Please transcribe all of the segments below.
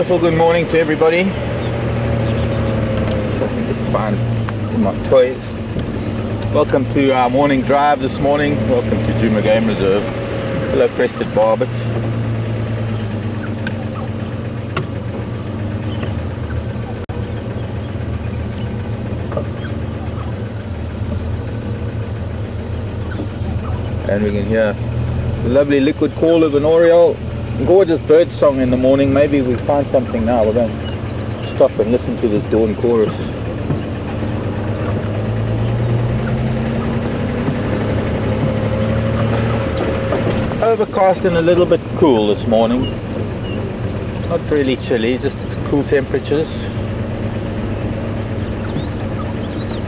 wonderful good morning to everybody. Just find my toys. Welcome to our morning drive this morning. Welcome to Djuma Game Reserve. Hello crested barbets. And we can hear the lovely liquid call of an oriole. Gorgeous bird song in the morning. Maybe we find something now. We're going to stop and listen to this dawn chorus. Overcast and a little bit cool this morning. Not really chilly, just cool temperatures.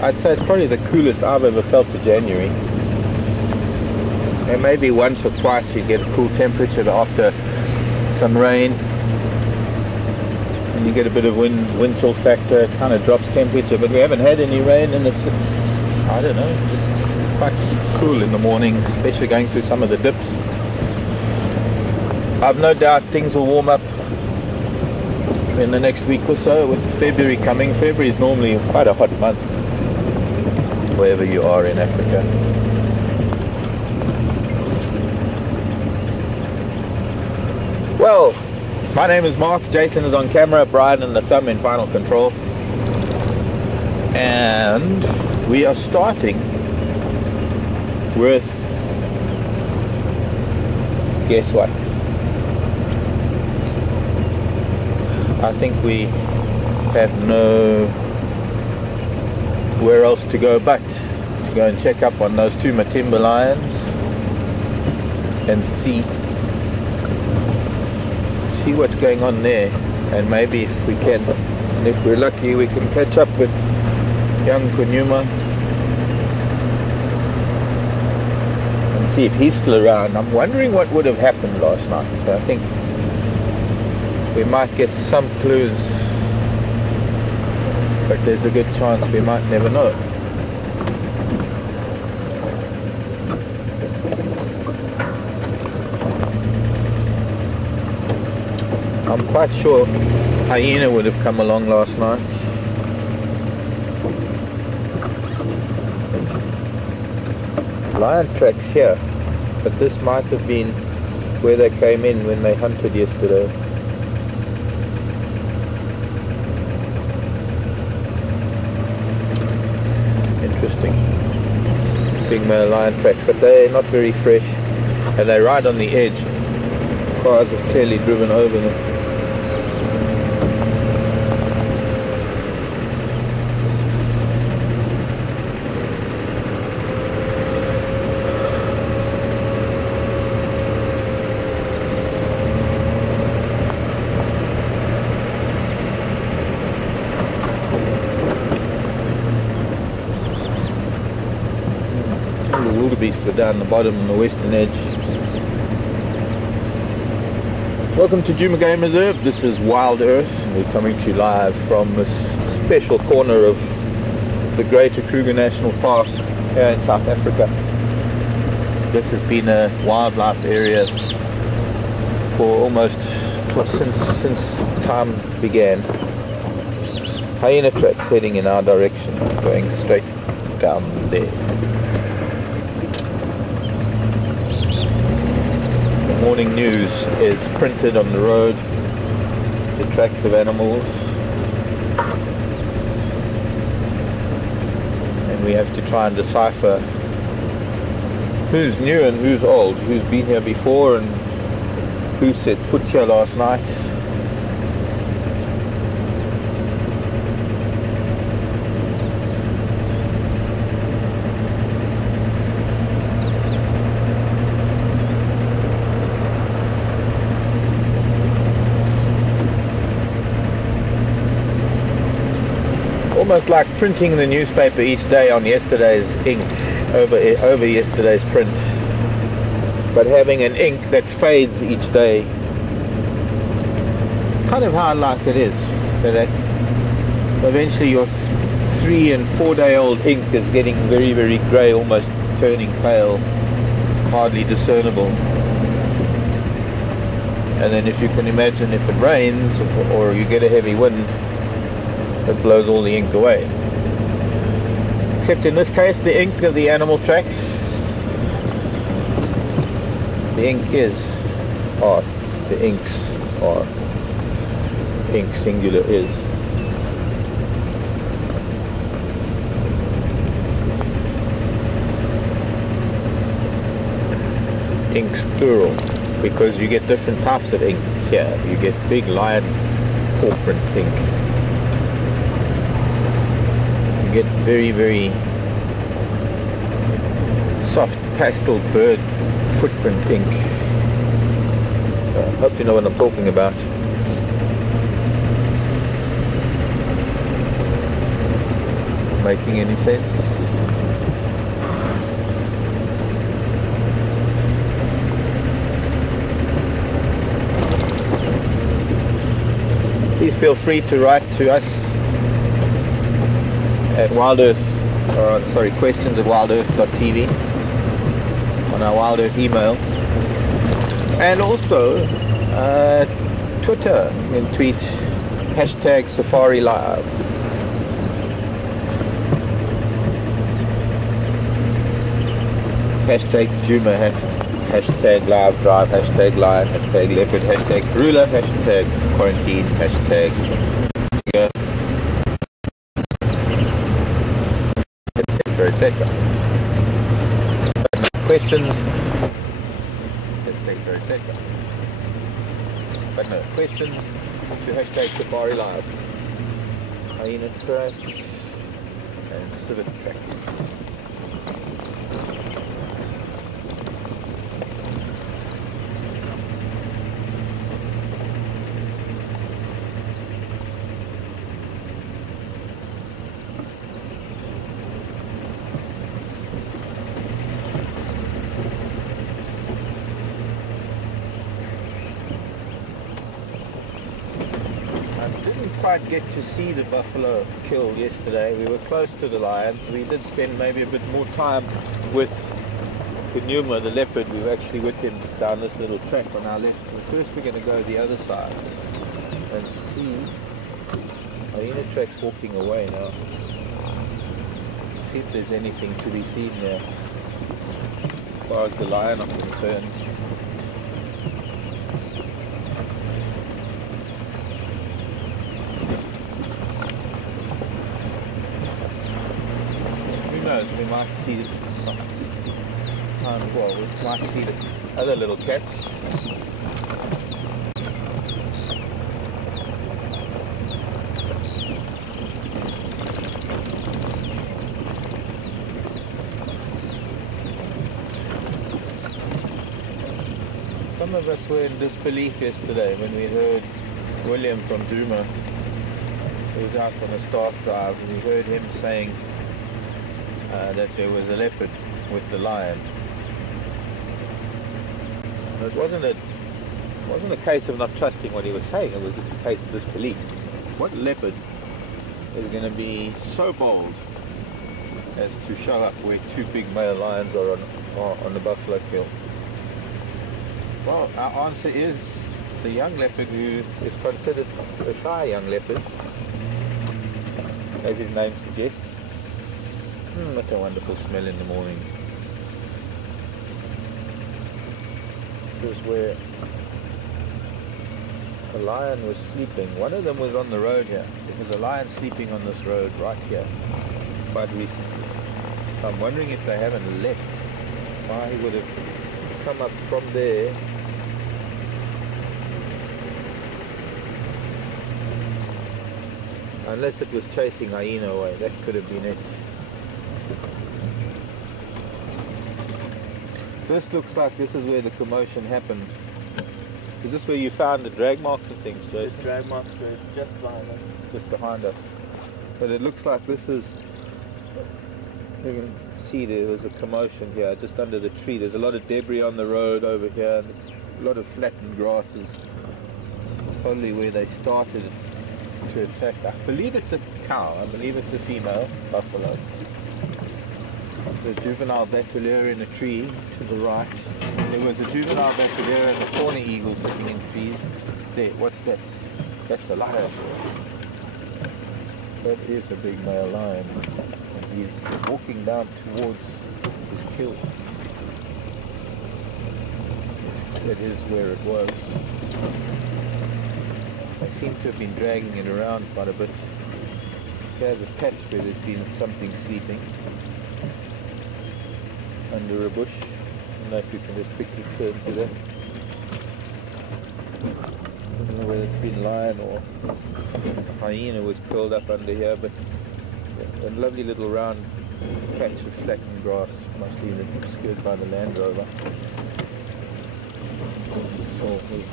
I'd say it's probably the coolest I've ever felt for January. And maybe once or twice you get a cool temperature after some rain, and you get a bit of wind chill factor. It kind of drops temperature, but we haven't had any rain, and it's just, I don't know, just quite cool in the morning, especially going through some of the dips. I've no doubt things will warm up in the next week or so with February coming. February is normally quite a hot month wherever you are in Africa. Well, my name is Mark, Jason is on camera, Brian and the thumb in final control. And we are starting with, guess what? I think we have nowhere else to go but to go and check up on those two Matimba lions and see what's going on there, and maybe if we can, and if we're lucky, we can catch up with young Djuma and see if he's still around. I'm wondering what would have happened last night, so I think we might get some clues, but there's a good chance we might never know. I'm quite sure hyena would have come along last night. Lion tracks here, but this might have been where they came in when they hunted yesterday. Interesting. Big male lion tracks, but they're not very fresh, and they're right on the edge. Cars have clearly driven over them. The wildebeest were down the bottom on the western edge. Welcome to Djuma Game Reserve. This is Wild Earth, and we're coming to you live from this special corner of the Greater Kruger National Park here in South Africa. This has been a wildlife area for almost since time began. Hyena tracks heading in our direction, going straight down there. Morning news is printed on the road, the tracks of animals, and we have to try and decipher who's new and who's old, who's been here before and who set foot here last night. Almost like printing the newspaper each day on yesterday's ink over yesterday's print, but having an ink that fades each day. Kind of how I like it is, that eventually your 3 and 4 day old ink is getting very, very grey, almost turning pale, hardly discernible. and then if you can imagine, if it rains or you get a heavy wind, it blows all the ink away. Except in this case, the ink of the animal tracks, the ink is art. The inks are ink, singular is. Inks plural, because you get different types of ink here. You get big lion paw print ink. You get very, very soft pastel bird footprint ink. I hope you know what I'm talking about. Making any sense? Please feel free to write to us at questions at WildEarthTV on our Wild Earth email, and also Twitter. You can tweet hashtag Safari Live. Hashtag Djuma, hashtag live drive, hashtag lion, hashtag leopard, hashtag Karula, hashtag quarantine, hashtag etc, etc. Questions, etc, etc. But no, questions to hashtag Safari Live, hyena track and civet track. Quite get to see the buffalo kill yesterday. We were close to the lions. We did spend maybe a bit more time with Djuma, the leopard. We were actually with him just down this little track on our left. But first we're going to go the other side and see hyena tracks walking away now. See if there's anything to be seen there as far as the lion are concerned. We might see some, well, we might see the other little cats. Some of us were in disbelief yesterday when we heard William from Djuma, who was out on a staff drive, and we heard him saying that there was a leopard with the lion. It wasn't a case of not trusting what he was saying, it was just a case of disbelief. What leopard is going to be so bold as to show up where two big male lions are on the buffalo kill? Well, our answer is the young leopard, who is considered a shy young leopard, as his name suggests. What a wonderful smell in the morning. This is where a lion was sleeping. One of them was on the road here. There was a lion sleeping on this road right here quite recently. I'm wondering if they haven't left, why he would have come up from there . Unless it was chasing hyena away, that could have been it. This looks like this is where the commotion happened. Is this where you found the drag marks and things, Jason? The drag marks were just behind us. Just behind us. But it looks like this is... You can see there was a commotion here, just under the tree. There's a lot of debris on the road over here, and a lot of flattened grasses. Probably where they started to attack. I believe it's a cow. I believe it's a female buffalo. The juvenile bateleur in a tree to the right. There was a juvenile bateleur and a corner eagle sitting in trees. There, what's that? That's a lion. That is a big male lion. And he's walking down towards his kill. That is where it was. They seem to have been dragging it around quite a bit. There's a patch where there's been something sleeping under a bush. I don't know if you can just quickly turn to that. I don't know whether it's been lion or hyena was curled up under here, but a lovely little round patch of flattened grass, mostly obscured by the Land Rover. So we've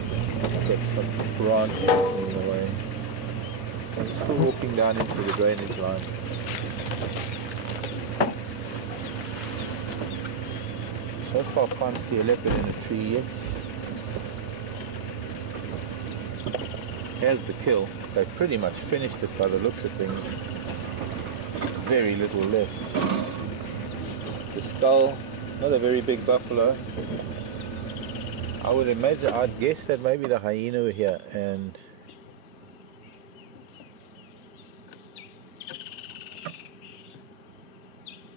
got some branches in the way. I'm still walking down into the drainage line. So far I can't see a leopard in a tree yet. Here's the kill. They've pretty much finished it by the looks of things. Very little left. The skull, not a very big buffalo. I would imagine, I'd guess that maybe the hyena were here and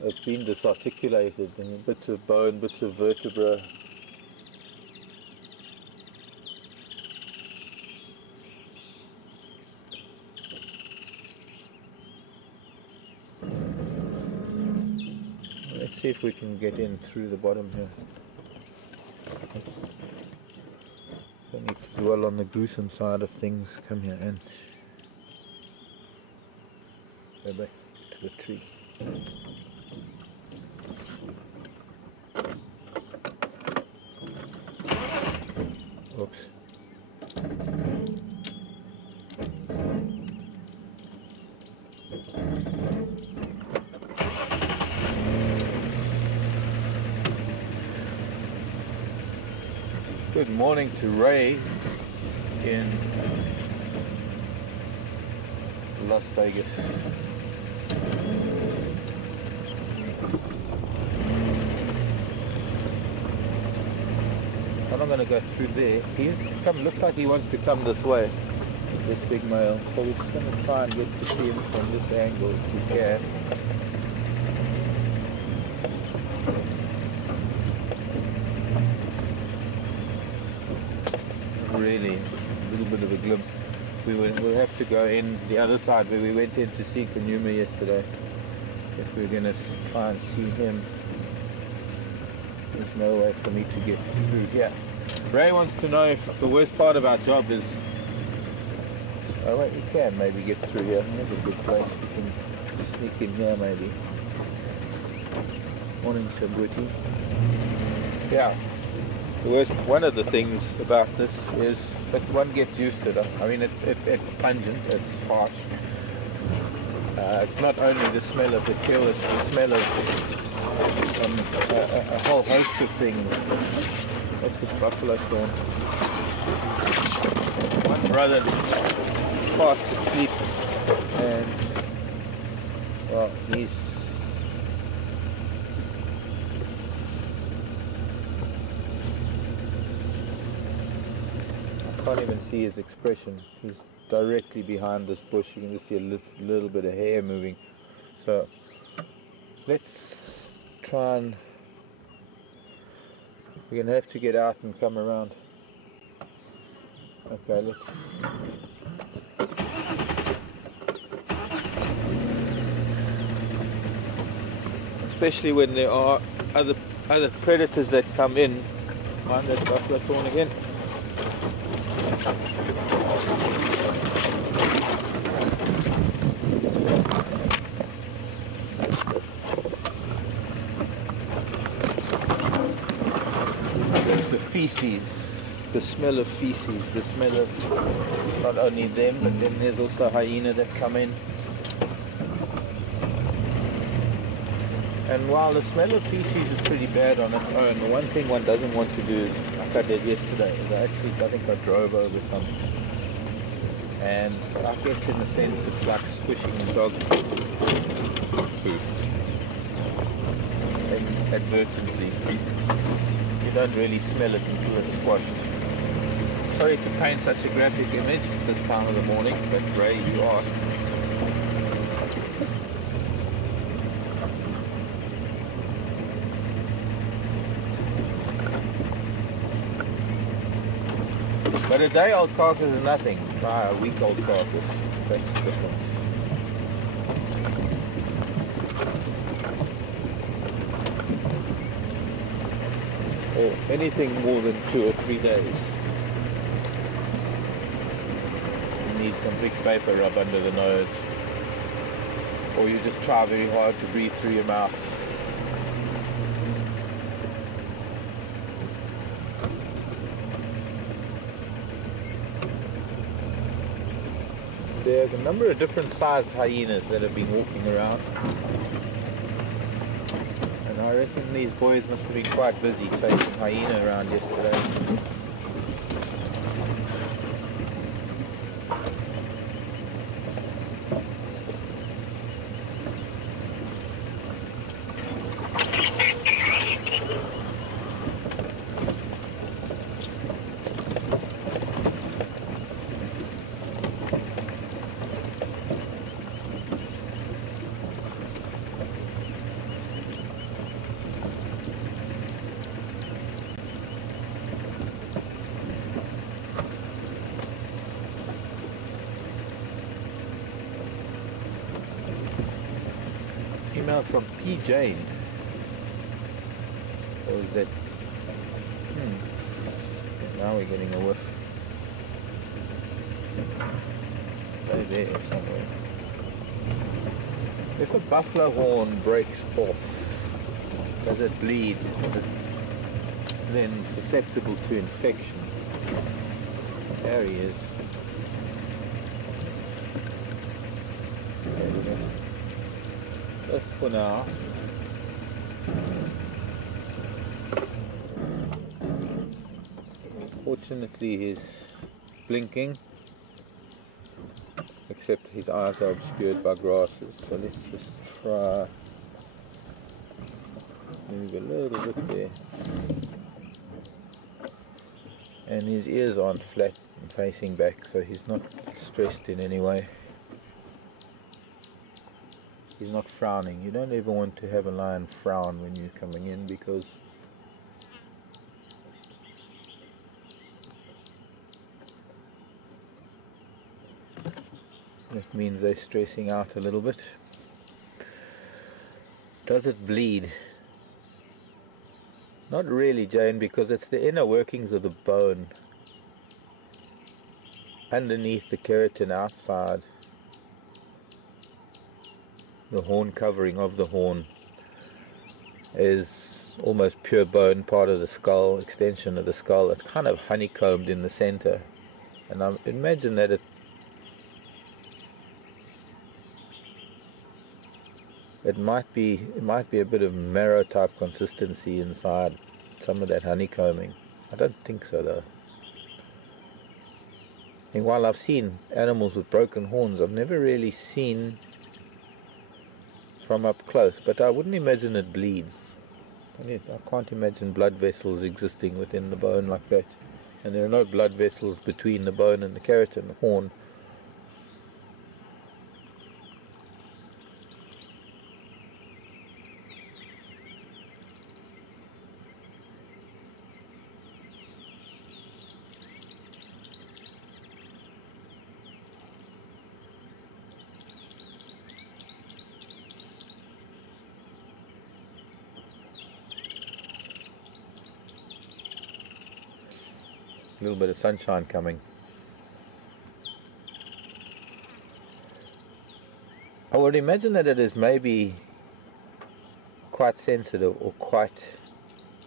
it's been disarticulated, and bits of bone, bits of vertebra. Let's see if we can get in through the bottom here. Don't need to dwell on the gruesome side of things. Come here and go back to the tree. Oops. Good morning to Ray in Las Vegas. I'm not going to go through there. Looks like he wants to come this way, this big male. So we're just going to try and get to see him from this angle if we can. Really, a little bit of a glimpse. We'll have to go in the other side where we went in to see Djuma yesterday. If we're going to try and see him. There's no way for me to get through here. Ray wants to know if the worst part of our job is... Oh wait, we can maybe get through here. There's a good place. We can sneak in here maybe. Morning, Sabwiti. Yeah. One of the things about this is that one gets used to it. I mean, it's pungent, it's harsh. It's not only the smell of the kill, it's the smell of a whole host of things. That's this buffalo thorn. One brother fast asleep, and well, he's can't even see his expression. He's directly behind this bush. You can just see a little bit of hair moving. So let's try and... We're going to have to get out and come around. Okay, let's... Especially when there are other predators that come in. Mind that buffalo thorn again. The feces, the smell of feces, the smell of not only them, but then there's also hyena that come in. And while the smell of feces is pretty bad on its own, the one thing one doesn't want to do, like I did yesterday, is I think I drove over some. And I guess in a sense it's like squishing the dog poop. advertently. You don't really smell it until it's squashed. Sorry to paint such a graphic image this time of the morning, but Ray, you asked. But a day-old carcass is nothing. Try a week-old carcass. That's different. Or anything more than 2 or 3 days. You need some Vicks vapor rub under the nose. Or you just try very hard to breathe through your mouth. There are a number of different sized hyenas that have been walking around, and I reckon these boys must have been quite busy chasing hyena around yesterday. Email from P. Jane. What was that? Now we're getting a whiff. Right there somewhere. If a buffalo horn breaks off, does it bleed? Is it then susceptible to infection? There he is. Just for now. Fortunately he's blinking, except his eyes are obscured by grasses, so let's just try move a little bit there. And his ears aren't flat and facing back, so he's not stressed in any way. He's not frowning. You don't ever want to have a lion frown when you're coming in, because that means they're stressing out a little bit. Does it bleed? Not really, Jane, because it's the inner workings of the bone underneath the keratin outside. The horn covering of the horn is almost pure bone, part of the skull, extension of the skull. It's kind of honeycombed in the center, and I imagine that it might be a bit of marrow type consistency inside some of that honeycombing. I don't think so though. And while I've seen animals with broken horns, I've never really seen from up close, but I wouldn't imagine it bleeds. I can't imagine blood vessels existing within the bone like that, and there are no blood vessels between the bone and the keratin, the horn. A little bit of sunshine coming. I would imagine that it is maybe quite sensitive, or quite,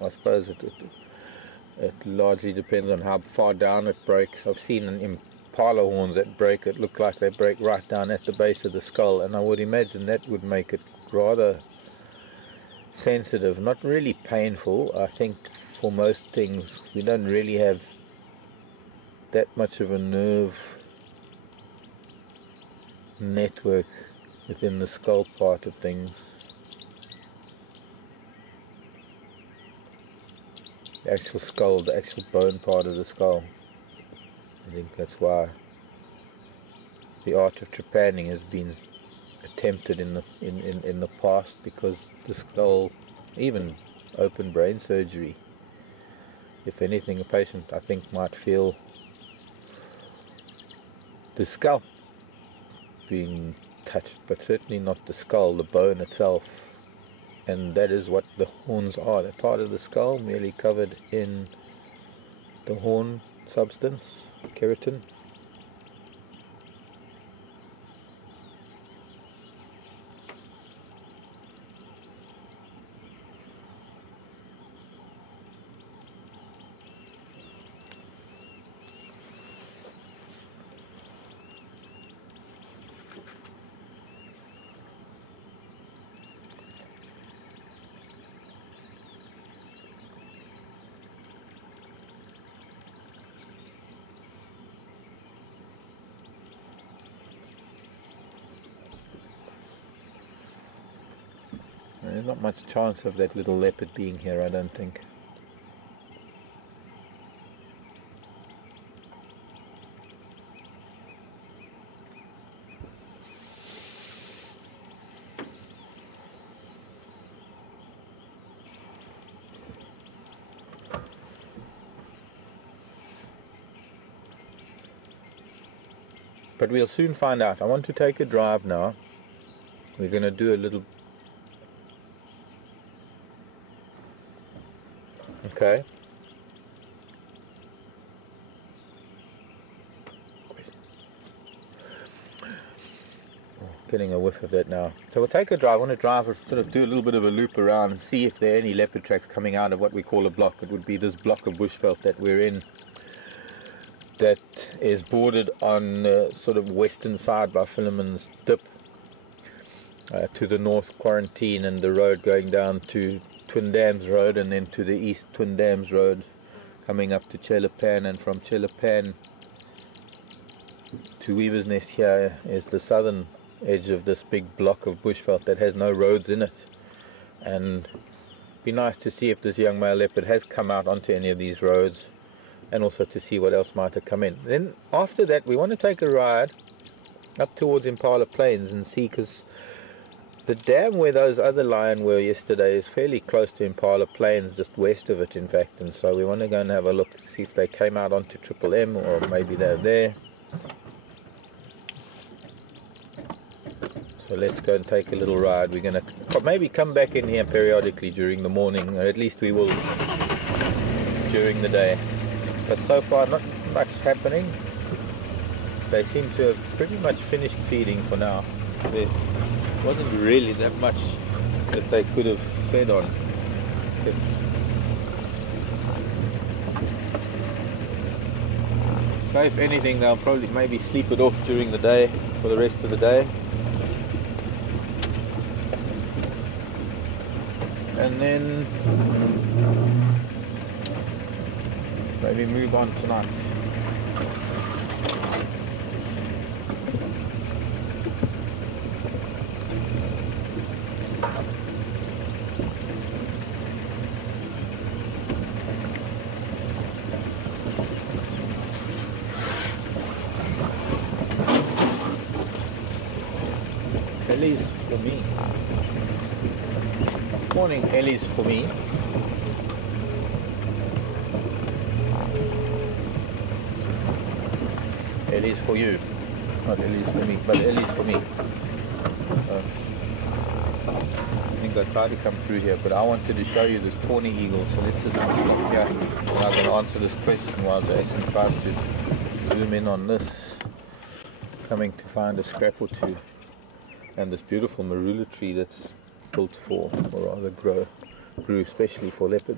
I suppose it largely depends on how far down it breaks. I've seen impala horns that break, it look like they break right down at the base of the skull, and I would imagine that would make it rather sensitive, not really painful. I think for most things we don't really have that much of a nerve network within the skull part of things. the actual skull, the actual bone part of the skull. I think that's why the art of trepanning has been attempted in the past, because the skull, even open brain surgery, if anything, a patient I think might feel the scalp being touched, but certainly not the skull, the bone itself. And that is what the horns are. They're part of the skull, merely covered in the horn substance, keratin. There's not much chance of that little leopard being here, I don't think. But we'll soon find out. I want to take a drive now. We're going to do a little... Okay. Getting a whiff of that now. So we'll take a drive. I want to drive, sort of do a little bit of a loop around and see if there are any leopard tracks coming out of what we call a block. It would be this block of bushveld that we're in, that is bordered on the sort of western side by Philemon's Dip, to the north Quarantine and the road going down to Twin Dams Road, and then to the east Twin Dams Road coming up to Chelapan, and from Chelapan to Weaver's Nest here is the southern edge of this big block of bushveld that has no roads in it. And be nice to see if this young male leopard has come out onto any of these roads, and also to see what else might have come in. Then after that we want to take a ride up towards Impala Plains and see, because the dam where those other lion were yesterday is fairly close to Impala Plains, just west of it in fact, and so we want to go and have a look, see if they came out onto Triple M, or maybe they're there. So let's go and take a little ride. We're going to maybe come back in here periodically during the morning, or at least we will during the day. But so far not much happening. They seem to have pretty much finished feeding for now. There wasn't really that much that they could have fed on. So if anything, they'll probably maybe sleep it off during the day for the rest of the day, and then maybe move on tonight. Ellie's for me. Morning, Ellie's for me. Ellie's for you. Not Ellie's for me, but Ellie's for me. I think I tried to come through here, but I wanted to show you this tawny eagle, so let's just stop here and I can answer this question while Jason tries to zoom in on this. Coming to find a scrap or two. And this beautiful marula tree that's built for, or rather grew especially for leopard.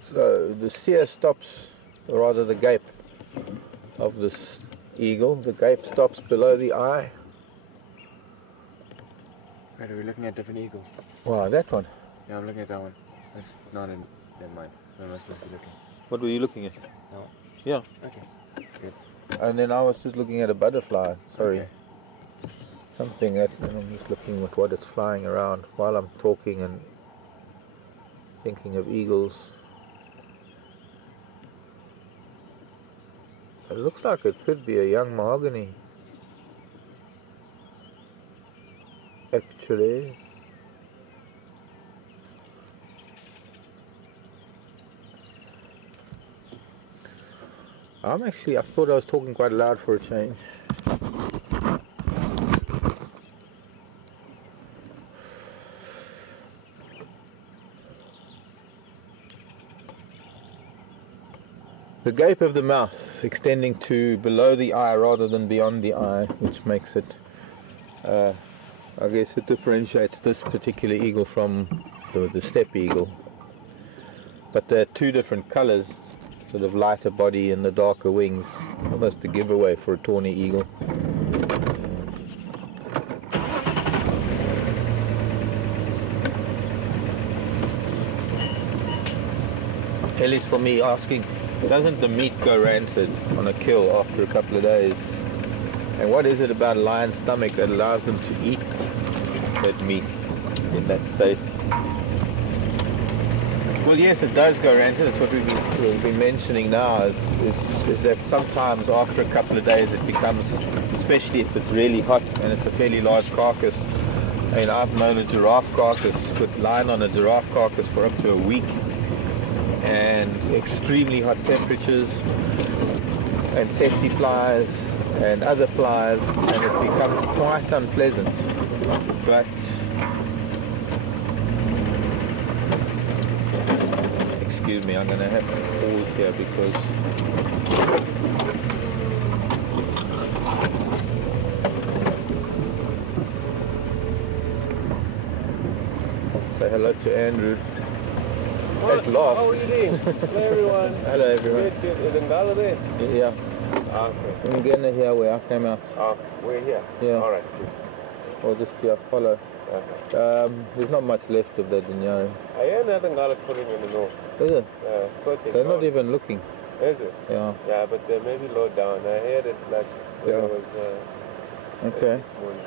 So the sear stops, or rather the gape of this eagle, the gape stops below the eye. Wait, are we looking at different eagles? Wow, that one. Yeah, I'm looking at that one. That's not in, never mind. So I must not be looking. What were you looking at? That one? Yeah. Okay. Good. And then I was just looking at a butterfly. Sorry. Okay. Something that, and I'm just looking at what it's flying around while I'm talking and thinking of eagles. It looks like it could be a young mahogany. Actually. I thought I was talking quite loud for a change. The gape of the mouth extending to below the eye rather than beyond the eye, which makes it, I guess it differentiates this particular eagle from the steppe eagle. But they're two different colors, sort of lighter body and the darker wings, almost a giveaway for a tawny eagle. At least for me, asking, doesn't the meat go rancid on a kill after a couple of days? And what is it about a lion's stomach that allows them to eat that meat in that state? Well, yes, it does go rancid. That's what we've been mentioning now, is that sometimes after a couple of days it becomes, especially if it's really hot and it's a fairly large carcass. I mean, I've known a giraffe carcass, put lying on a giraffe carcass for up to a week, and extremely hot temperatures and tsetse flies and other flies, and it becomes quite unpleasant. But excuse me, I'm going to have to pause here because say hello to Andrew. At last. How are you doing? Hello everyone. Hello everyone. Good, good. Is Ngala there? Yeah. Okay. I'm getting here where I came out. We're here? Yeah. Alright, good. Or just follow. Okay. There's not much left of that Djuma. I hear another Ngala putting in the north. Is it? They're not north. even looking. Is it? Yeah. Yeah, but they may be low down. I heard it like when Yeah. I was Okay. this morning.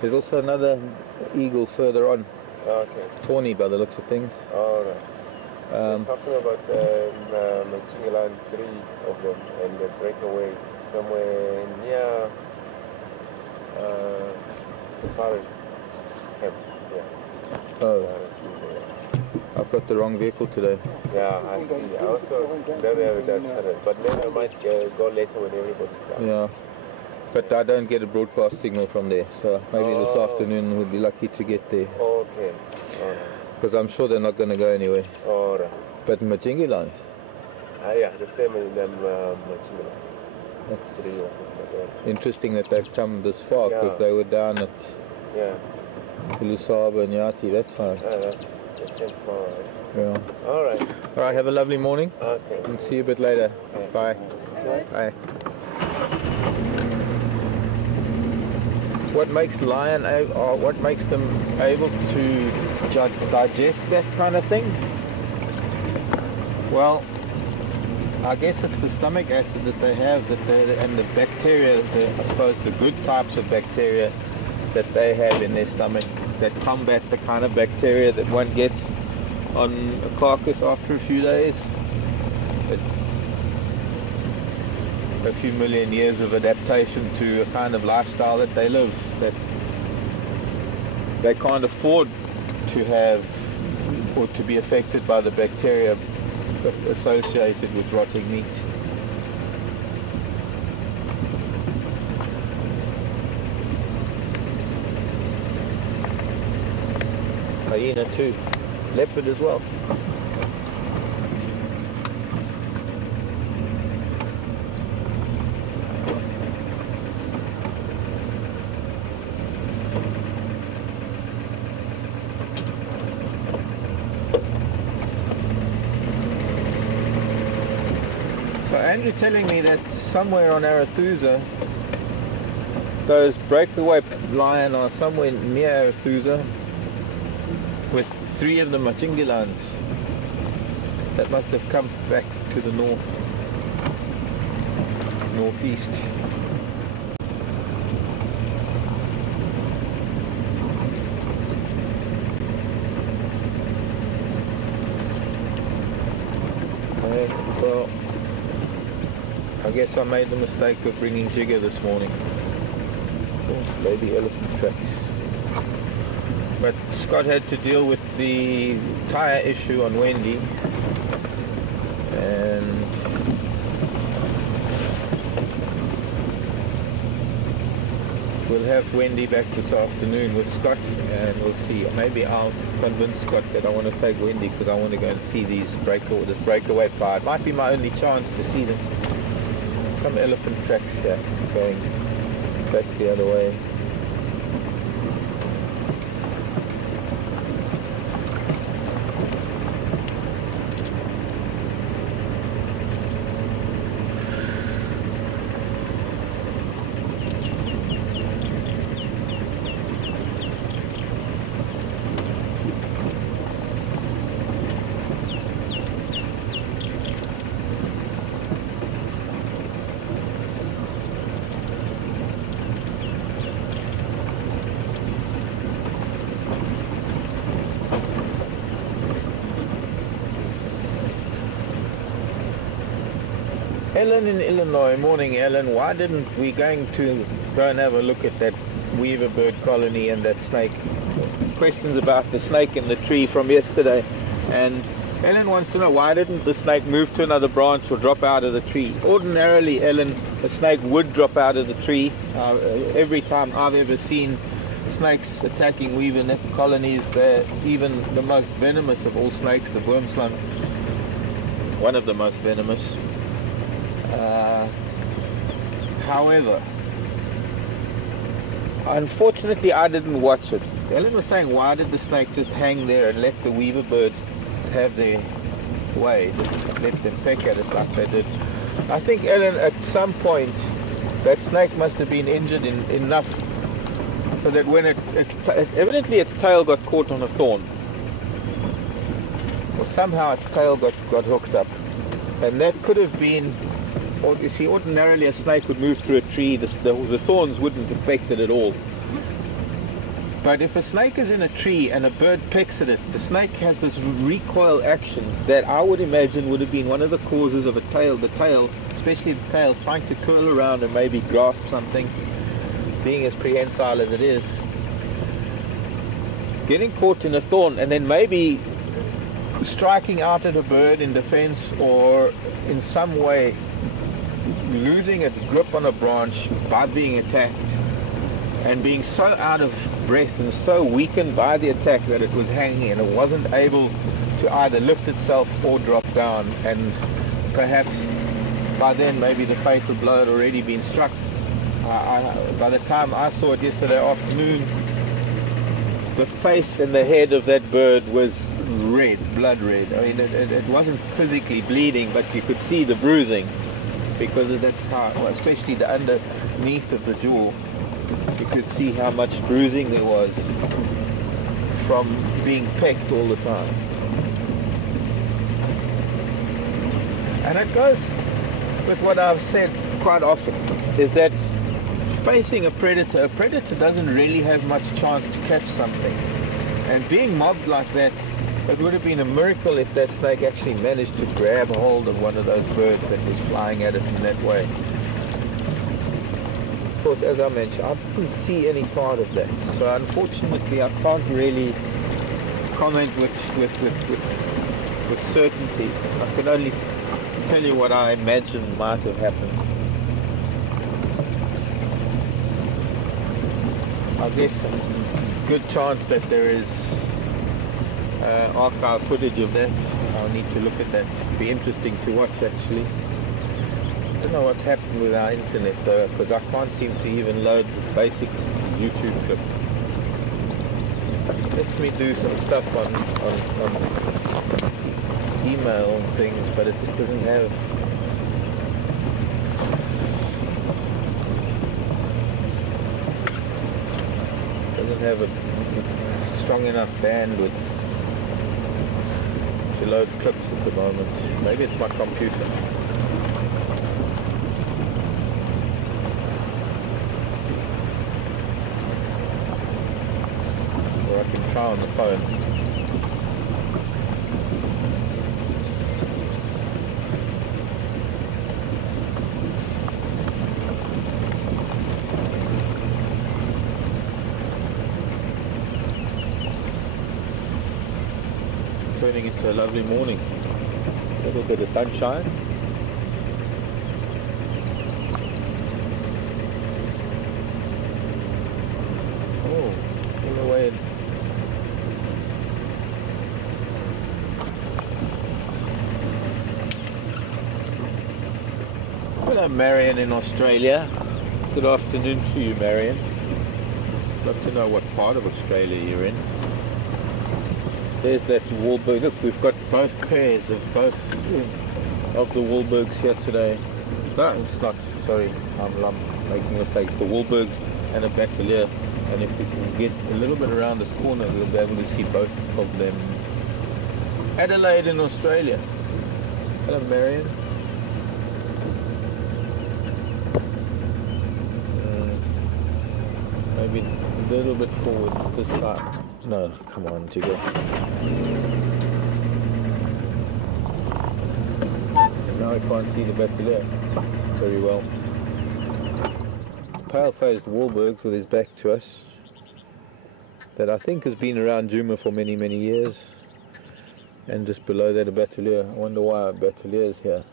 There's also another eagle further on. Okay. Tawny by the looks of things. Alright. We're talking about Matimba, 3 of them, and they break away somewhere near Safari camp. Yeah. Oh, I've got the wrong vehicle today. Yeah, I see. I also don't have that channel, but maybe I might go later when everybody's down. Yeah. But I don't get a broadcast signal from there, so maybe this afternoon we'll be lucky to get there. Okay. Alright. Because I'm sure they're not going to go anywhere. Alright. But Majingiland, Yeah, the same in them Matimba. that's 3 of them. interesting that they've come this far, because Yeah. they were down at Yeah. Lusaba and Yati, that's fine. That came far, right? Yeah. Alright. Alright, have a lovely morning, Okay. and see you a bit later. Bye. Bye. What makes what makes them able to digest that kind of thing? Well, I guess it's the stomach acids that they have, and the bacteria, I suppose the good types of bacteria that they have in their stomach that combat the kind of bacteria that one gets on a carcass after a few days. It's a few million years of adaptation to a kind of lifestyle that they live, that they can't afford to have or to be affected by the bacteria associated with rotting meat. Hyena too, leopard as well. So Andrew telling me that somewhere on Arathusa, those breakaway lion are somewhere near Arathusa with 3 of the Machingilans that must have come back to the northeast. Okay, well, I guess I made the mistake of bringing jigger this morning. Oh, baby elephant tracks. But Scott had to deal with the tyre issue on Wendy, and we'll have Wendy back this afternoon with Scott, and we'll see. Maybe I'll convince Scott that I want to take Wendy because I want to go and see these breakaway fire. It might be my only chance to see them. Some elephant tracks here going back the other way. Ellen in Illinois. Morning, Ellen. Why didn't we going to go and have a look at that weaver bird colony and that snake? Questions about the snake in the tree from yesterday. And Ellen wants to know, why didn't the snake move to another branch or drop out of the tree? Ordinarily, Ellen, a snake would drop out of the tree. Every time I've ever seen snakes attacking weaver colonies, they're even the most venomous of all snakes, the worm slug, one of the most venomous. However, unfortunately I didn't watch it. Ellen was saying, why did the snake just hang there and let the weaver birds have their way, let them peck at it like they did? I think, Ellen, at some point that snake must have been injured enough so that when evidently its tail got caught on a thorn, or somehow its tail got hooked up, and that could have been. Or, you see, ordinarily a snake would move through a tree, the thorns wouldn't affect it at all. But if a snake is in a tree and a bird pecks at it, the snake has this recoil action that I would imagine would have been one of the causes of the tail, especially the tail, trying to curl around and maybe grasp something, being as prehensile as it is. Getting caught in a thorn and then maybe striking out at a bird in defense, or in some way losing its grip on a branch by being attacked, and being so out of breath and so weakened by the attack that it was hanging and it wasn't able to either lift itself or drop down, and perhaps by then maybe the fatal blow had already been struck. By the time I saw it yesterday afternoon, the face and the head of that bird was red, blood red. I mean, it wasn't physically bleeding, but you could see the bruising, because that's how, well, especially the underneath of the jaw, you could see how much bruising there was from being pecked all the time. And it goes with what I've said quite often, is that facing a predator doesn't really have much chance to catch something. And being mobbed like that, it would have been a miracle if that snake actually managed to grab hold of one of those birds that was flying at it in that way. Of course, as I mentioned, I didn't see any part of that. So unfortunately, I can't really comment with certainty. I can only tell you what I imagine might have happened. I guess a good chance that there is archive footage of that. I'll need to look at that. It'd be interesting to watch, actually. I don't know what's happened with our internet though, because I can't seem to even load the basic YouTube clip. Lets me do some stuff on email and things, but it just doesn't have. Doesn't have a strong enough bandwidth to load clips at the moment. Maybe it's my computer. try on the phone. Turning into a lovely morning. A little bit of sunshine. Oh, all the way in. Hello Marion in Australia. Good afternoon to you, Marion. Love to know what part of Australia you're in. There's that Wahlberg. Look, we've got both pairs of the Wahlbergs here today. No, it's not. Sorry, I'm making a mistake. It's the Wahlbergs and a Battalier. And if we can get a little bit around this corner, we'll be able to see both of them. Adelaide in Australia. Hello, Marion. Maybe a little bit forward this side. No, come on, Jiggle. And now I can't see the Battalier very well. Pale-faced Wahlbergs with his back to us, that I think has been around Djuma for many, many years. And just below that a Battalier. I wonder why a Battalier is here.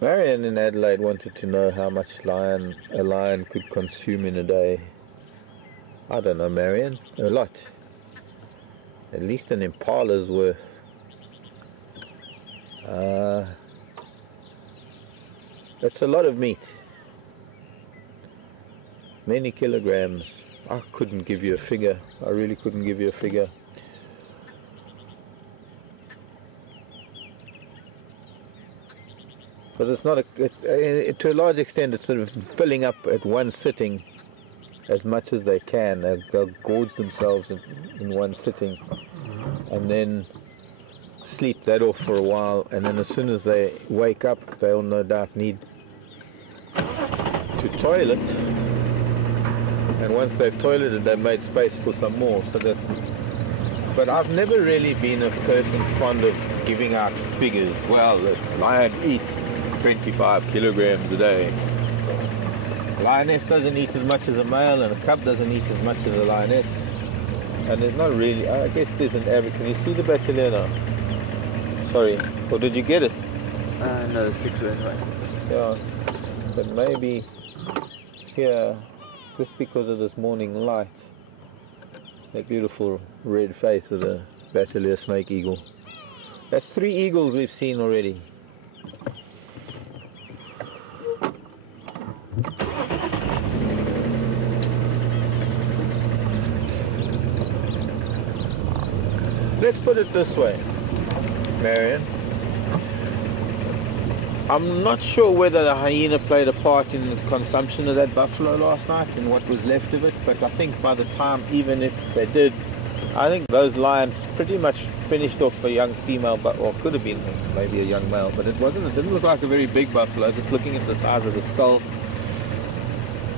Marion in Adelaide wanted to know how much a lion could consume in a day. I don't know, Marion. A lot. At least an impala's worth. That's a lot of meat. Many kilograms. I couldn't give you a figure. I really couldn't give you a figure. But it's not to a large extent it's sort of filling up at one sitting as much as they can. They'll gorge themselves in one sitting and then sleep that off for a while, and then as soon as they wake up they'll no doubt need to toilet, and once they've toileted they've made space for some more. But I've never really been a person fond of giving out figures. Well, the lion eats 25 kilograms a day. A lioness doesn't eat as much as a male, and a cub doesn't eat as much as a lioness. And there's not really, I guess there's an average. Can you see the Battalier now? Sorry, or did you get it? No, the sticks were in right. Yeah, but maybe here, just because of this morning light, that beautiful red face of the Battalier snake eagle. That's 3 eagles we've seen already. Let's put it this way, Marion. I'm not sure whether the hyena played a part in the consumption of that buffalo last night and what was left of it, but I think by the time, even if they did, I think those lions pretty much finished off a young female, or could have been maybe a young male, but it didn't look like a very big buffalo, just looking at the size of the skull.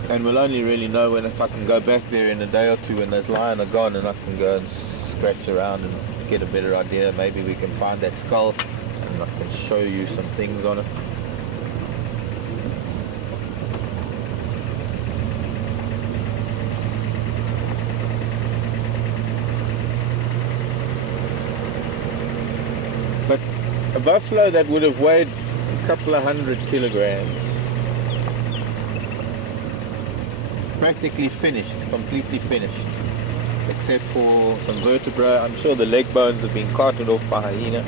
And we'll only really know if I can go back there in a day or two when those lions are gone, and I can go and scratch around and get a better idea. Maybe we can find that skull and I can show you some things on it. But a buffalo that would have weighed a couple of 100 kilograms, practically finished, completely finished, except for some vertebrae. I'm sure the leg bones have been carted off by hyena.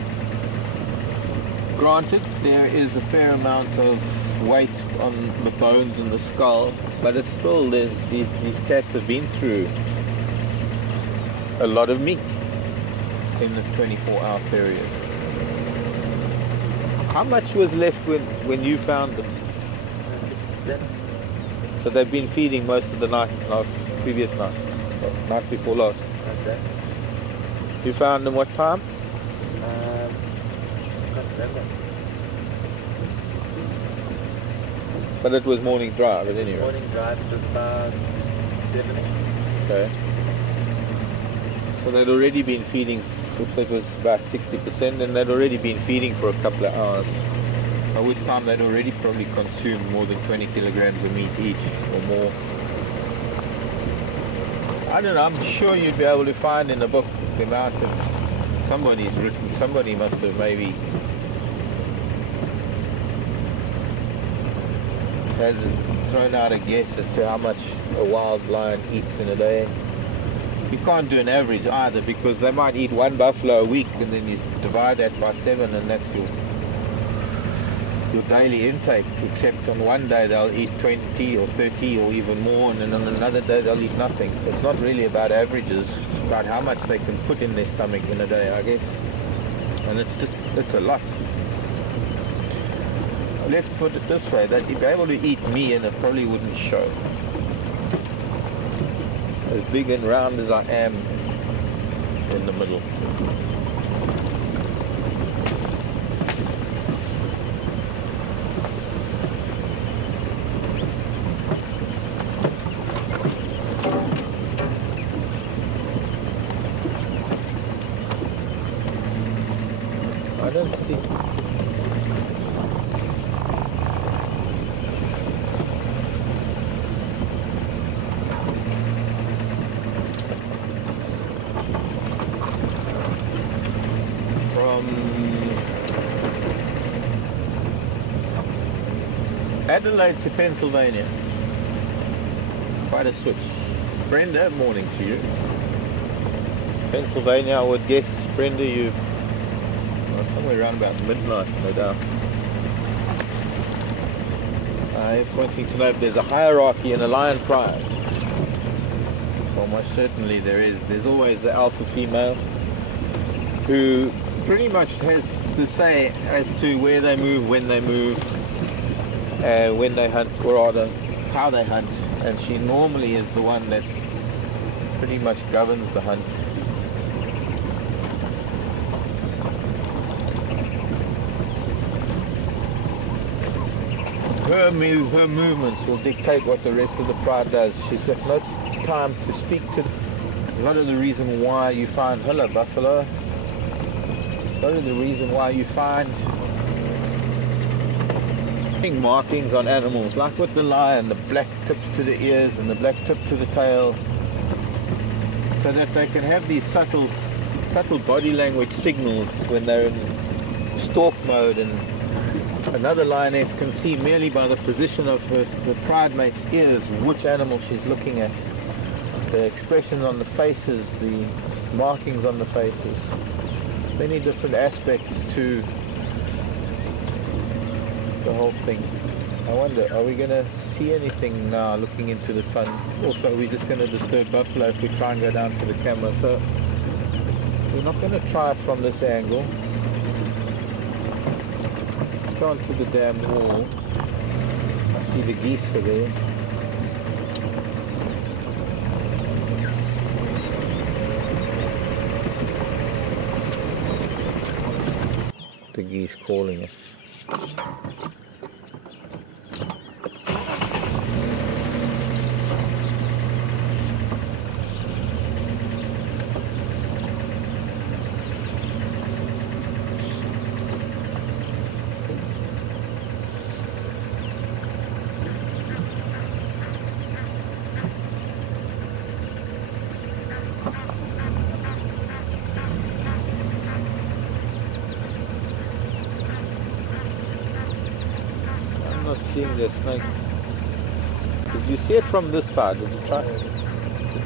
Granted, there is a fair amount of weight on the bones and the skull, but it's still, these cats have been through a lot of meat in the 24-hour period. How much was left when you found them? 6%. So they've been feeding most of the night, previous night, night before last. That's it. You found them what time? Can't remember. But it was morning drive at any rate. Morning drive to about 7. Okay. So they'd already been feeding, if that was about 60%, and they'd already been feeding for a couple of hours. By which time they'd already probably consumed more than 20 kilograms of meat each or more. I don't know, I'm sure you'd be able to find in the book the amount of somebody must have maybe has thrown out a guess as to how much a wild lion eats in a day. You can't do an average either, because they might eat 1 buffalo a week, and then you divide that by 7 and that's your daily intake, except on one day they'll eat 20 or 30 or even more, and then on another day they'll eat nothing. So it's not really about averages, it's about how much they can put in their stomach in a day, I guess. And it's a lot. Let's put it this way, that if you're able to eat me, and it probably wouldn't show. As big and round as I am in the middle. I don't see. From Adelaide to Pennsylvania, quite a switch. Brenda, morning to you. Pennsylvania, I would guess, Brenda, you somewhere around about midnight, no doubt. If one thing to know, if there's a hierarchy in a lion pride, well, most certainly there is. There's always the alpha female who pretty much has the say as to where they move, when they move, when they hunt, or rather how they hunt, and she normally is the one that pretty much governs the hunt. Her movements will dictate what the rest of the pride does. She's got no time to speak to. A lot of the reason why you find, hello buffalo, a lot of the reason why you find markings on animals, like with the lion, the black tips to the ears and the black tip to the tail, so that they can have these subtle body language signals when they're in stalk mode, and another lioness can see merely by the position of her pride mate's ears which animal she's looking at. The expressions on the faces, the markings on the faces, many different aspects to the whole thing. I wonder, are we going to see anything now looking into the sun? Also, we're just going to disturb buffalo if we try and go down to the camera, so we're not going to try it from this angle. Let's go onto the damn wall. I see the geese are there. The geese calling us. Seeing that snake. Did you see it from this side? Did you try?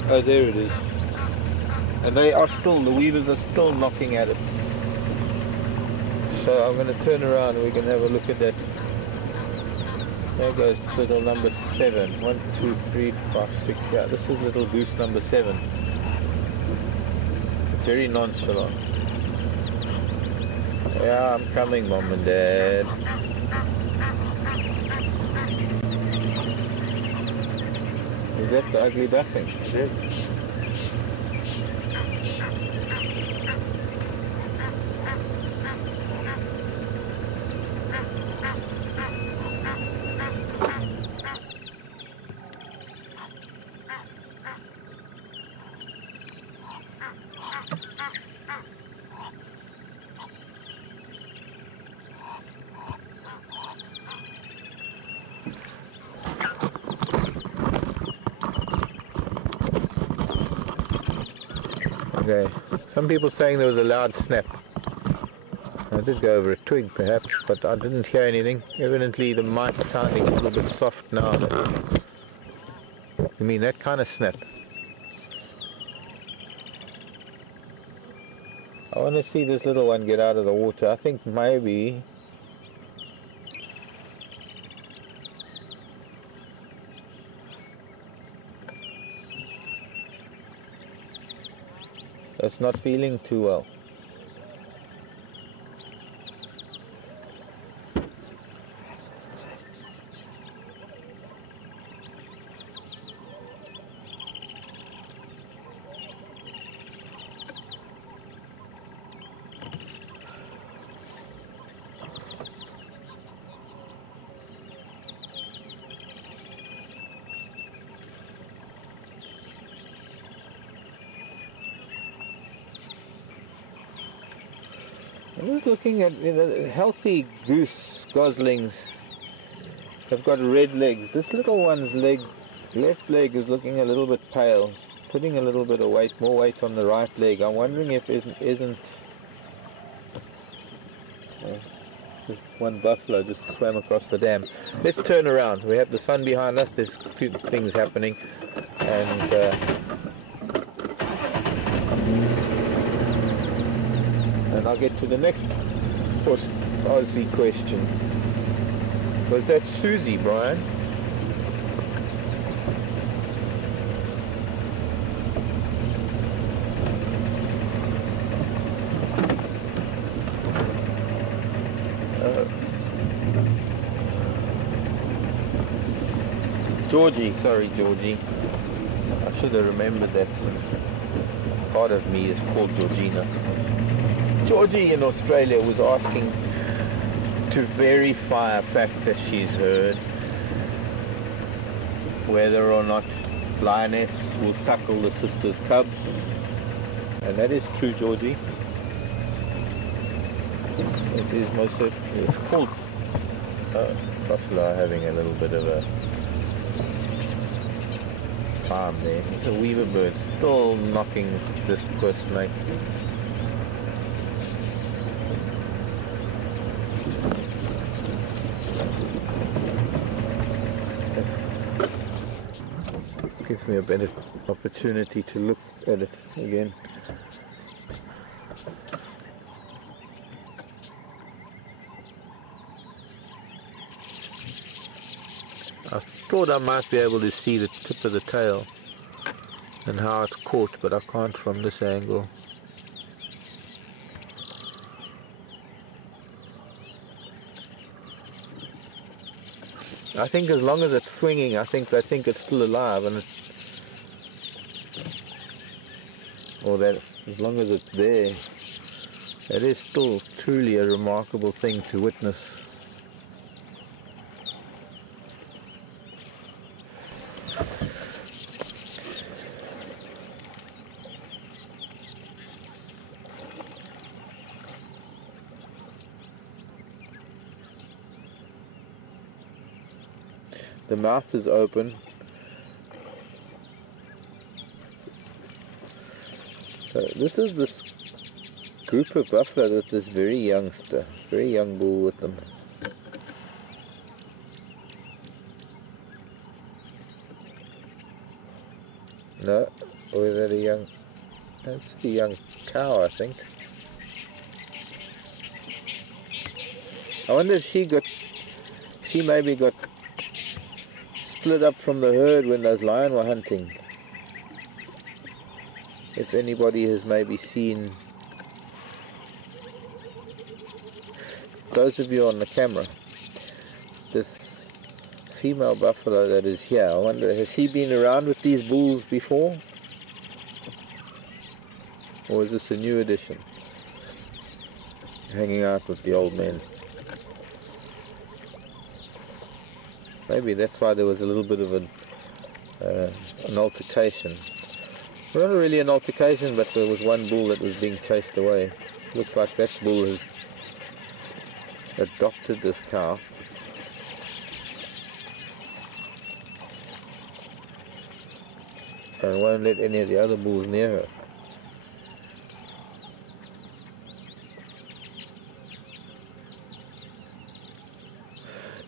Oh, there it is. And they are still, the weavers are still knocking at it. So I'm going to turn around and we can have a look at that. There goes little number 7. 1, 2, 3, 5, 6. Yeah, this is little goose number 7. Very nonchalant. Yeah, I'm coming, Mom and Dad. Is that the ugly duckling? It is. Okay, some people saying there was a loud snap. I did go over a twig perhaps, but I didn't hear anything. Evidently the mic is sounding a little bit soft now. You mean that kind of snap? I want to see this little one get out of the water. I think maybe it's not feeling too well. I'm just looking at, healthy goose goslings have got red legs. This little one's left leg is looking a little bit pale, putting a little bit of weight, more weight on the right leg. I'm wondering if it isn't. There's one buffalo just swam across the dam. Let's turn around. We have the sun behind us. There's a few things happening, and I'll get to the next Aussie question. Was that Susie, Brian? Georgie, sorry Georgie. I should have remembered that. Part of me is called Georgina. Georgie in Australia was asking to verify a fact that she's heard, whether or not lioness will suckle the sister's cubs, and that is true, Georgie. It is most certainly. It's called buffalo having a little bit of a time there. It's a weaver bird still knocking this poor snake. Gives me a better opportunity to look at it again. I thought I might be able to see the tip of the tail and how it's caught, but I can't from this angle. I think as long as it's swinging, I think it's still alive, and that as long as it's there, it is still truly a remarkable thing to witness. The mouth is open. So this is this group of buffalo with this very young bull with them. No, or is that a young? That's a young cow, I think. I wonder if she maybe got split up from the herd when those lions were hunting. If anybody has maybe seen, those of you on the camera, this female buffalo that is here, I wonder, has she been around with these bulls before? Or is this a new addition? Hanging out with the old men. Maybe that's why there was a little bit of an altercation. Not really an altercation, but there was one bull that was being chased away. Looks like that bull has adopted this cow. And won't let any of the other bulls near her.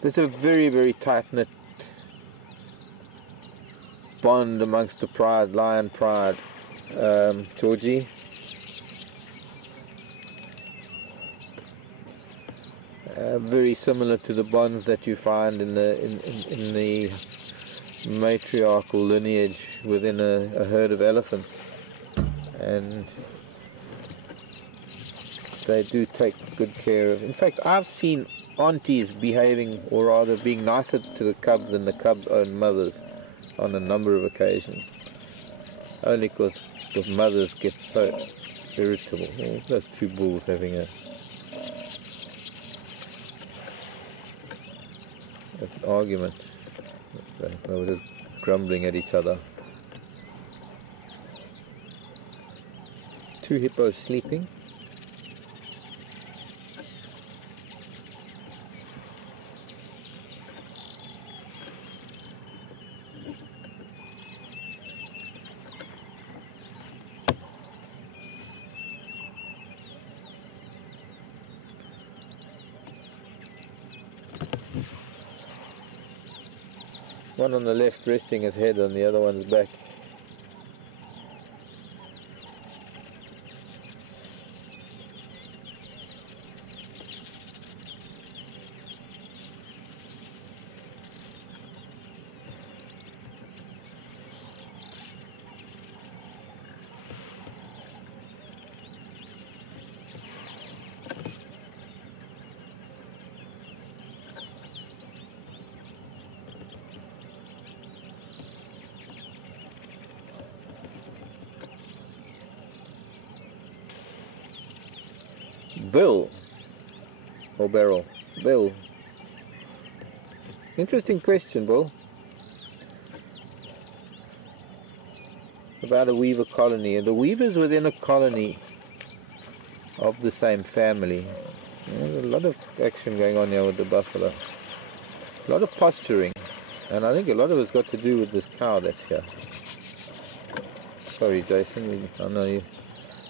there's a very, very tight-knit bond amongst the pride, lion pride, Georgie. Very similar to the bonds that you find in the matriarchal lineage within a herd of elephants, and they do take good care of. In fact, I've seen aunties behaving, or rather being nicer to the cubs than the cubs' own mothers on a number of occasions, only because the mothers get so irritable. Oh, those two bulls having an argument. They were just grumbling at each other. Two hippos sleeping. One on the left resting his head on the other one's back. Bill, or Beryl? Bill. Interesting question, Bill. About a weaver colony. And the weavers within a colony of the same family. There's a lot of action going on here with the buffalo. A lot of posturing. And I think a lot of it's got to do with this cow that's here. Sorry, Jason, I know you.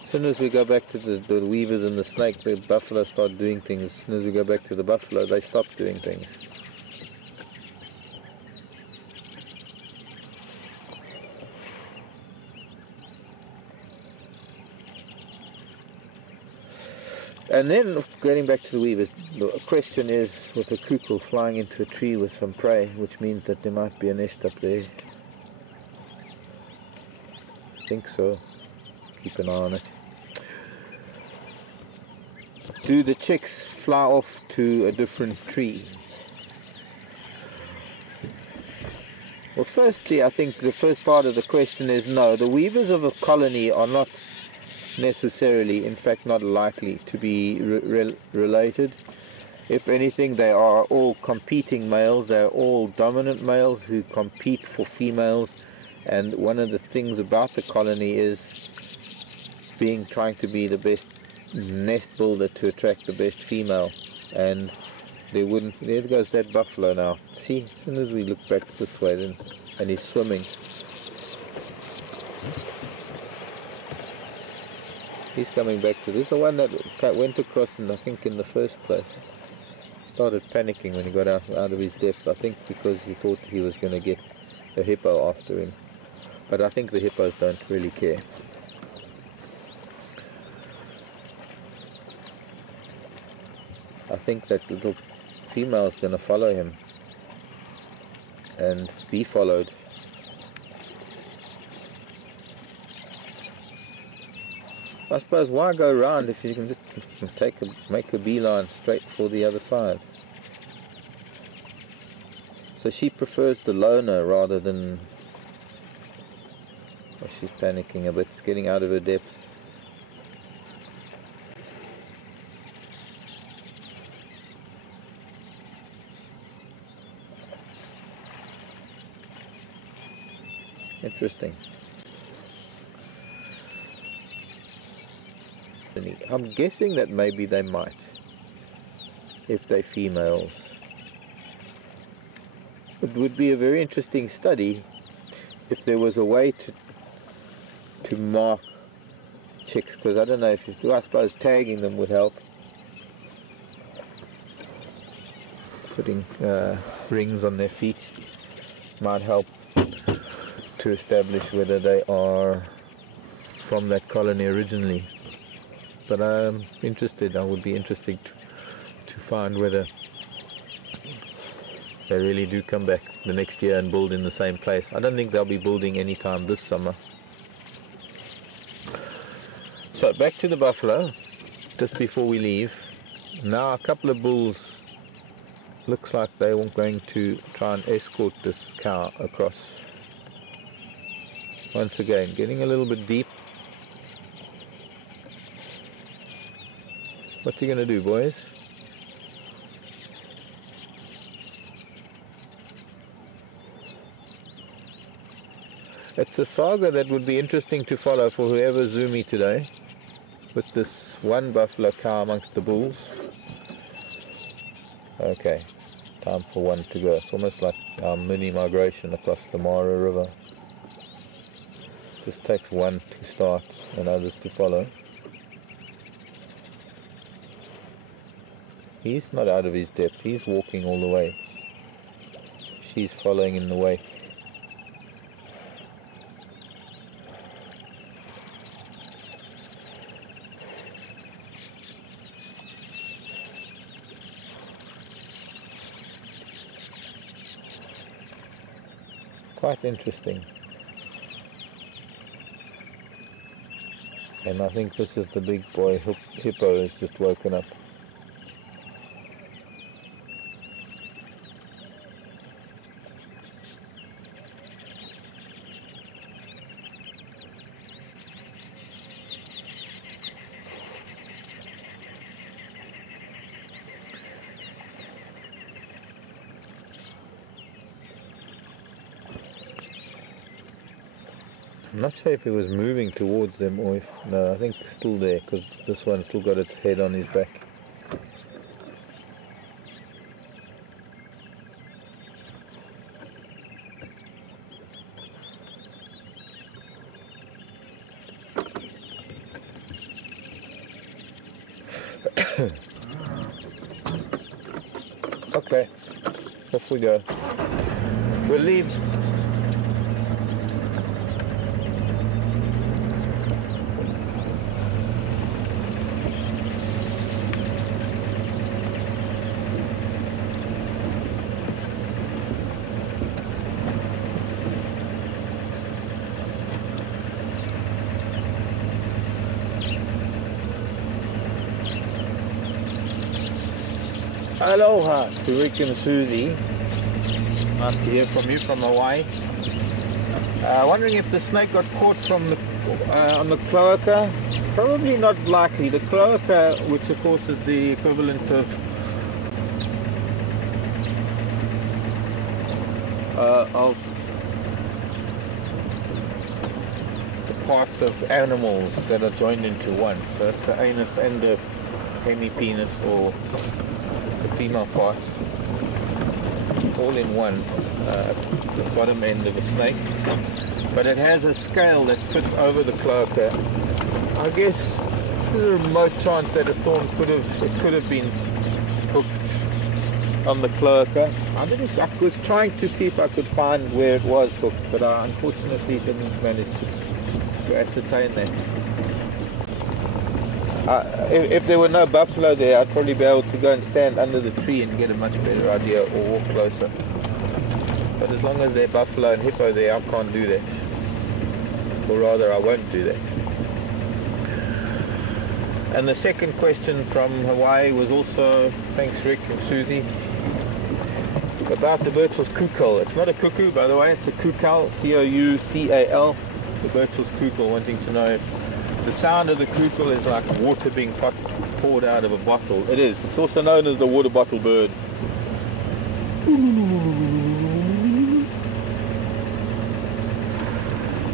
As soon as we go back to the weavers and the snake, the buffalo start doing things. As soon as we go back to the buffalo, they stop doing things. And then, getting back to the weavers, the question is, with a cuckoo flying into a tree with some prey, which means that there might be a nest up there. I think so. Keep an eye on it. Do the chicks fly off to a different tree? Well, firstly, I think the first part of the question is no. The weavers of a colony are not necessarily, in fact not likely to be related. If anything, they are all competing males. They are all dominant males who compete for females. And one of the things about the colony is trying to be the best nest builder to attract the best female. And there goes that buffalo now. See, as soon as we look back this way, then, and he's swimming. He's coming back to this. The one that went across, I think, in the first place. Started panicking when he got out of his depth. I think because he thought he was going to get a hippo after him. But I think the hippos don't really care. I think that little female is going to follow him and be followed. I suppose why go round if you can just make a beeline straight for the other side. So she prefers the loner rather than... Oh, she's panicking a bit, getting out of her depth. Interesting. I'm guessing that maybe they might, if they're females. It would be a very interesting study if there was a way to mark chicks, because I don't know I suppose tagging them would help. putting rings on their feet might help to establish whether they are from that colony originally. But I'm interested, I would be interested to find whether they really do come back the next year and build in the same place. I don't think they'll be building anytime this summer. So back to the buffalo, just before we leave. Now a couple of bulls, looks like they were going to try and escort this cow across. Once again, getting a little bit deep. What you gonna do, boys? It's a saga that would be interesting to follow for whoever zoomed me today, with this one buffalo cow amongst the bulls. Okay, time for one to go. It's almost like our mini migration across the Mara River. Just takes one to start and others to follow. He's not out of his depth, he's walking all the way. She's following in the wake. Quite interesting. And I think this is the big boy hippo has just woken up. I'm not sure if he was moving towards them or if... No, I think still there, because this one still got its head on his back. Okay, off we go. We'll leave. Aloha to Rick and Susie. Nice to hear from you from Hawaii. Wondering if the snake got caught from the, on the cloaca. Probably not likely. The cloaca, which of course is the equivalent of the parts of animals that are joined into one. So it's the anus and the hemipenis, or the female parts, all in one, the bottom end of a snake. But it has a scale that fits over the cloaca. I guess there's a remote chance that a thorn could have been hooked on the cloaca. I was trying to see if I could find where it was hooked, but I unfortunately didn't manage to ascertain that. If there were no buffalo there, I'd probably be able to go and stand under the tree and get a much better idea, or walk closer. But as long as there's buffalo and hippo there, I can't do that. Or rather, I won't do that. And the second question from Hawaii was also, thanks Rick and Susie, about the Birchall's kukal. It's not a cuckoo, by the way, it's a kukal, C-O-U-C-A-L. The Birchall's kukal, wanting to know if the sound of the kukal is like water being poured out of a bottle. It is. It's also known as the water bottle bird.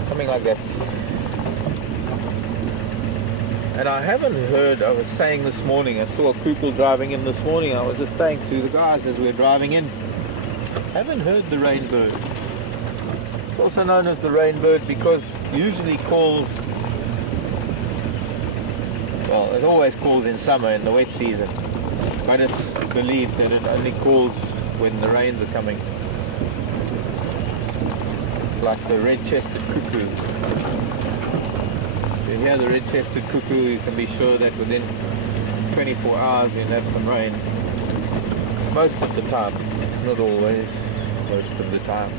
Something like that. And I haven't heard, I was saying this morning, I saw a kukal driving in this morning, I was just saying to the guys as we're driving in, I haven't heard the rainbird. It's also known as the rainbird because it usually calls, well, it always calls in summer, in the wet season, but it's believed that it only calls when the rains are coming. Like the red-chested cuckoo. If you hear the red-chested cuckoo, you can be sure that within 24 hours you'll have some rain. Most of the time, not always, most of the time.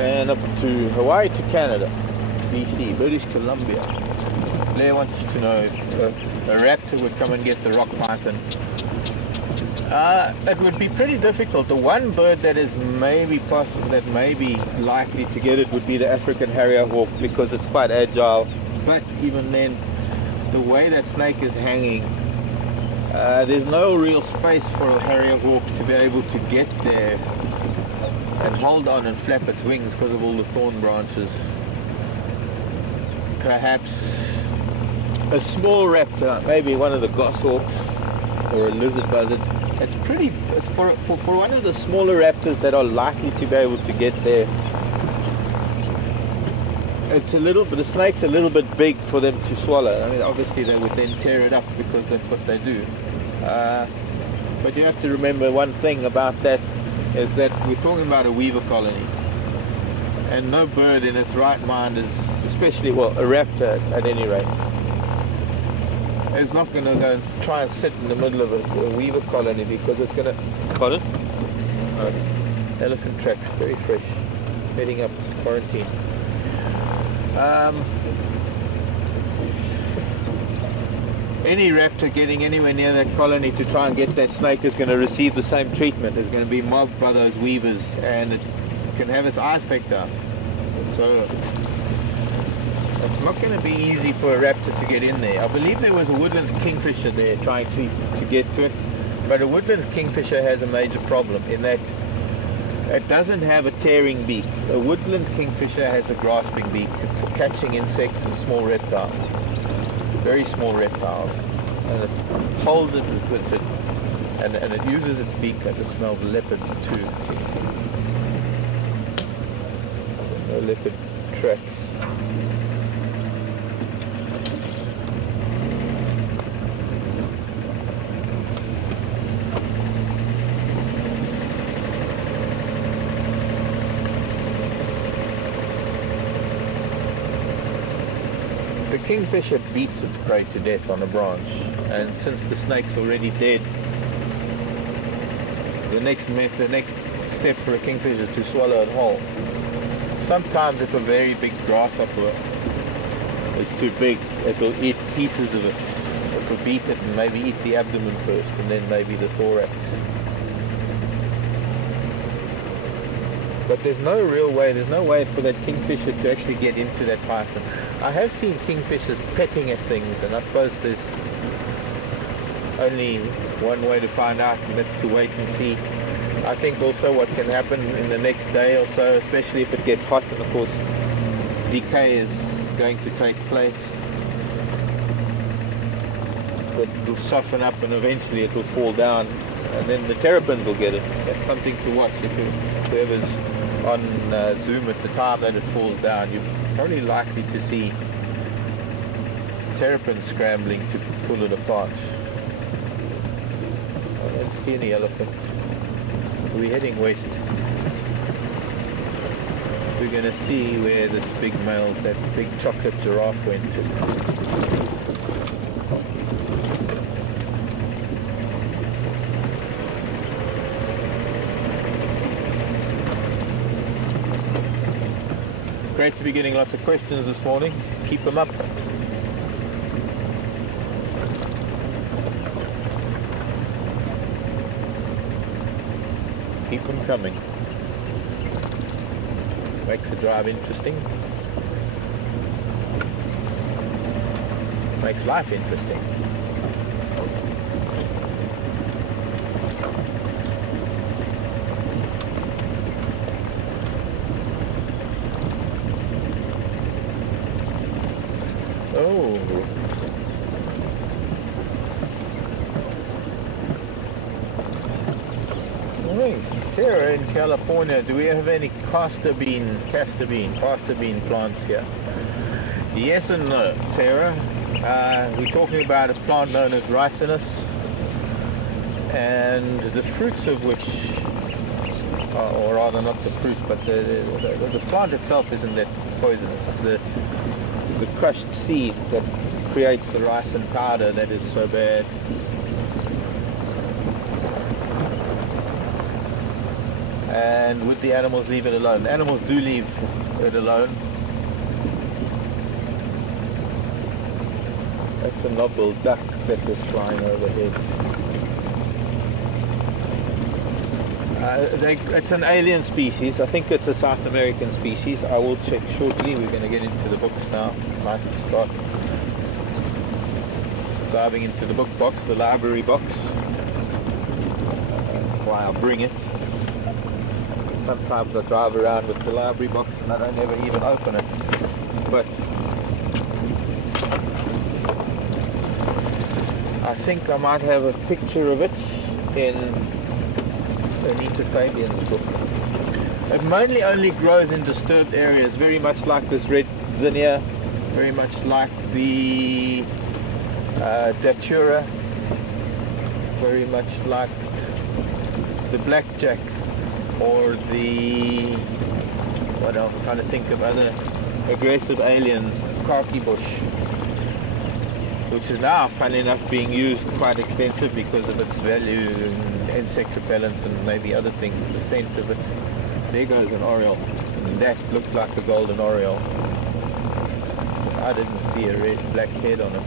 And up to Hawaii to Canada, BC, British Columbia. Blair wants to know if a raptor would come and get the rock python. It would be pretty difficult. The one bird that is maybe possible, that may be likely to get it, would be the African harrier hawk, because it's quite agile. But even then, the way that snake is hanging, there's no real space for a harrier hawk to be able to get there and hold on and flap its wings because of all the thorn branches. Perhaps a small raptor, maybe one of the goshawks or a lizard buzzard. It's for one of the smaller raptors that are likely to be able to get there. It's a little bit, the snake's a little bit big for them to swallow. I mean, obviously they would then tear it up because that's what they do. But you have to remember one thing about that, is that we're talking about a weaver colony, and no bird in its right mind is, especially, well, a raptor at any rate, is not going to go and try and sit in the middle of a weaver colony, because it's going to... Pardon? Elephant tracks, very fresh, heading up quarantine. Any raptor getting anywhere near that colony to try and get that snake is going to receive the same treatment. It's going to be mobbed by those weavers, and it can have its eyes pecked out. So it's not going to be easy for a raptor to get in there. I believe there was a woodlands kingfisher there trying to get to it, but a woodlands kingfisher has a major problem in that it doesn't have a tearing beak. A woodlands kingfisher has a grasping beak for catching insects and small reptiles. Very small reptiles, and it holds it with it, and it uses its beak at the smell of leopard too. No leopard tracks. The kingfisher beats its prey to death on a branch, and since the snake's already dead, the next step for a kingfisher is to swallow it whole. Sometimes if a very big grasshopper is too big, it will eat pieces of it. It will beat it and maybe eat the abdomen first, and then maybe the thorax. But there's no real way, there's no way for that kingfisher to actually get into that python. I have seen kingfishers pecking at things, and I suppose there's only one way to find out, and that's to wait and see. I think also what can happen in the next day or so, especially if it gets hot, and of course decay is going to take place, it will soften up and eventually it will fall down, and then the terrapins will get it. That's something to watch. If whoever's on Zoom at the time that it falls down, you're probably likely to see terrapins scrambling to pull it apart. I don't see any elephant. We're heading west. We're going to see where this big male, that big chocolate giraffe went to. Great to be getting lots of questions this morning. Keep them up. Keep them coming. Makes the drive interesting. Makes life interesting. Oh. Hey, Sarah in California, do we have any castor bean plants here? Yes and no, Sarah. We're talking about a plant known as ricinus, and the fruits of which, or rather not the fruits, but the plant itself isn't that poisonous. It's the crushed seed that creates the ricin powder that is so bad. And would the animals leave it alone? The animals do leave it alone. That's a noble duck that is flying overhead. It's an alien species. I think it's a South American species. I will check shortly. We're going to get into the books now. Nice to start diving into the book box, the library box. Why I'll bring it. Sometimes I drive around with the library box and I don't ever even open it. But I think I might have a picture of it in Anita Fabian's book. It mainly only grows in disturbed areas, very much like this red zinnia, very much like the datura, very much like the blackjack, or the, what else, I'm trying to think of other aggressive aliens, khaki bush, which is now, funny enough, being used quite extensive because of its value in insect repellents and maybe other things, the scent of it. There goes an oriole, and that looked like a golden oriole. I didn't see a black head on it.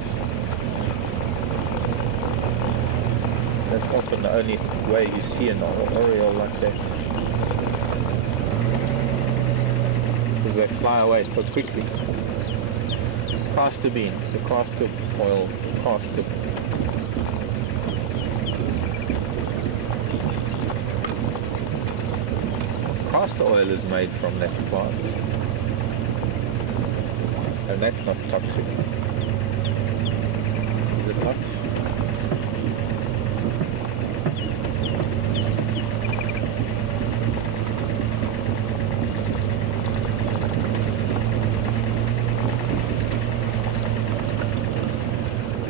That's often the only way you see an oriole like that. Because they fly away so quickly. Castor bean, the castor oil, castor. Castor oil is made from that plant. And that's not toxic. Is it not?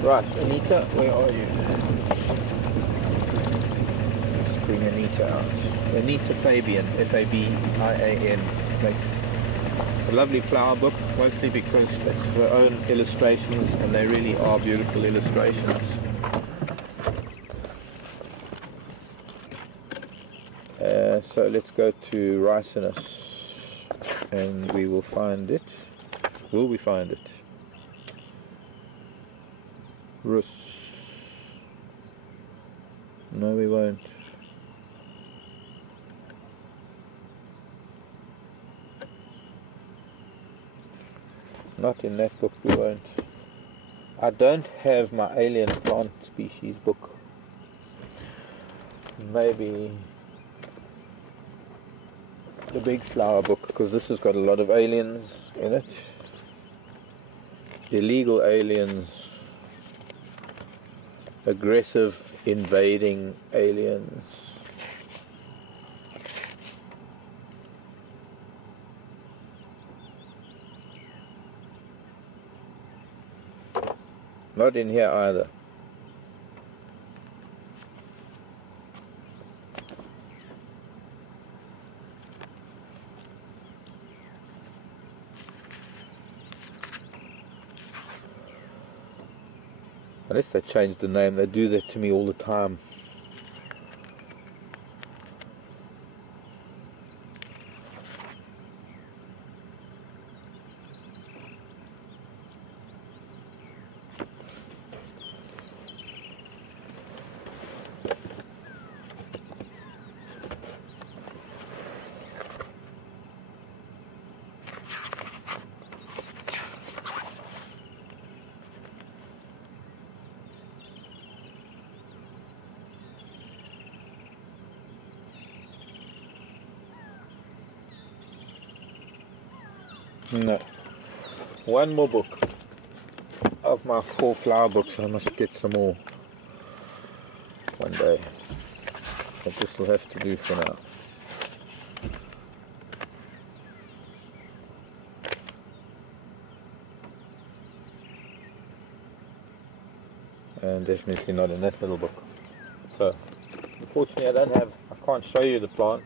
Right, Anita, where are you? Let's bring Anita out. Anita Fabian, F-A-B-I-A-N, makes a lovely flower book, mostly because it's her own illustrations, and they really are beautiful illustrations. So let's go to ricinus, and we will find it. Will we find it? Rus. No, we won't. Not in that book, we won't. I don't have my alien plant species book. Maybe the big flower book, because this has got a lot of aliens in it. Illegal aliens. Aggressive, invading aliens. Not in here either. Unless they change the name, they do that to me all the time. No. One more book. of my 4 flower books. I must get some more one day, but this will have to do for now. And definitely not in that little book. So unfortunately I can't show you the plant.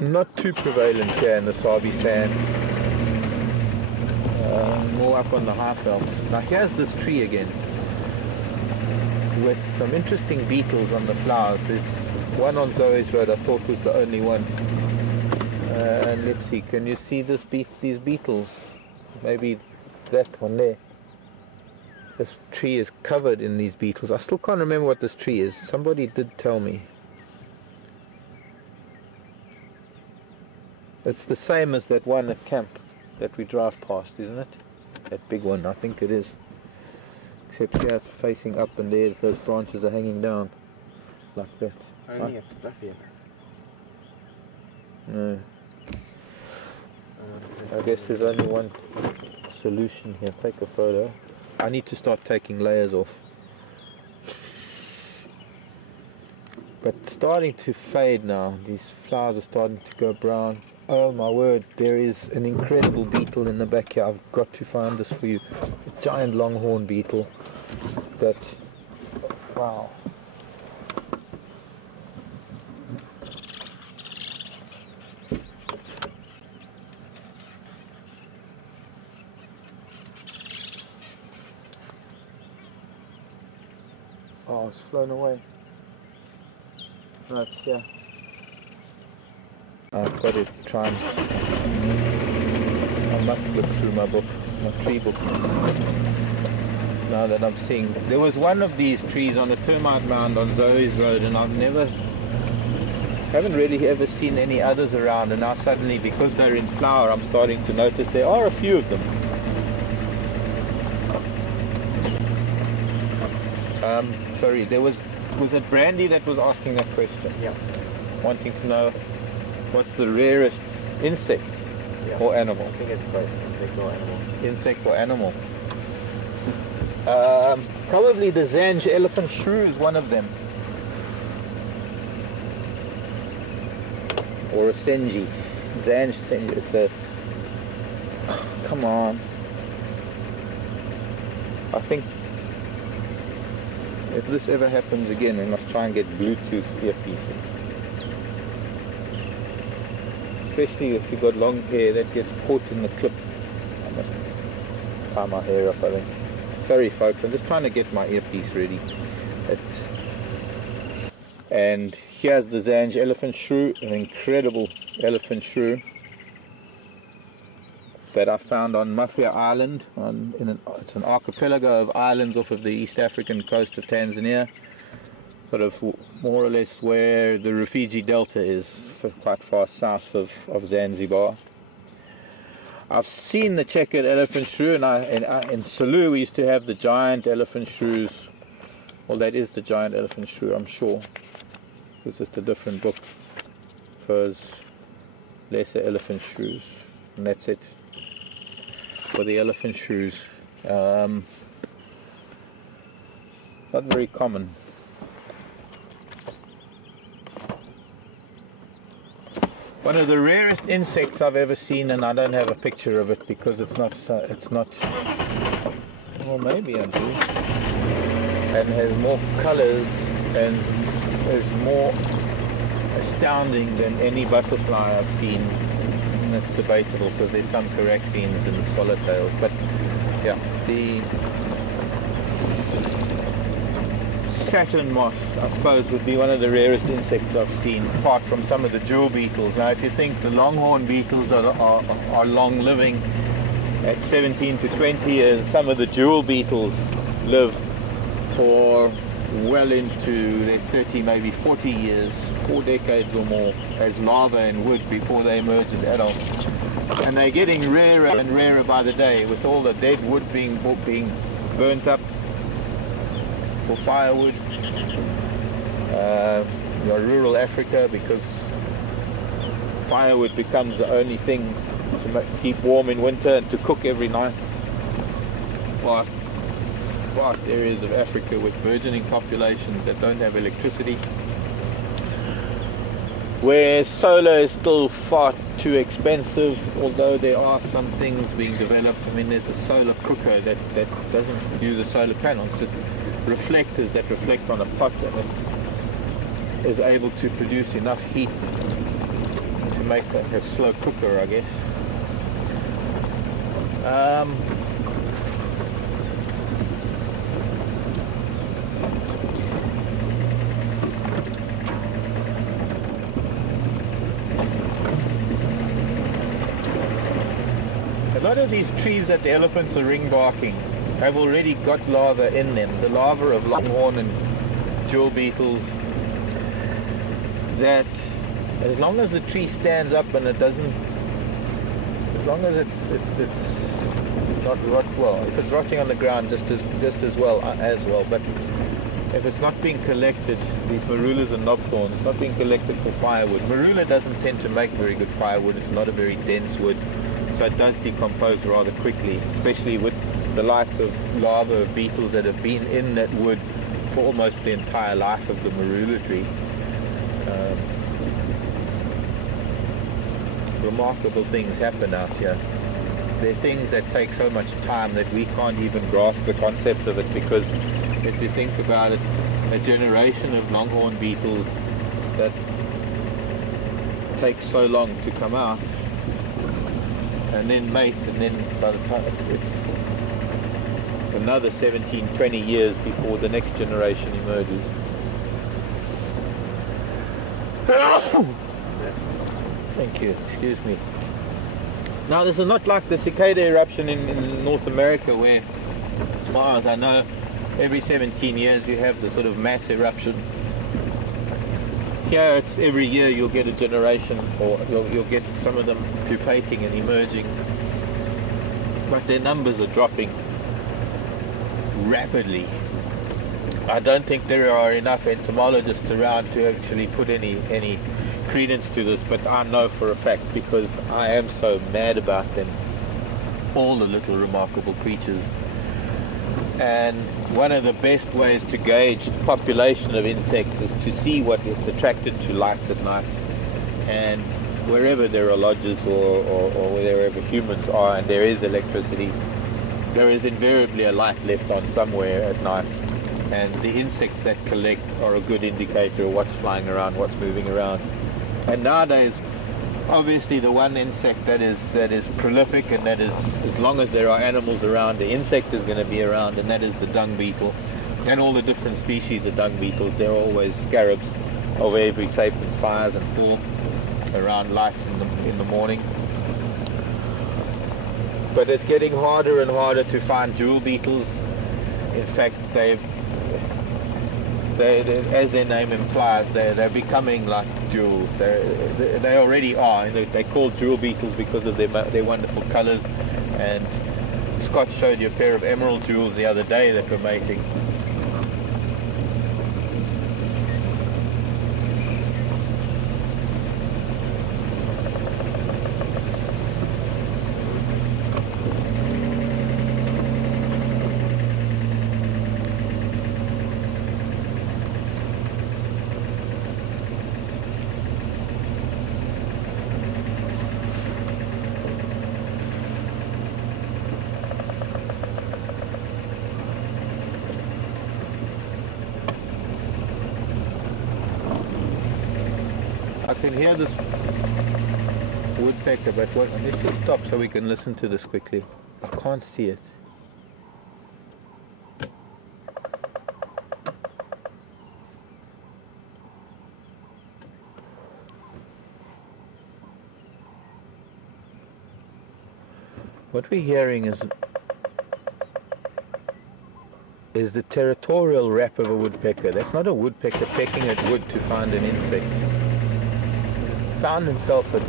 Not too prevalent here in the Sabi sand, more up on the high veld. Now here's this tree again with some interesting beetles on the flowers. There's one on Zoe's Road I thought was the only one. And let's see, can you see these beetles? Maybe that one there. This tree is covered in these beetles. I still can't remember what this tree is. Somebody did tell me. It's the same as that one at camp that we drive past, isn't it? That big one, I think it is. Except here it's facing up and there those branches are hanging down. Like that. Only it's fluffy. No. I guess there's only one solution here. Take a photo. I need to start taking layers off. But it's starting to fade now. These flowers are starting to go brown. Oh my word, there is an incredible beetle in the back here. I've got to find this for you. A giant longhorn beetle that, wow. Oh, it's flown away. No, it's here. I've got to try and... I must look through my book, my tree book. Now that I'm seeing... There was one of these trees on a termite mound on Zoe's Road, and haven't really ever seen any others around, and now suddenly, because they're in flower, I'm starting to notice there are a few of them. Sorry, was it Brandy that was asking that question? Yeah. Wanting to know what's the rarest insect or animal? I think it's both insect or animal. Insect or animal? Probably the Zanj elephant shrew is one of them. Or a Senji. Zanj Senji. It's a... Come on. I think if this ever happens again, we must try and get Bluetooth earpieces. Especially if you've got long hair that gets caught in the clip. I must tie my hair up, I think. Sorry folks, I'm just trying to get my earpiece ready. And here's the Zanj elephant shrew, an incredible elephant shrew that I found on Mafia Island. It's an archipelago of islands off of the East African coast of Tanzania, sort of more or less where the Rufiji Delta is, quite far south of Zanzibar. I've seen the checkered elephant shrew, and in Salou we used to have the giant elephant shrews. Well, that is the giant elephant shrew, I'm sure. It's just a different book. Those lesser elephant shrews, and that's it for the elephant shrews. Not very common. One of the rarest insects I've ever seen, and I don't have a picture of it because it's not, well maybe I do, and has more colors and is more astounding than any butterfly I've seen. And that's debatable because there's some Caraxines and swallowtails, but yeah, the Saturn moth, I suppose, would be one of the rarest insects I've seen, apart from some of the jewel beetles. Now, if you think the longhorn beetles are long living at 17 to 20 years, some of the jewel beetles live for well into their 30, maybe 40 years, 4 decades or more, as larvae in wood before they emerge as adults. And they're getting rarer and rarer by the day, with all the dead wood being burnt up for firewood. you're rural Africa, because firewood becomes the only thing to keep warm in winter and to cook every night. Vast areas of Africa with burgeoning populations that don't have electricity, where solar is still far too expensive, although there are some things being developed. I mean, there's a solar cooker that doesn't use a solar panel, it's just reflectors that reflect on a pot, and it is able to produce enough heat to make like a slow cooker, I guess. A lot of these trees that the elephants are ring barking have already got larvae in them, the larvae of longhorn and jewel beetles, that as long as the tree stands up and it doesn't, as long as it's not rot, well, if it's rotting on the ground just as well, but if it's not being collected, these marulas and knobthorns, not being collected for firewood. Marula doesn't tend to make very good firewood, it's not a very dense wood, so it does decompose rather quickly, especially with the likes of larvae of beetles that have been in that wood for almost the entire life of the marula tree. Remarkable things happen out here. There are things that take so much time that we can't even grasp the concept of it, because if you think about it, a generation of longhorn beetles that takes so long to come out and then mate, and then by the time it's another 17-20 years before the next generation emerges. Thank you, excuse me. Now, this is not like the cicada eruption in North America, where, as far as I know, every 17 years you have the sort of mass eruption. Here it's every year you'll get a generation, or you'll get some of them pupating and emerging, but their numbers are dropping rapidly. I don't think there are enough entomologists around to actually put any credence to this, but I know for a fact, because I am so mad about them, all the little remarkable creatures. And one of the best ways to gauge the population of insects is to see what it's attracted to lights at night. And wherever there are lodges or wherever humans are and there is electricity, there is invariably a light left on somewhere at night. And the insects that collect are a good indicator of what's flying around, what's moving around. And nowadays, obviously the one insect that is prolific, and that is, as long as there are animals around, the insect is going to be around, and that is the dung beetle. And all the different species of dung beetles, they're always scarabs of every shape and size and form around lights in the morning. But it's getting harder and harder to find jewel beetles. In fact, they, as their name implies, they're becoming like jewels. They already are. They're called jewel beetles because of their wonderful colors. And Scott showed you a pair of emerald jewels the other day that were mating. I can hear this woodpecker, but let's just stop so we can listen to this quickly. I can't see it. What we're hearing is the territorial rap of a woodpecker. That's not a woodpecker pecking at wood to find an insect. Found himself a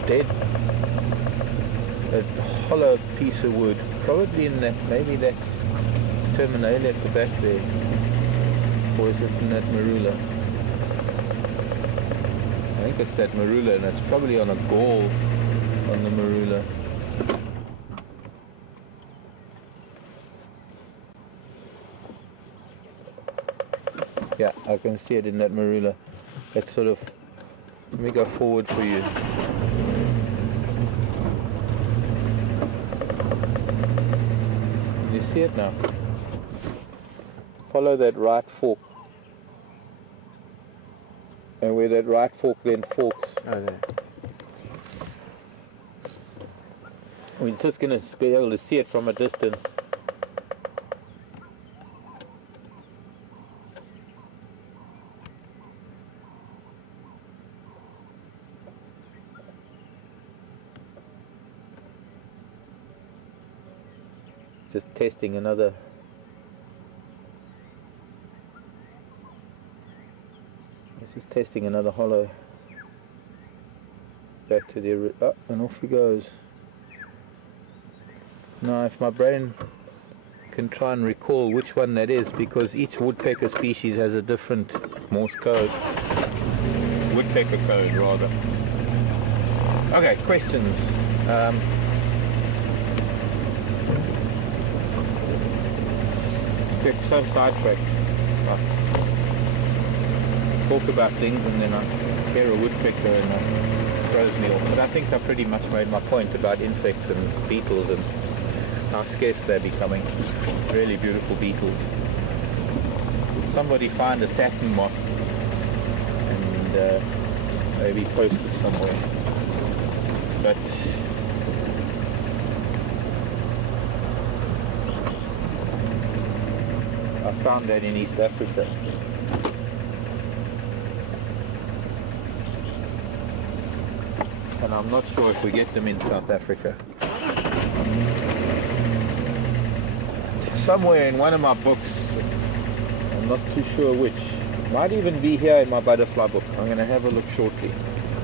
hollow piece of wood, probably in that, maybe that terminalia at the back there, or is it in that marula? think it's that marula, and it's probably on a gall on the marula. Yeah, I can see it in that marula. It's sort of, let me go forward for you. Can you see it now? Follow that right fork. And where that right fork then forks. Okay. We're just going to be able to see it from a distance. Just testing another. This is testing another hollow. Back to the, oh, and off he goes. Now if my brain can try and recall which one that is, because each woodpecker species has a different Morse code. Woodpecker code rather. Okay, questions. Get so sidetracked. I talk about things and then I hear a woodpecker and it throws me off. But I think I pretty much made my point about insects and beetles and how scarce they're becoming. Really beautiful beetles. Somebody find a satin moth and maybe post it somewhere. But I found that in East Africa. And I'm not sure if we get them in South Africa. Somewhere in one of my books, I'm not too sure which, might even be here in my butterfly book. I'm going to have a look shortly.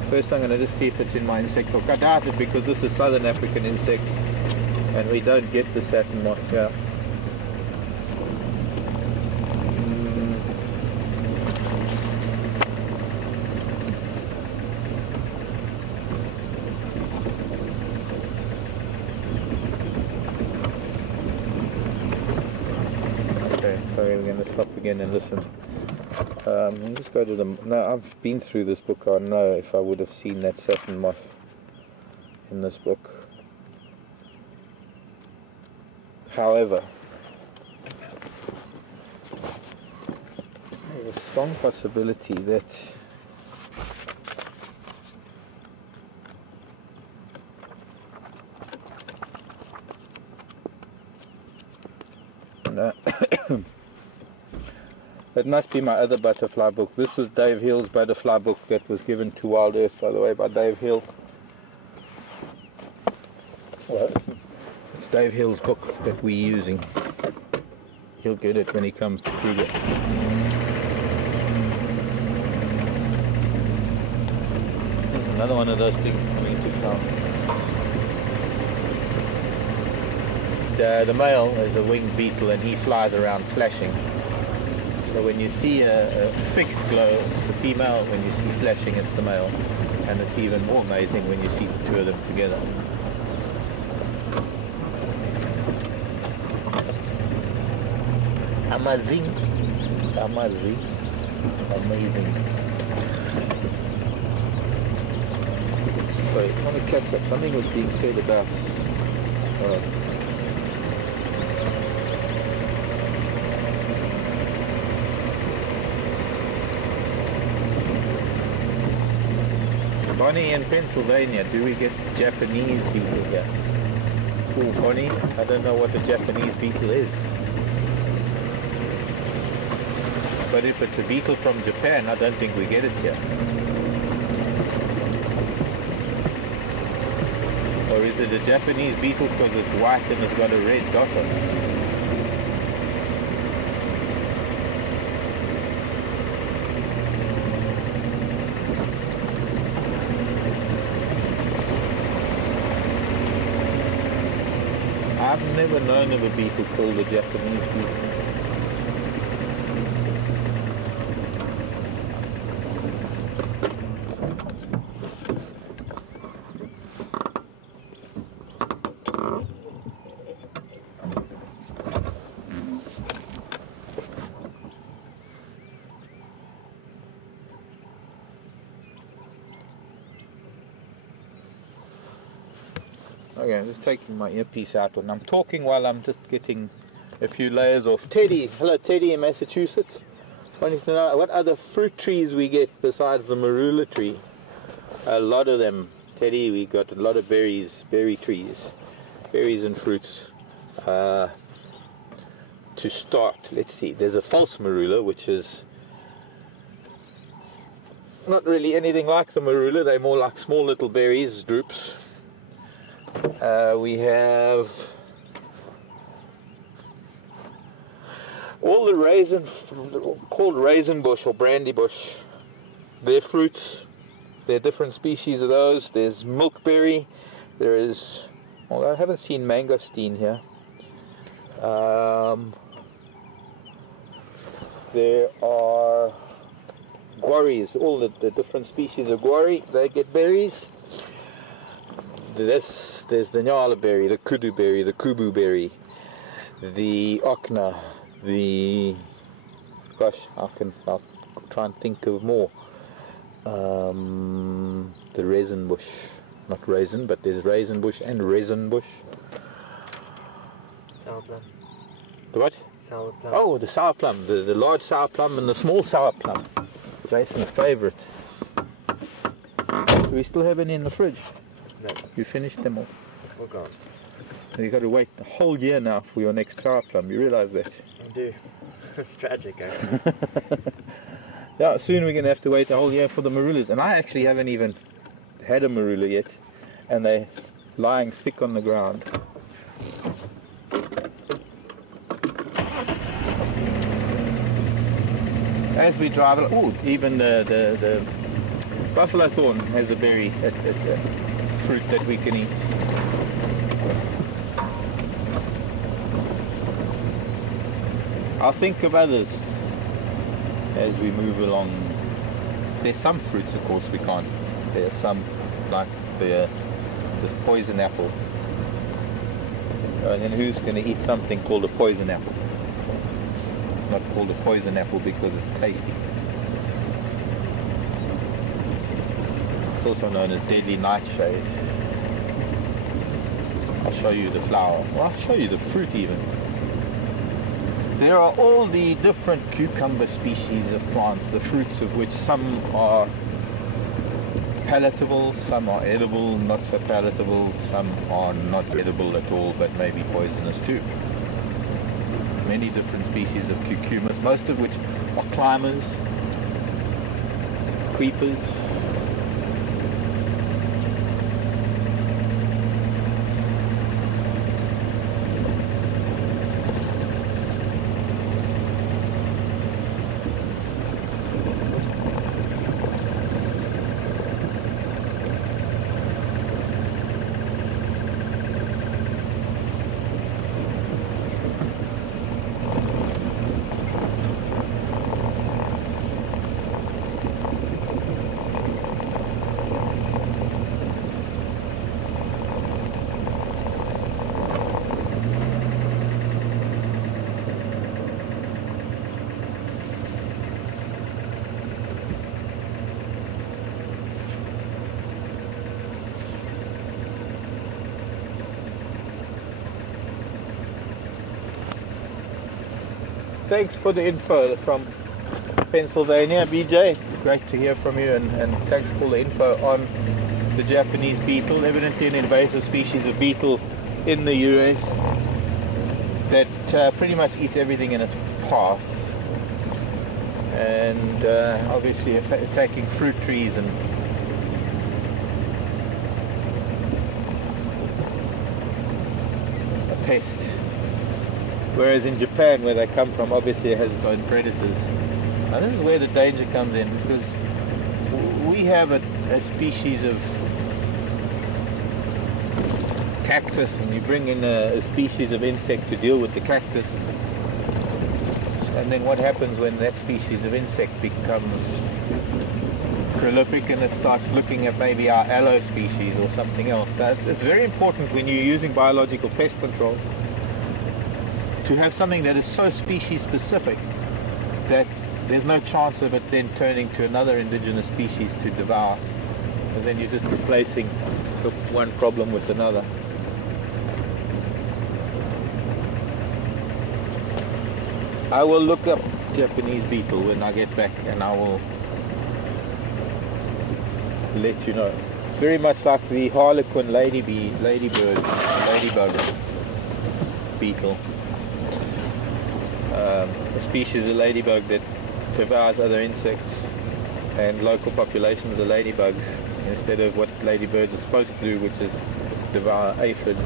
First I'm going to just see if it's in my insect book. I doubt it because this is Southern African insect and we don't get the satin moth here. Sorry, we're going to stop again and listen. Let me just go to the... No, I've been through this book. I know if I would have seen that satin moth in this book. However, there's a strong possibility that that must be my other butterfly book. This was Dave Hill's butterfly book that was given to Wild Earth, by the way, by Dave Hill. Well, it's Dave Hill's book that we're using. He'll get it when he comes to Kruger. There's another one of those things coming into town. The male is a winged beetle and he flies around flashing. So when you see a fixed glow, it's the female. When you see flashing, it's the male. And it's even more amazing when you see the two of them together. Amazing. Amazing. Amazing. Sorry, I want to catch up. Something was being said about... Bonnie in Pennsylvania, do we get Japanese beetle here? Cool, Bonnie. I don't know what a Japanese beetle is. But if it's a beetle from Japan, I don't think we get it here. Or is it a Japanese beetle because it's white and it's got a red dot on it? I've never known of a beetle called a Japanese beetle. Okay, I'm just taking my earpiece out and I'm talking while I'm just getting a few layers off. Teddy, hello Teddy in Massachusetts. Wanting to know what other fruit trees we get besides the marula tree. A lot of them, Teddy. We got a lot of berries, berry trees, berries and fruits. To start, let's see. There's a false marula, which is not really anything like the marula. They're more like small little berries, drupes. We have all the raisin, called raisin bush or brandy bush. They're fruits. There are different species of those. There's milkberry. There is, well, I haven't seen mangosteen here. There are guaris, all the different species of guari. They get berries. There's the nyala berry, the kudu berry, the kubu berry, the okna, the, gosh, I'll try and think of more. The raisin bush, not raisin, but there's raisin bush and resin bush. Sour plum. The what? Sour plum. Oh, the sour plum, the large sour plum and the small sour plum. Jason's favourite. Do we still have any in the fridge? No. You finished them all. All gone. You've got to wait the whole year now for your next sour plum. You realise that? I do. It's tragic, actually. Yeah, soon we're going to have to wait a whole year for the marulas. And I actually haven't even had a marula yet. And they're lying thick on the ground. As we drive, oh, even the buffalo thorn has a berry, a fruit that we can eat. I'll think of others as we move along. There's some fruits, of course, we can't. There's some, like the poison apple. And then who's going to eat something called a poison apple? Not called a poison apple because it's tasty. It's also known as deadly nightshade. I'll show you the flower. Well, I'll show you the fruit even. There are all the different cucumber species of plants, the fruits of which some are palatable, some are edible, not so palatable, some are not edible at all, but maybe poisonous too. Many different species of cucumbers, most of which are climbers, creepers. Thanks for the info from Pennsylvania, BJ. Great to hear from you, and thanks for the info on the Japanese beetle, evidently an invasive species of beetle in the US that pretty much eats everything in its path, and obviously attacking fruit trees and a pest. Whereas in Japan, where they come from, obviously it has its own predators. Now this is where the danger comes in, because we have a species of cactus, and you bring in a species of insect to deal with the cactus. And then what happens when that species of insect becomes prolific and it starts looking at maybe our aloe species or something else? So it's very important when you're using biological pest control to have something that is so species specific that there's no chance of it then turning to another indigenous species to devour, and then you're just replacing one problem with another. I will look up Japanese beetle when I get back, and I will let you know. It's very much like the harlequin ladybird, ladybug beetle. A species of ladybug that devours other insects, and local populations of ladybugs, instead of what ladybirds are supposed to do, which is devour aphids.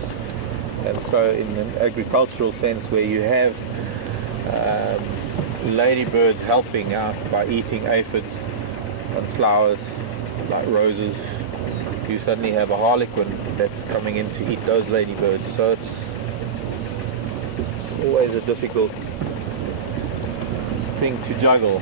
And so in an agricultural sense, where you have ladybirds helping out by eating aphids on flowers like roses, you suddenly have a harlequin that's coming in to eat those ladybirds. So it's always a difficult thing to juggle.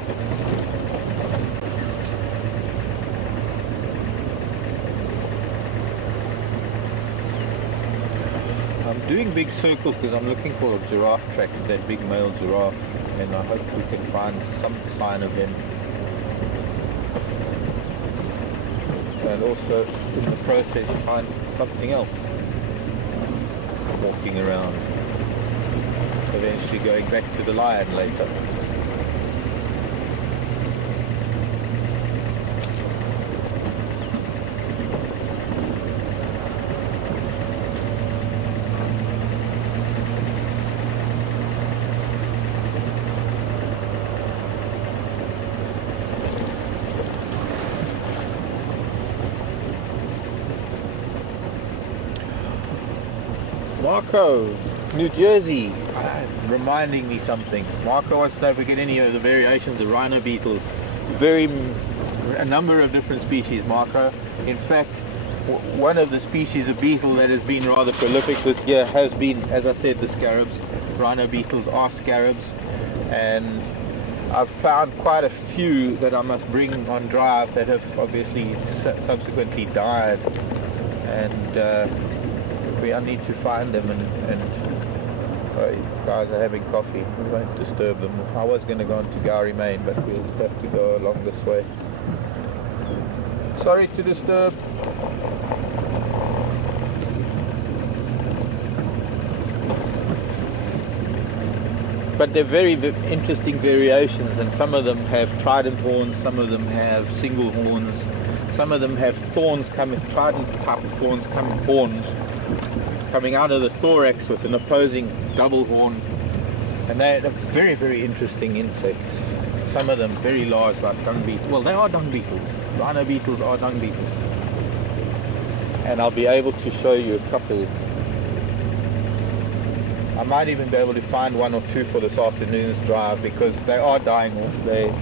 I'm doing big circles because I'm looking for a giraffe track, that big male giraffe, and I hope we can find some sign of him. And also in the process find something else walking around, eventually going back to the lion later. Marco, New Jersey, reminding me something. Marco wants to know if we get any of the variations of rhino beetles. A number of different species, Marco. In fact, one of the species of beetle that has been rather prolific this year has been, as I said, the scarabs. Rhino beetles are scarabs, and I've found quite a few that I must bring on drive that have obviously subsequently died, and I need to find them, and guys are having coffee. We won't disturb them. I was going to go on to Gowrie Main, but we'll just have to go along this way. Sorry to disturb. But they're very interesting variations, and some of them have trident horns, some of them have single horns, some of them have thorns coming, trident type of thorns coming out of the thorax with an opposing double horn, and they're very, very interesting insects. Some of them very large, like dung beetles. Well, they are dung beetles. Rhino beetles are dung beetles, and I'll be able to show you a couple. I might even be able to find one or two for this afternoon's drive, because they are dying off. They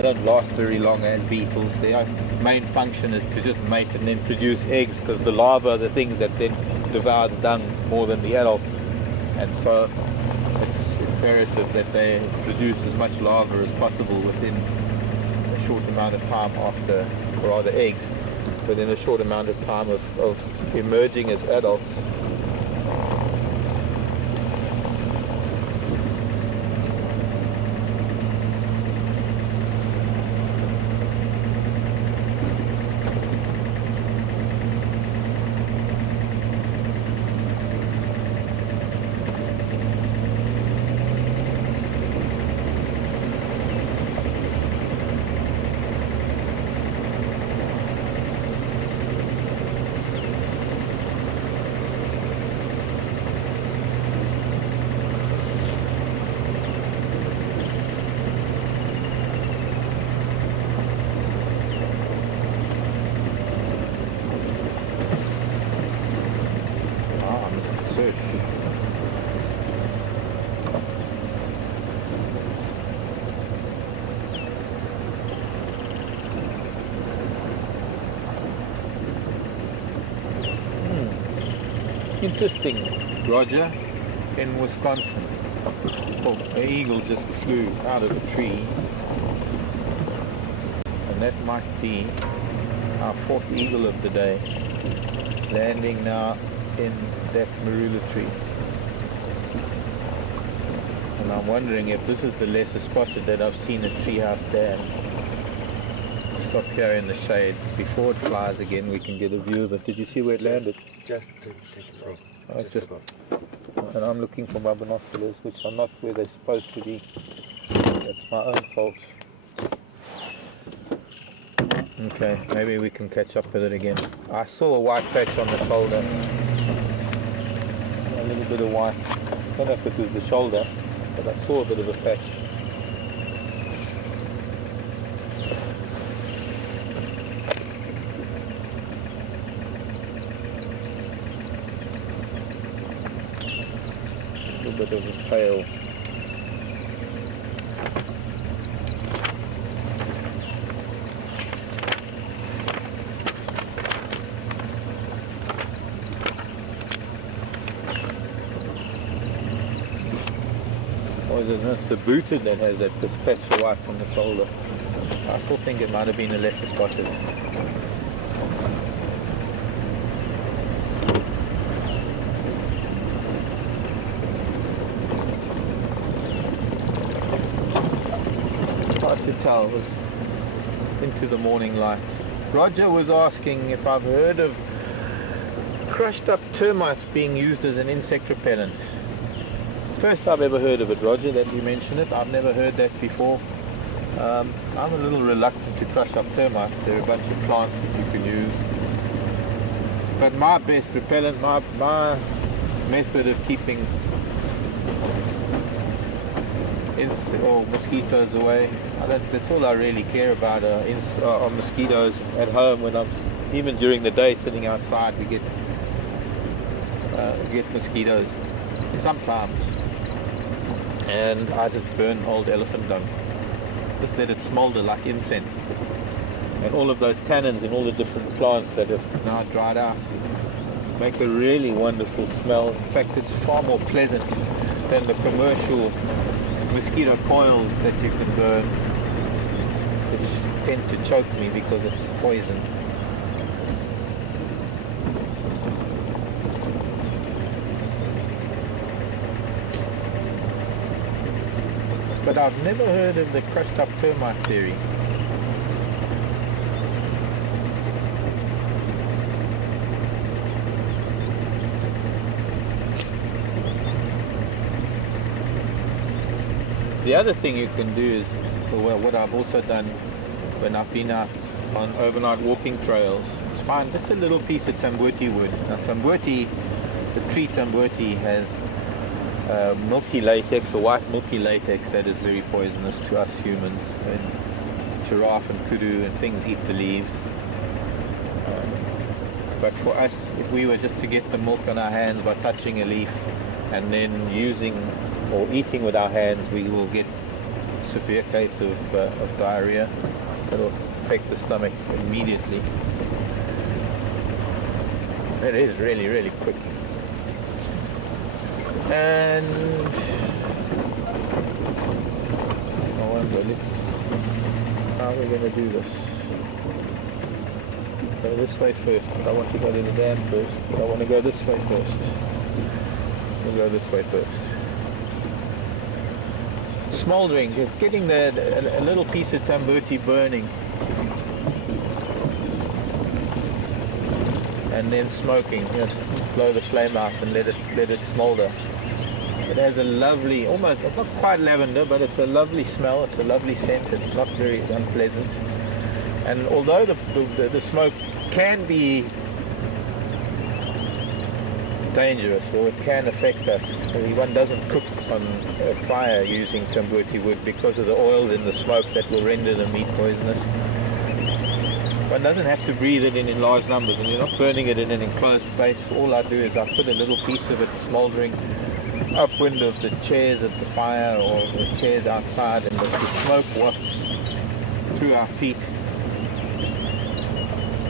don't last very long as beetles. Their main function is to just mate and then produce eggs, because the larvae are the things that then devour the dung more than the adults, and so it's imperative that they produce as much larvae as possible within a short amount of time after, or rather eggs, within a short amount of time of emerging as adults. Interesting, Roger, in Wisconsin. Oh, an eagle just flew out of a tree, and that might be our fourth eagle of the day, landing now in that marula tree. And I'm wondering if this is the lesser spotted that I've seen at Treehouse Dam. Stop here in the shade. Before it flies again, we can get a view of it. Did you see where it landed? Just to take a break. Oh, just and I'm looking for my binoculars, which are not where they're supposed to be. That's my own fault. Okay, maybe we can catch up with it again. I saw a white patch on the shoulder. A little bit of white. I don't know if it was the shoulder, but I saw a bit of a patch. A little bit of a tail. It's the booted that has that patch of white on the shoulder. I still think it might have been a lesser spotted. Hard to tell, it was into the morning light. Roger was asking if I've heard of crushed up termites being used as an insect repellent. First I've ever heard of it, Roger, that you mentioned it. I've never heard that before. I'm a little reluctant to crush up termites. There are a bunch of plants that you can use. But my best repellent, my method of keeping mosquitoes away, that's all I really care about are mosquitoes at home. When I'm, even during the day sitting outside, we get mosquitoes sometimes. And I just burn old elephant dung. Just let it smolder like incense. And all of those tannins in all the different plants that have now dried out make a really wonderful smell. In fact, it's far more pleasant than the commercial mosquito coils that you can burn, which tend to choke me because it's poison. But I've never heard of the crushed up termite theory. The other thing you can do is, well, what I've also done when I've been out on overnight walking trails, is find just a little piece of tamboti wood. Now tamboti, the tree tamboti has milky latex, or white milky latex, that is very poisonous to us humans. And giraffe and kudu and things eat the leaves. But for us, if we were just to get the milk on our hands by touching a leaf and then using or eating with our hands, we will get a severe case of diarrhea. It'll affect the stomach immediately. It is really, really quick. And I wonder, how are we going to do this? Go this way first. I want to go to the dam first, but I want to go this way first. We'll go this way first. Smouldering, getting a little piece of tamboti burning, and then smoking. Blow the flame out and let it smolder. It has a lovely, almost, it's not quite lavender, but it's a lovely smell. It's a lovely scent. It's not very unpleasant. And although the smoke can be dangerous, or it can affect us, one doesn't cook on a fire using tamboti wood because of the oils in the smoke that will render the meat poisonous. One doesn't have to breathe it in large numbers, and you're not burning it in an enclosed space. All I do is I put a little piece of it smouldering upwind of the chairs at the fire or the chairs outside, and the smoke wafts through our feet.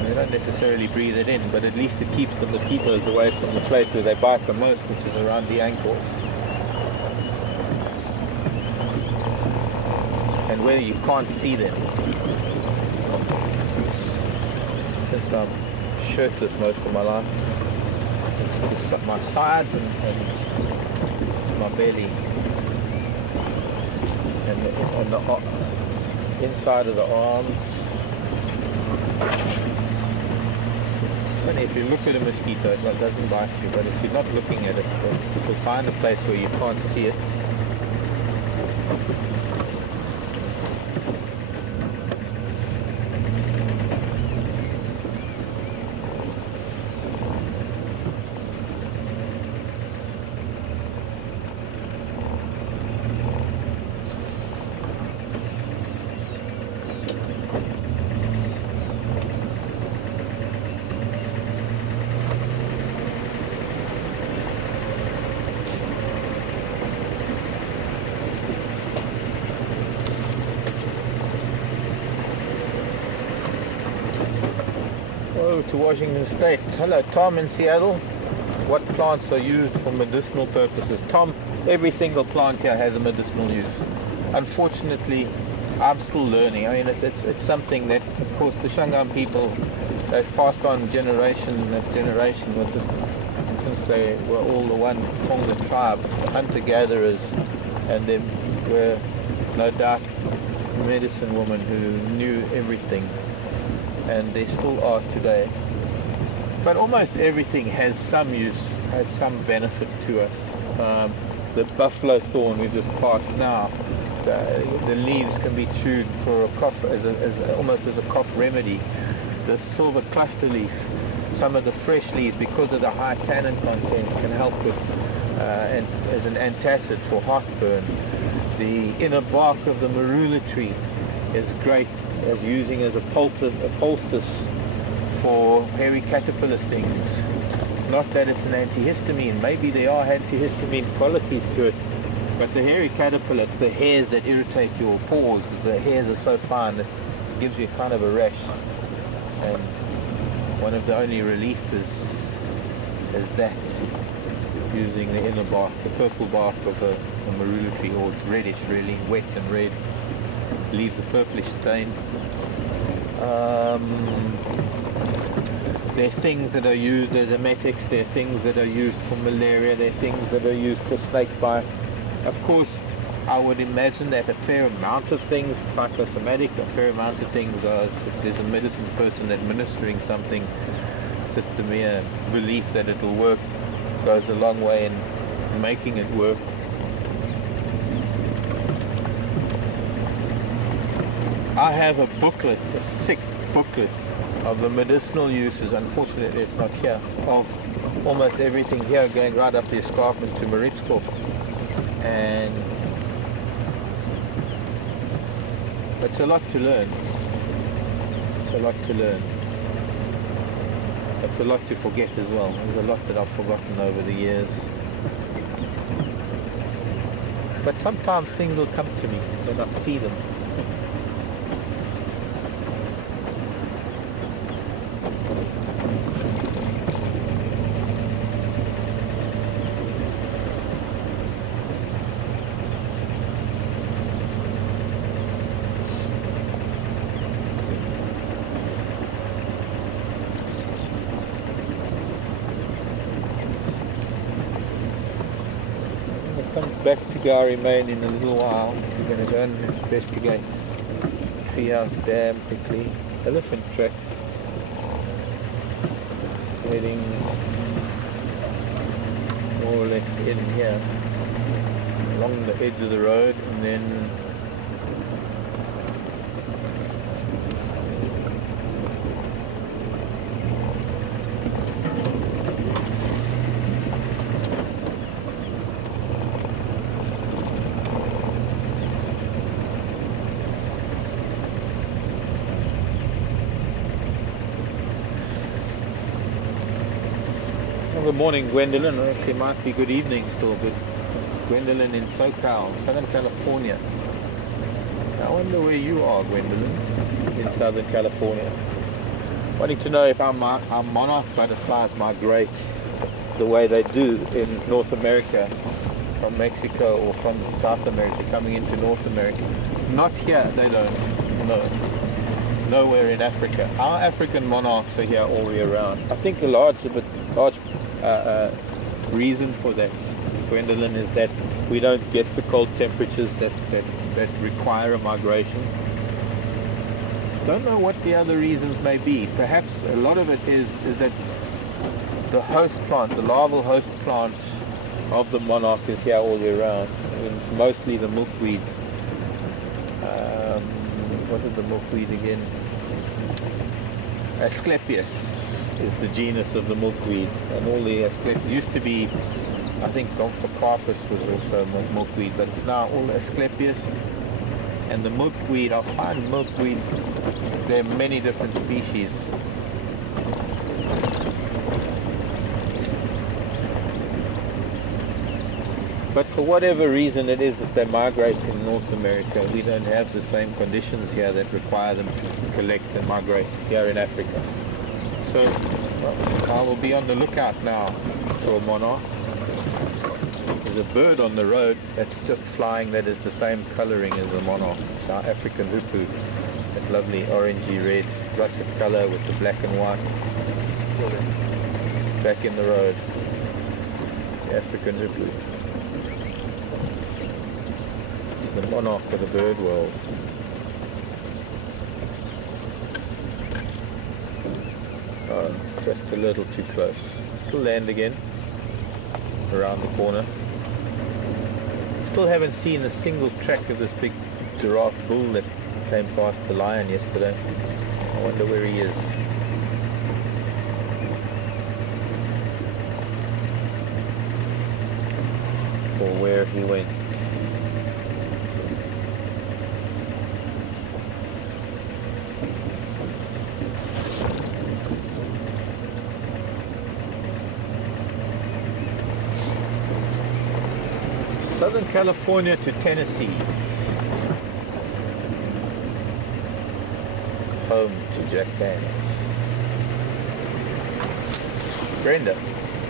They don't necessarily breathe it in, but at least it keeps the mosquitoes away from the place where they bite the most, which is around the ankles. And where you can't see them. Since I'm shirtless most of my life, it's my sides and my belly, and the inside of the arms. funny, if you look at a mosquito, it doesn't bite you, but if you're not looking at it, you will find a place where you can't see it. To Washington State. Hello, Tom in Seattle. What plants are used for medicinal purposes? Tom, every single plant here has a medicinal use. Unfortunately, I'm still learning. I mean, it's something that, of course, the Shangaan people, they've passed on generation after generation with it, since they were all the one Tonga tribe, hunter-gatherers, and there were no doubt medicine women who knew everything, and they still are today. But almost everything has some use, has some benefit to us. The buffalo thorn we just passed now, the leaves can be chewed for a cough, almost as a cough remedy. The silver cluster leaf, some of the fresh leaves, because of the high tannin content, can help with as an antacid for heartburn. The inner bark of the marula tree is great as using as a poultice for hairy caterpillar stings. Not that it's an antihistamine, maybe there are antihistamine qualities to it, but the hairy caterpillar, it's the hairs that irritate your paws, because the hairs are so fine that it gives you kind of a rash, and one of the only relief is that, using the inner bark, the purple bark of a marula tree, or it's reddish really, wet and red, leaves a purplish stain. There are things that are used as emetics, there are things that are used for malaria, there are things that are used for snake bite. Of course, I would imagine that a fair amount of things, psychosomatic, a fair amount of things are, if there's a medicine person administering something, just the mere belief that it will work goes a long way in making it work. I have a booklet, a thick booklet of the medicinal uses, unfortunately it's not here, of almost everything here, going right up the escarpment to Maritzburg. And it's a lot to learn. It's a lot to learn. It's a lot to forget as well. There's a lot that I've forgotten over the years. But sometimes things will come to me when I see them. Back to Gari Main in a little while. We're going to go and investigate Treehouse Dam quickly. Elephant tracks heading more or less in here along the edge of the road, and then good morning, Gwendolyn. Actually, it might be good evening still, but Gwendolyn in SoCal, Southern California. I wonder where you are, Gwendolyn, in Southern California. Wanting to know if our monarch butterflies migrate the way they do in North America, from Mexico or from South America, coming into North America. Not here, they don't. No. Nowhere in Africa. Our African monarchs are here all year round. I think the large reason for that, Gwendolyn, is that we don't get the cold temperatures that require a migration. Don't know what the other reasons may be. Perhaps a lot of it is that the host plant, the larval host plant of the monarch is here all year round. I mean, mostly the milkweeds. What is the milkweed again? Asclepias is the genus of the milkweed, and all the Asclepias used to be, I think Gomphocarpus was also milkweed, but it's now all Asclepias. And the milkweed, I find milkweed, there are many different species. But for whatever reason it is that they migrate in North America, we don't have the same conditions here that require them to collect and migrate here in Africa. So I will be on the lookout now for a monarch. There's a bird on the road that's just flying that is the same colouring as the monarch. It's our African hoopoo. That lovely orangey red russet colour with the black and white. Back in the road. The African hoopoo. The monarch of the bird world. Oh, just a little too close. We'll land again around the corner. Still haven't seen a single track of this big giraffe bull that came past the lion yesterday. I wonder where he is. Or where he went. Southern California to Tennessee. Home to Jack Daniels. Brenda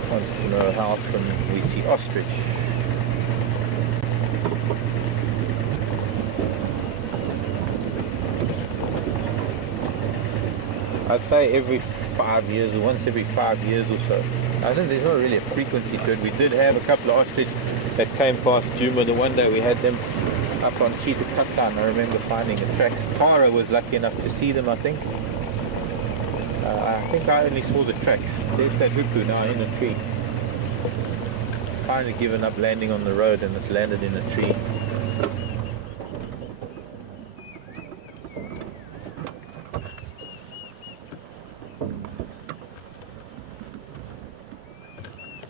wants to know how often we see ostrich. I'd say every 5 years, or once every 5 years or so. I think there's not really a frequency to it. We did have a couple of ostrich that came past Djuma. The one day we had them up on Cheetah Cuttown. I remember finding the tracks. Tara was lucky enough to see them, I think. I think I only saw the tracks. There's that hoopoo now in a tree. Finally given up landing on the road and it's landed in a tree.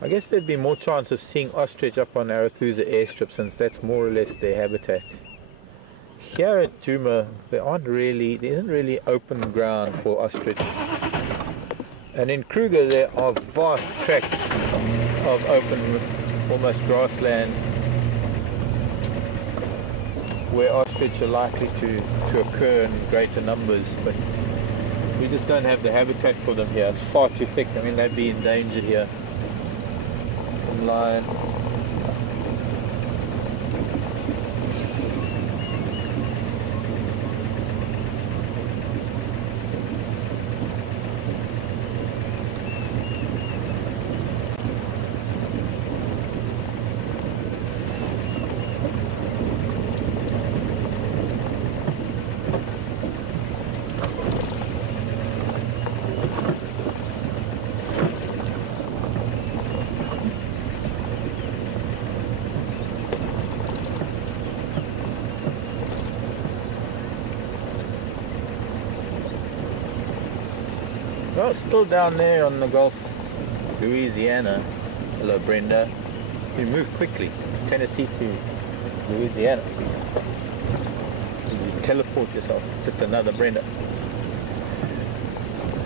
I guess there'd be more chance of seeing ostrich up on Arathusa airstrip since that's more or less their habitat. Here at Djuma, there isn't really open ground for ostrich. And in Kruger there are vast tracts of open, almost grassland, where ostrich are likely to occur in greater numbers, but we just don't have the habitat for them here. It's far too thick. I mean, they'd be in danger here. Line. Well, still down there on the Gulf, Louisiana. Hello, Brenda. You move quickly. Tennessee to Louisiana. You teleport yourself. Just another Brenda.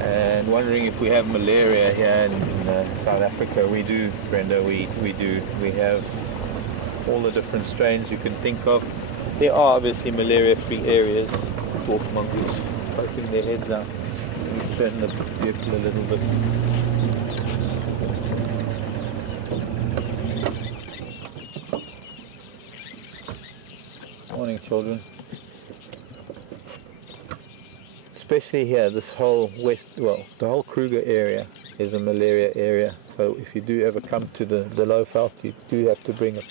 And wondering if we have malaria here in South Africa. We do, Brenda. We do. We have all the different strains you can think of. There are obviously malaria-free areas. Dwarf mongoose poking their heads out. Turn the vehicle a little bit. Morning, children. Especially here, this whole the whole Kruger area is a malaria area. So if you do ever come to the low veld, you do have to bring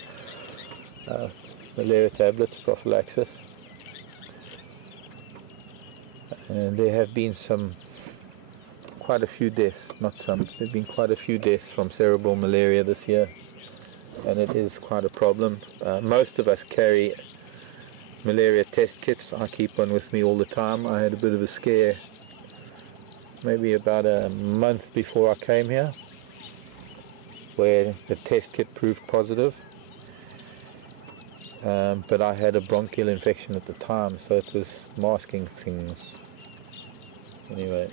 malaria tablets, prophylaxis. And there have been quite a few deaths, not some, there have been quite a few deaths from cerebral malaria this year, and it is quite a problem. Most of us carry malaria test kits. I keep one with me all the time. I had a bit of a scare maybe about a month before I came here, where the test kit proved positive, but I had a bronchial infection at the time, so it was masking things. Anyway,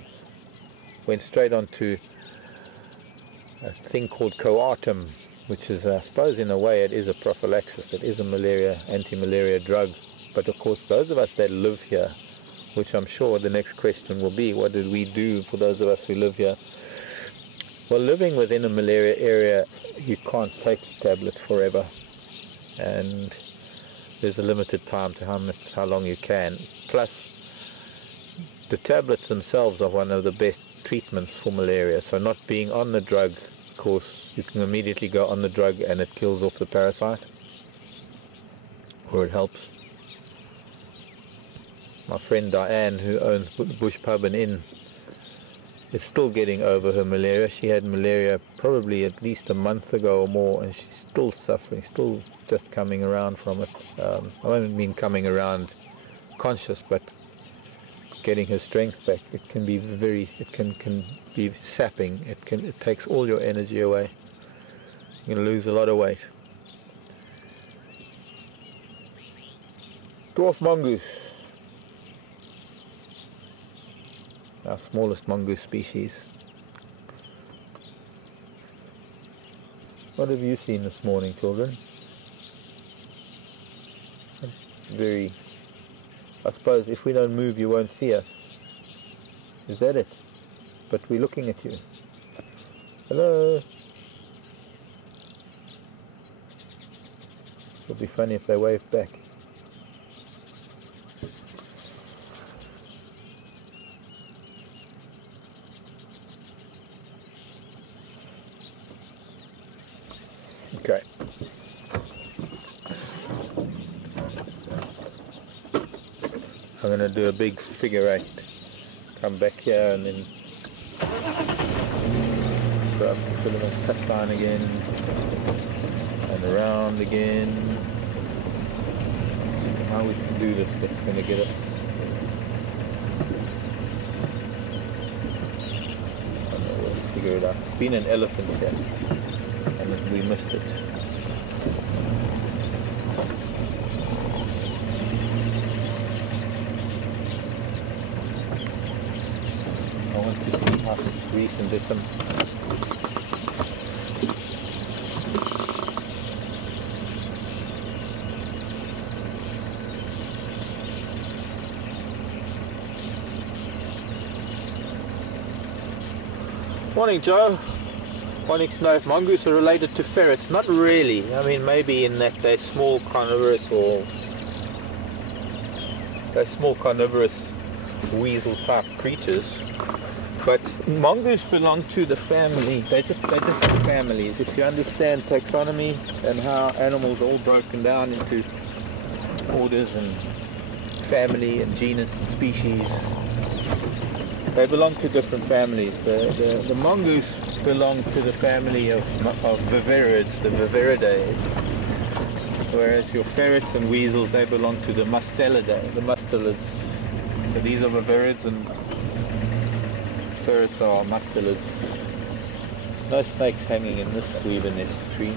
went straight on to a thing called coartem, which is, I suppose in a way it is a prophylaxis, it is a anti-malaria drug. But of course those of us that live here, which I'm sure the next question will be, what did we do for those of us who live here? Well, living within a malaria area, you can't take tablets forever, and there's a limited time to how long you can. Plus, the tablets themselves are one of the best treatments for malaria. So not being on the drug, of course, you can immediately go on the drug and it kills off the parasite, or it helps. My friend Diane, who owns Bush Pub and Inn, is still getting over her malaria. She had malaria probably at least a month ago or more, and she's still suffering, still just coming around from it. I don't mean coming around conscious, but getting her strength back. It can be it can be sapping. It takes all your energy away. You're going to lose a lot of weight. Dwarf mongoose. Our smallest mongoose species. What have you seen this morning, children? I suppose if we don't move, you won't see us. Is that it? But we're looking at you. Hello? It would be funny if they waved back. Okay. I'm going to do a big figure 8. Come back here and then go up to filament cut line again and around again. How we can do this, that's going to get us. I don't know, we'll figure it out. It's been an elephant here and we missed it. I want to see how recent there's some Morning, Joe. Wanting to know if mongoose are related to ferrets. Not really. I mean, maybe in that they're small carnivorous, or they're small carnivorous weasel type creatures. But mongoose belong to the family. They're different families. If you understand taxonomy and how animals are all broken down into orders and family and genus and species, they belong to different families. The mongoose belong to the family of viverids, the Viveridae, whereas your ferrets and weasels, they belong to the Mustelidae, the mustelids. So these are viverids and ferrets are mustelids. No snakes hanging in this weaver nest tree.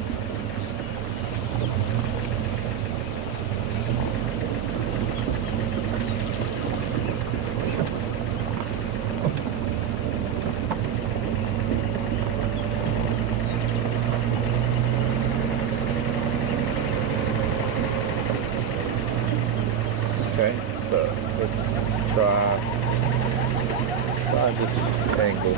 Okay, so let's try this angle.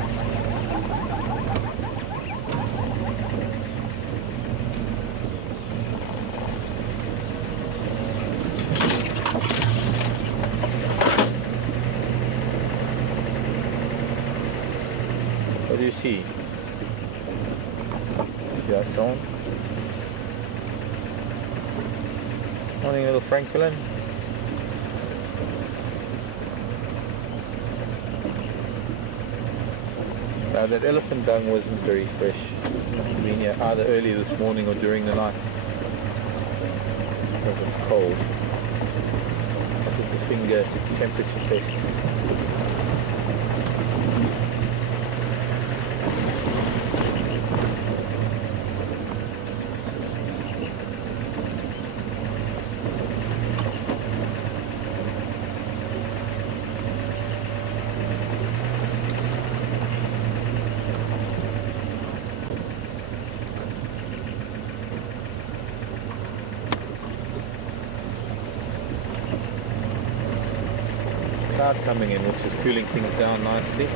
What do you see? Yeah, son. Morning, little Franklin. Now that elephant dung wasn't very fresh. Must have been here either early this morning or during the night. Because it's cold. I did the finger temperature test. Cloud coming in, which is cooling things down nicely.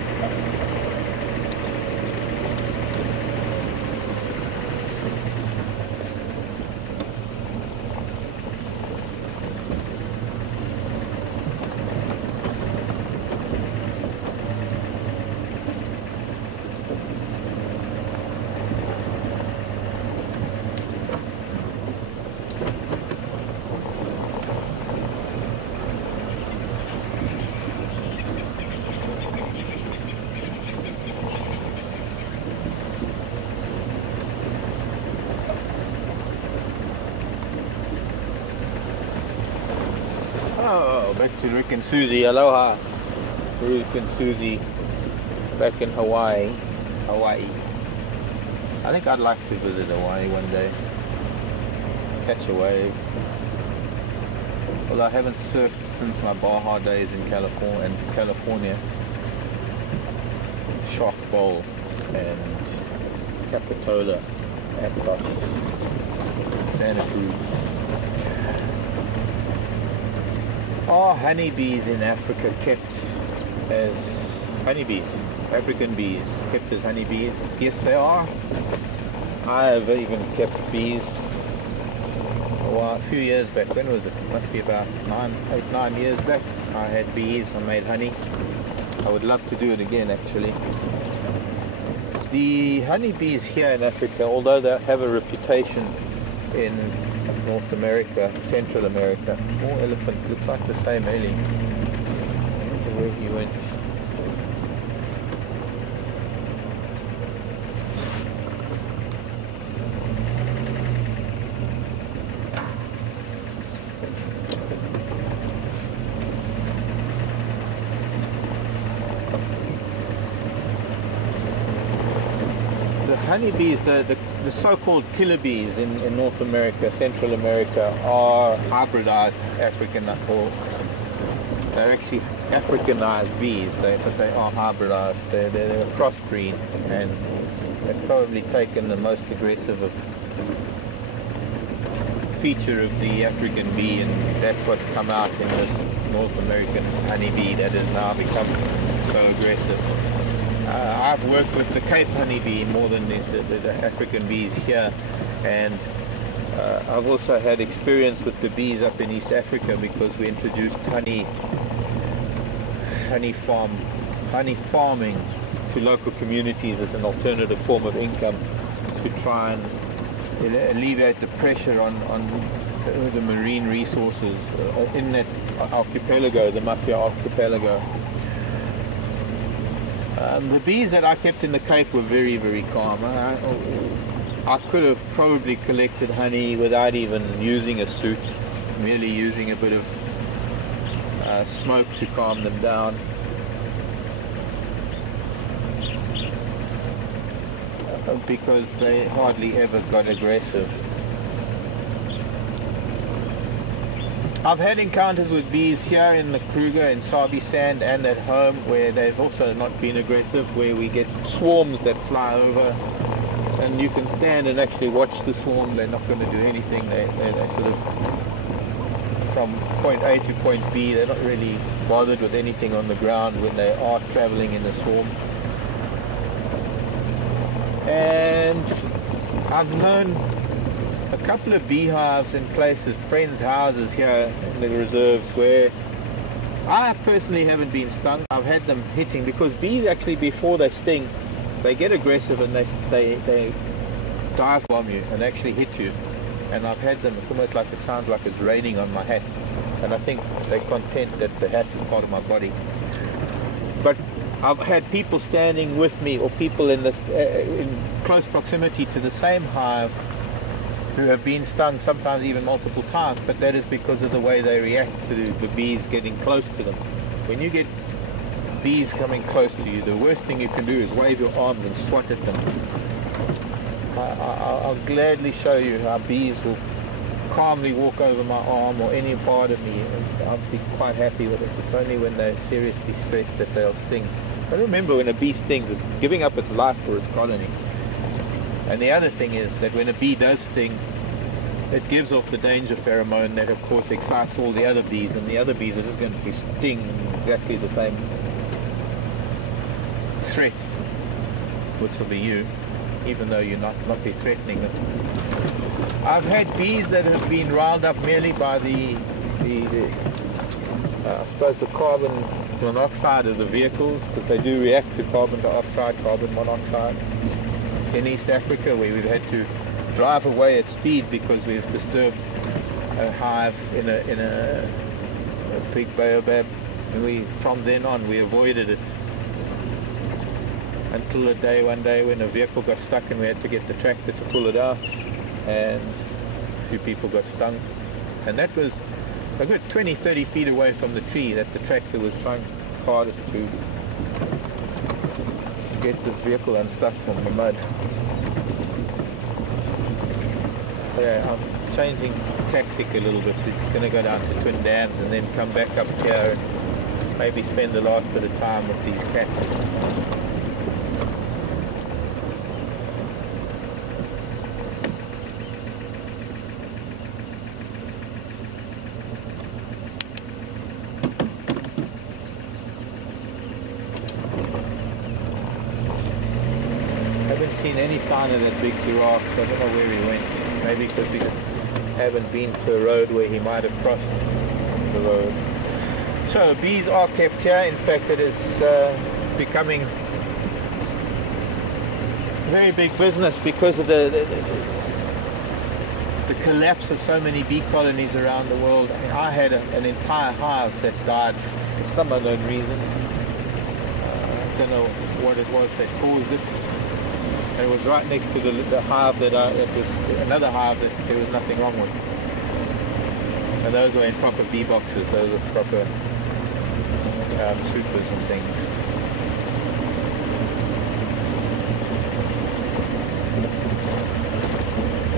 Oh, back to Rick and Susie. Aloha. Rick and Susie back in Hawaii. I think I'd like to visit Hawaii one day. Catch a wave. Well, I haven't surfed since my Baja days in California. Shark Bowl and Capitola, Aptos, Santa Cruz. Are honeybees in Africa kept as honeybees? African bees kept as honeybees? Yes, they are. I have even kept bees a few years back. When was it? Must be about 9 years back. I had bees. I made honey. I would love to do it again, actually. The honeybees here in Africa, although they have a reputation in North America, Central America, more elephant, looks like the same alley. I wonder where he went. The honeybees, the so-called killer bees in North America, Central America, are hybridized African, or they're actually Africanized bees, but they are hybridized. They're a crossbreed, and they've probably taken the most aggressive feature of the African bee, and that's what's come out in this North American honeybee that has now become so aggressive. I've worked with the Cape honeybee more than the African bees here, and I've also had experience with the bees up in East Africa because we introduced honey farming to local communities as an alternative form of income to try and alleviate the pressure on the marine resources in that archipelago, the Mafia archipelago. The bees that I kept in the Cape were very, very calm. I could have probably collected honey without even using a suit, merely using a bit of smoke to calm them down. Because they hardly ever got aggressive. I've had encounters with bees here in the Kruger, in Sabi Sand, and at home where they've also not been aggressive, where we get swarms that fly over and you can stand and actually watch the swarm. They're not going to do anything. They're sort of from point A to point B. They're not really bothered with anything on the ground when they are traveling in the swarm. And I've known a couple of beehives in places, friends' houses here in the reserves, where I personally haven't been stung. I've had them hitting, because bees actually, before they sting, they get aggressive and they dive bomb you and actually hit you. And I've had them, it's almost like it sounds like it's raining on my hat, and I think they're content that the hat is part of my body. But I've had people standing with me, or people in close proximity to the same hive, who have been stung, sometimes even multiple times, but that is because of the way they react to the bees getting close to them. When you get bees coming close to you, the worst thing you can do is wave your arms and swat at them. I'll gladly show you how bees will calmly walk over my arm or any part of me. I'll be quite happy with it. It's only when they're seriously stressed that they'll sting. But remember, when a bee stings, it's giving up its life for its colony. And the other thing is that when a bee does sting, it gives off the danger pheromone that of course excites all the other bees, and the other bees are just going to sting exactly the same threat, which will be you, even though you're not be threatening them. I've had bees that have been riled up merely by I suppose the carbon monoxide of the vehicles, because they do react to carbon dioxide, carbon monoxide. In East Africa, where we've had to drive away at speed because we've disturbed a hive in a big baobab, and from then on we avoided it until one day when a vehicle got stuck and we had to get the tractor to pull it out, and a few people got stung, and that was a good 20-30 feet away from the tree that the tractor was trying its hardest to get this vehicle unstuck from the mud. Yeah, I'm changing tactic a little bit. It's going to go down to Twin Dams and then come back up here and maybe spend the last bit of time with these cats. Seen any sign of that big giraffe. I don't know where he went. Maybe because we just haven't been to a road where he might have crossed the road. So bees are kept here. In fact, it is becoming very big business because of the collapse of so many bee colonies around the world. I mean, I had an entire hive that died for some unknown reason. I don't know what it was that caused it. It was right next to the hive it was another hive that there was nothing wrong with. And those were in proper bee boxes, those were proper supers and things.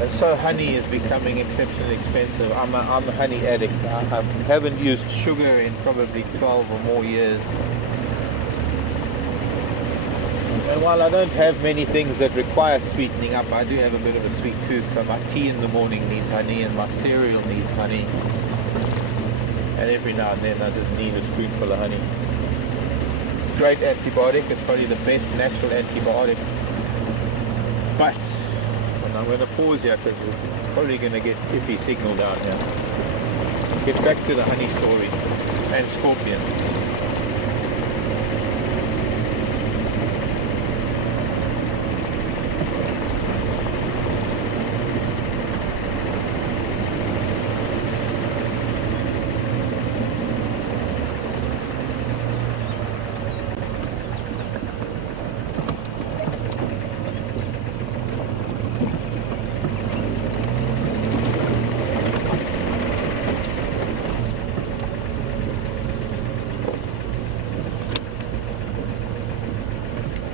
And so honey is becoming exceptionally expensive. I'm a honey addict. I haven't used sugar in probably 12 or more years. And while I don't have many things that require sweetening up, I do have a bit of a sweet tooth, so my tea in the morning needs honey and my cereal needs honey. And every now and then I just need a spoonful of honey. Great antibiotic, it's probably the best natural antibiotic. But, and I'm going to pause here because we're probably going to get iffy signal down here. Get back to the honey story and scorpion.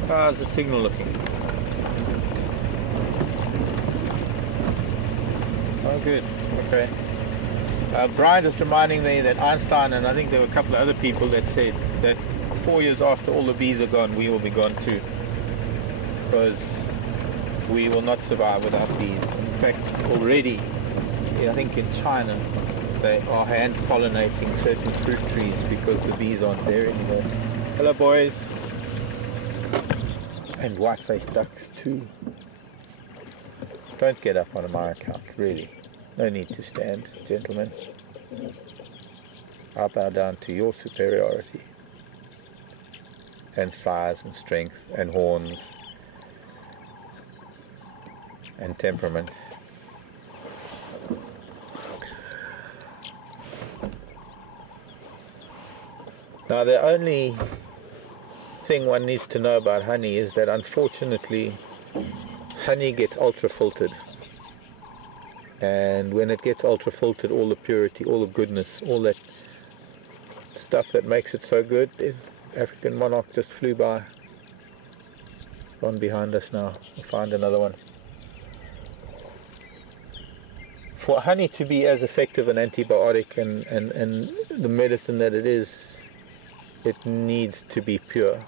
How's the signal looking? Oh, good. Okay. Brian just reminding me that Einstein, and I think there were a couple of other people that said that 4 years after all the bees are gone, we will be gone too. Because we will not survive without bees. In fact, already, I think in China, they are hand pollinating certain fruit trees because the bees aren't there anymore. Hello, boys. And white-faced ducks too. Don't get up on my account, really. No need to stand, gentlemen. I'll bow down to your superiority. And size and strength and horns and temperament. Now there are only thing one needs to know about honey is that unfortunately honey gets ultra filtered, and when it gets ultra filtered, all the purity, all the goodness, all that stuff that makes it so good is African monarch just flew by. One behind us now. We'll find another one. For honey to be as effective an antibiotic and the medicine that it is, it needs to be pure.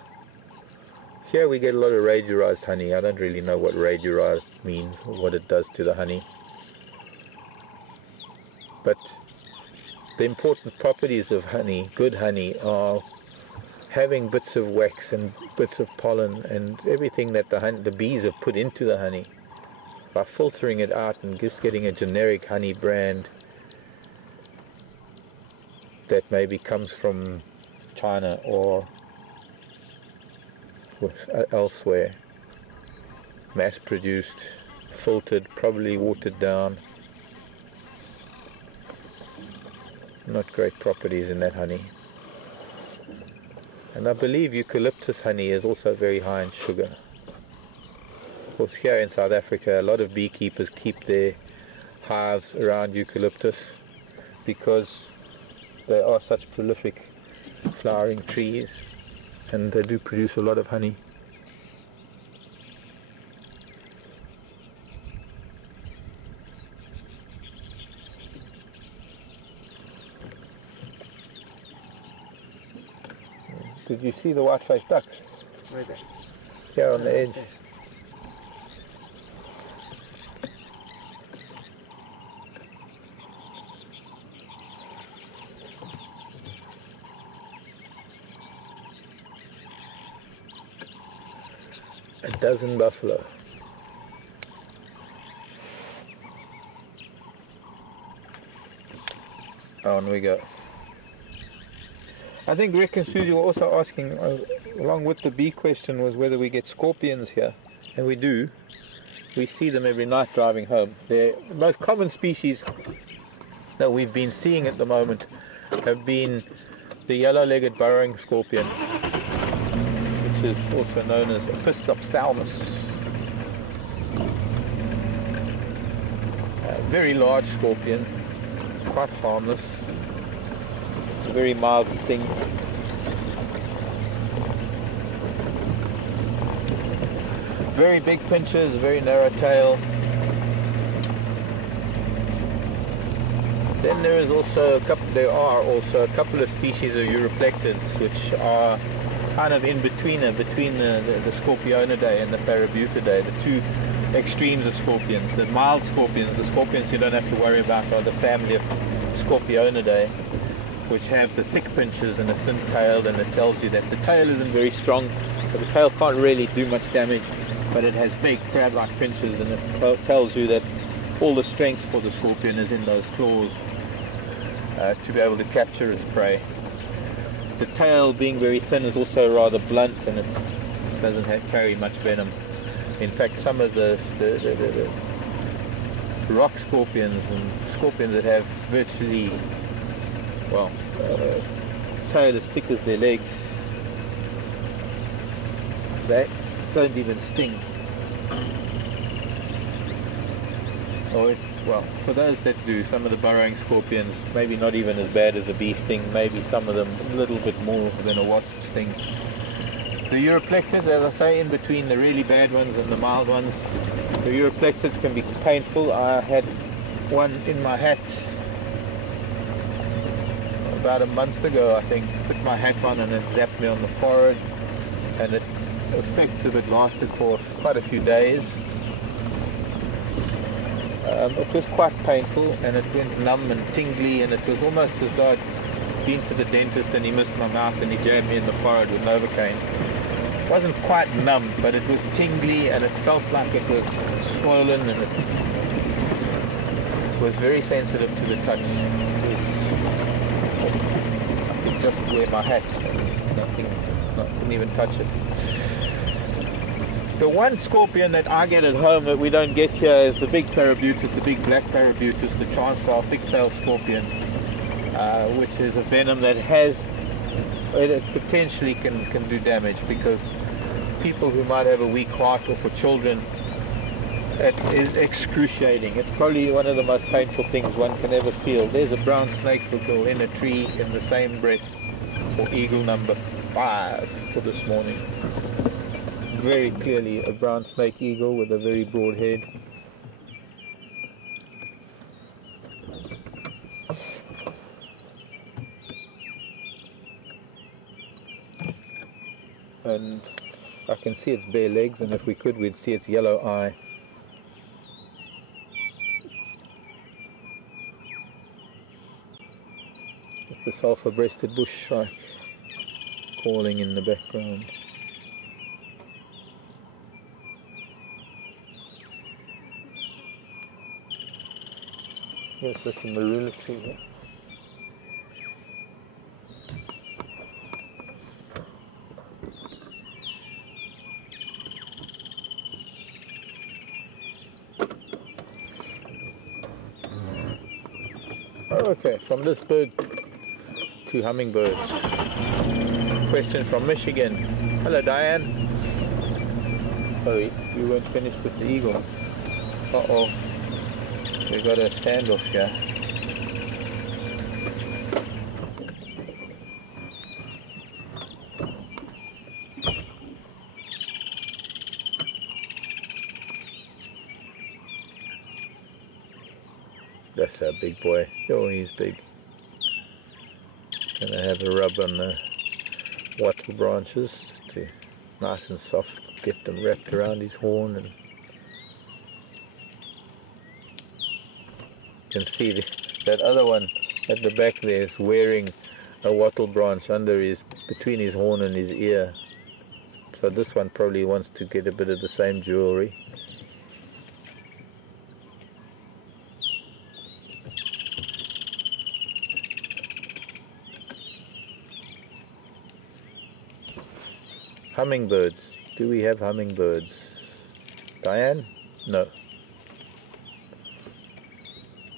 Here we get a lot of radiorized honey. I don't really know what radiorized means or what it does to the honey. But the important properties of honey, good honey, are having bits of wax and bits of pollen and everything that the bees have put into the honey. By filtering it out and just getting a generic honey brand that maybe comes from China or elsewhere, mass produced, filtered, probably watered down. Not great properties in that honey. And I believe eucalyptus honey is also very high in sugar. Of course, here in South Africa, a lot of beekeepers keep their hives around eucalyptus because they are such prolific flowering trees, and they do produce a lot of honey. Did you see the white-faced ducks? Where are they? Here on the edge. Okay. A dozen buffalo. On we go. I think Rick and Susie were also asking, along with the bee question, was whether we get scorpions here. And we do. We see them every night driving home. The most common species that we've been seeing at the moment have been the yellow-legged burrowing scorpion, which is also known as Opistophthalmus. A very large scorpion, quite harmless, a very mild sting. Very big pinchers, very narrow tail. Then there are also a couple of species of Europlectids which are kind of in between the Scorpionidae and the Parabutidae, the two extremes of scorpions. The mild scorpions, the scorpions you don't have to worry about, are the family of Scorpionidae, which have the thick pinchers and a thin tail, and it tells you that the tail isn't very strong, so the tail can't really do much damage, but it has big crab-like pinchers, and it tells you that all the strength for the scorpion is in those claws to be able to capture its prey. The tail, being very thin, is also rather blunt, and it doesn't carry much venom. In fact, some of the rock scorpions and scorpions that have virtually, well, tail as thick as their legs, they don't even sting. Or well, for those that do, some of the burrowing scorpions, maybe not even as bad as a bee sting, maybe some of them a little bit more than a wasp sting. The Europlectids, as I say, in between the really bad ones and the mild ones, the Europlectids can be painful. I had one in my hat about a month ago, I think. Put my hat on and it zapped me on the forehead, and the effects of it lasted for quite a few days. It was quite painful, and it went numb and tingly, and it was almost as though I'd been to the dentist and he missed my mouth and he jammed me in the forehead with Novocaine. It wasn't quite numb, but it was tingly, and it felt like it was swollen, and it was very sensitive to the touch. I could just wear my hat and couldn't even touch it. The one scorpion that I get at home that we don't get here is the big Parabutus, the big black Parabutus, the Transvaal big-tailed scorpion, which is a venom that has it potentially can do damage, because people who might have a weak heart, or for children, it is excruciating. It's probably one of the most painful things one can ever feel. There's a brown snake bill in a tree in the same breath for eagle number 5 for this morning. Very clearly a brown snake eagle with a very broad head. And I can see its bare legs, and if we could, we'd see its yellow eye. The sulphur-breasted bush shrike calling in the background. Here's such a marula tree here. Okay, from this bird to hummingbirds. Question from Michigan. Hello, Diane. Sorry, you weren't finished with the eagle. Uh-oh. We got a standoff here. That's a big boy. Oh, he's big. Gonna have a rub on the wattle branches to nice and soft, get them wrapped around his horn, and you can see that other one at the back there is wearing a wattle branch between his horn and his ear. So this one probably wants to get a bit of the same jewelry. Hummingbirds. Do we have hummingbirds? Diane? No.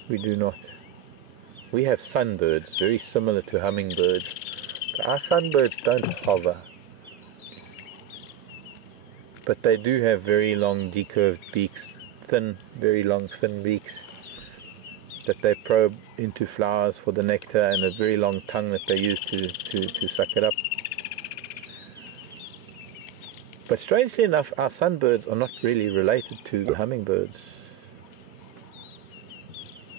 We do not. We have sunbirds, very similar to hummingbirds. But our sunbirds don't hover. But they do have very long decurved beaks, very long thin beaks that they probe into flowers for the nectar, and a very long tongue that they use to suck it up. But strangely enough, our sunbirds are not really related to the hummingbirds.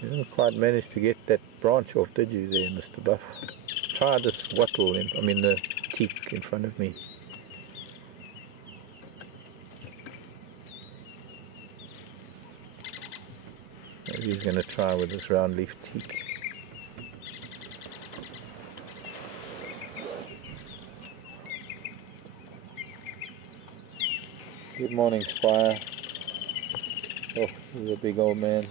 You didn't quite manage to get that branch off, did you there, Mr. Buff? Try this wattle, the teak in front of me. Maybe he's going to try with this round leaf teak. Good morning, Squire. Oh, he's a big old man.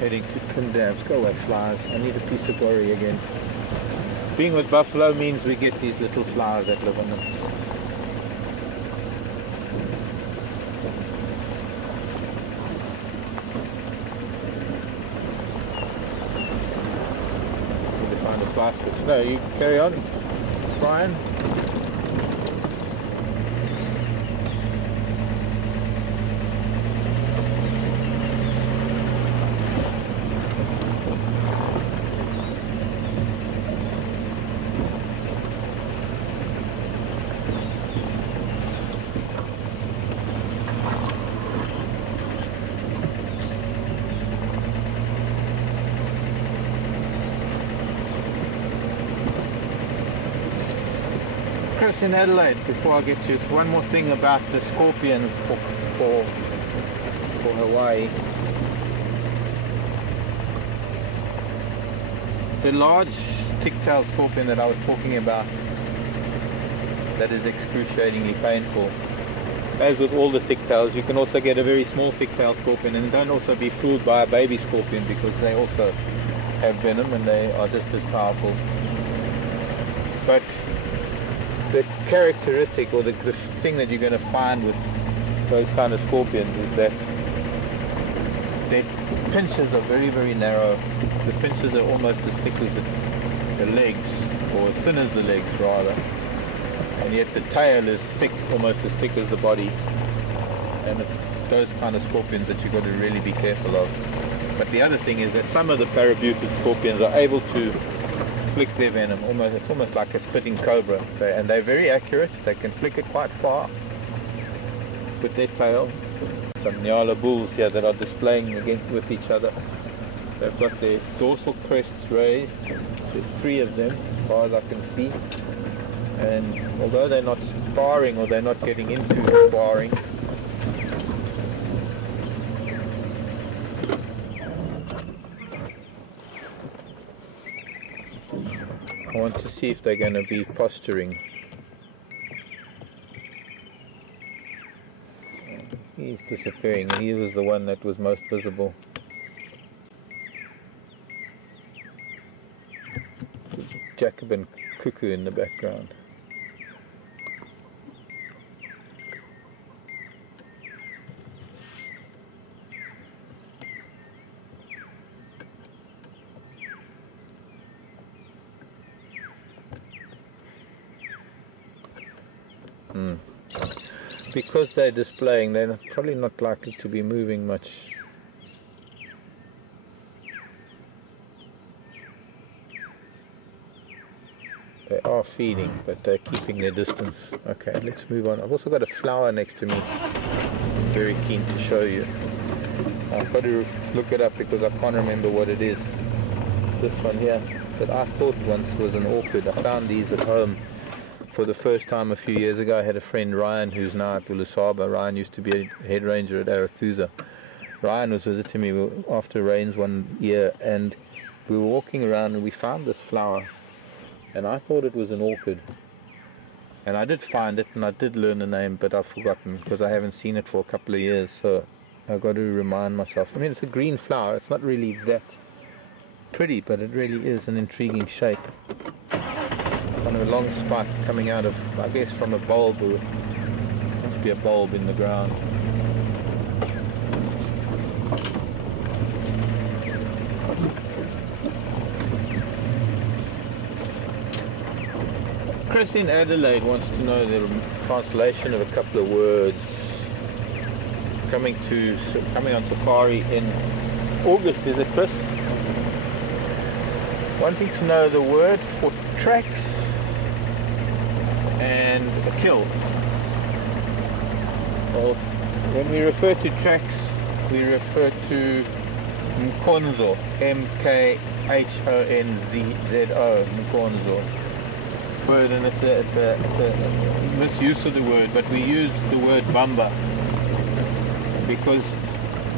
Heading to Tindabs. Go away, flowers. I need a piece of gory again. Being with buffalo means we get these little flowers that live on them. Need to find a plastic. No, you carry on, Brian. Chris in Adelaide, before I get to one more thing about the scorpions for Hawaii. the large tick-tailed scorpion that I was talking about, that is excruciatingly painful. As with all the thick-tails, you can also get a very small thick-tailed scorpion, and don't also be fooled by a baby scorpion, because they also have venom and they are just as powerful. But the characteristic, or the thing that you're going to find with those kind of scorpions, is that their pinchers are very, very narrow. The pinchers are almost as thick as the legs, or as thin as the legs rather, and yet the tail is thick, almost as thick as the body. And it's those kind of scorpions that you've got to really be careful of. But the other thing is that some of the parabuted scorpions are able to flick their venom. It's almost like a spitting cobra, and they're very accurate. They can flick it quite far with their tail. Some Nyala bulls here that are displaying against with each other. They've got their dorsal crests raised. There's 3 of them, as far as I can see. And although they're not sparring, or they're not getting into sparring, I want to see if they're going to be posturing. He's disappearing. He was the one that was most visible. Jacobin cuckoo in the background. Because they're displaying, they're probably not likely to be moving much. They are feeding, but they're keeping their distance. Okay, let's move on. I've also got a flower next to me. I'm very keen to show you. I've got to look it up because I can't remember what it is. This one here, that I thought once was an orchid. I found these at home for the first time a few years ago. I had a friend, Ryan, who's now at Ulusaba. Ryan used to be a head ranger at Arathusa. Ryan was visiting me after rains one year, and we were walking around and we found this flower, and I thought it was an orchid. And I did find it, and I did learn the name, but I've forgotten because I haven't seen it for a couple of years, so I've got to remind myself. I mean, it's a green flower. It's not really that pretty, but it really is an intriguing shape. Kind of a long spike coming out of, I guess, from a bulb, or must be a bulb in the ground. Chris in Adelaide wants to know the translation of a couple of words. Coming on safari in August, is it, Chris? Wanting to know the word for tracks and a kill. Well, when we refer to tracks, we refer to Mkonzo, M-K-H-O-N-Z-Z-O, Mkonzo. Word, and it's a misuse of the word, but we use the word bamba because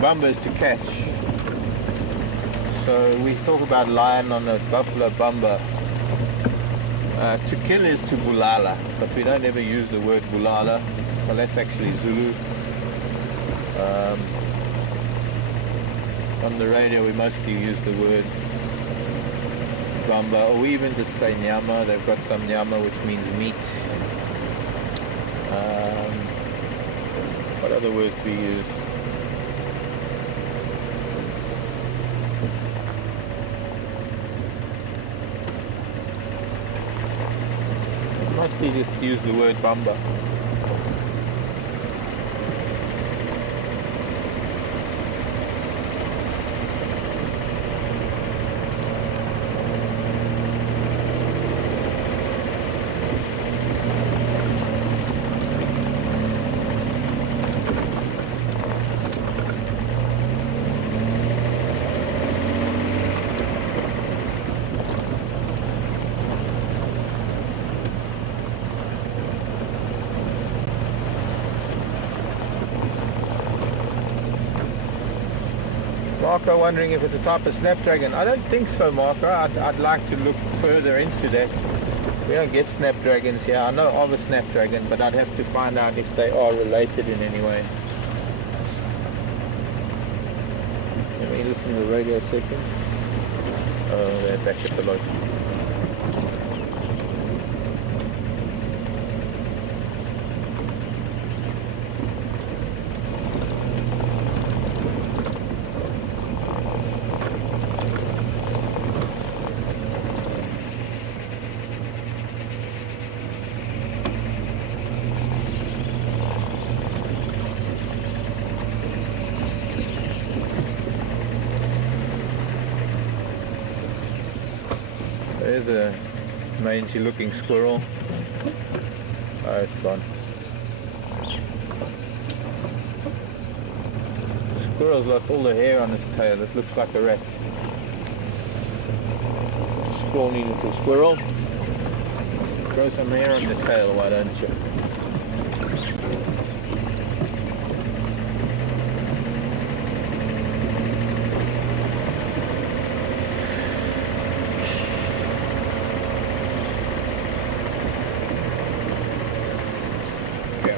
bamba is to catch. So we talk about lion on a buffalo bamba. To kill is to bulala, but we don't ever use the word bulala. Well, that's actually Zulu. On the radio we mostly use the word bamba, or we even just say nyama. They've got some nyama which means meat. What other words do we use? Mostly just use the word bamba. Marco wondering if it's a type of snapdragon. I don't think so, Marco. I'd like to look further into that. We don't get snapdragons here. I know of a snapdragon, but I'd have to find out if they are related in any way. Let me listen to the radio a second. Oh, they're back at the location. There's a mangy looking squirrel. Oh, it's gone. The squirrel's lost all the hair on its tail. It looks like a rat. Scrawny little squirrel. Grow some hair on the tail, why don't you?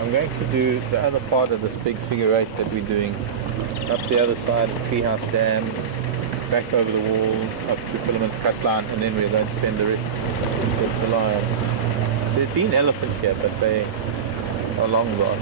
I'm going to do the other part of this big figure eight that we're doing up the other side of Treehouse Dam, back over the wall, up to Philemon's Cut Line, and then we're going to spend the rest of the line. There's been elephants here, but they are long gone.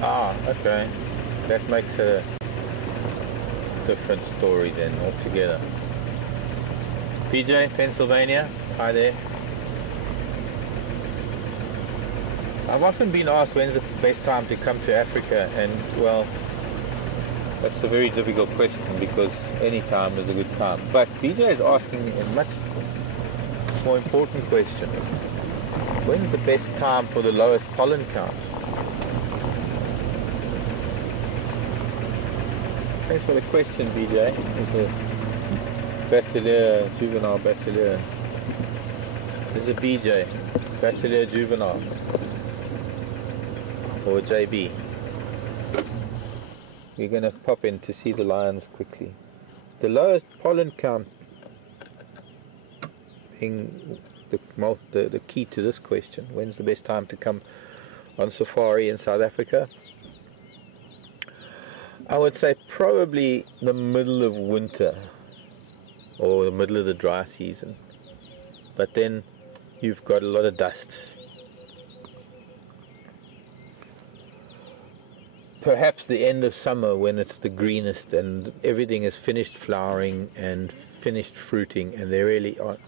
Ah, okay. That makes a different story then altogether. PJ, Pennsylvania, hi there. I've often been asked when's the best time to come to Africa, and well, that's a very difficult question because any time is a good time. But PJ is asking a much more important question. When's the best time for the lowest pollen count? Thanks for the question, BJ. It's a Bateleur, juvenile Bateleur. This is a BJ, Bateleur juvenile, or JB. We're going to pop in to see the lions quickly. The lowest pollen count being the key to this question. When's the best time to come on safari in South Africa? I would say probably the middle of winter or the middle of the dry season, but then you've got a lot of dust. perhaps the end of summer when it's the greenest and everything is finished flowering and finished fruiting, and they really are.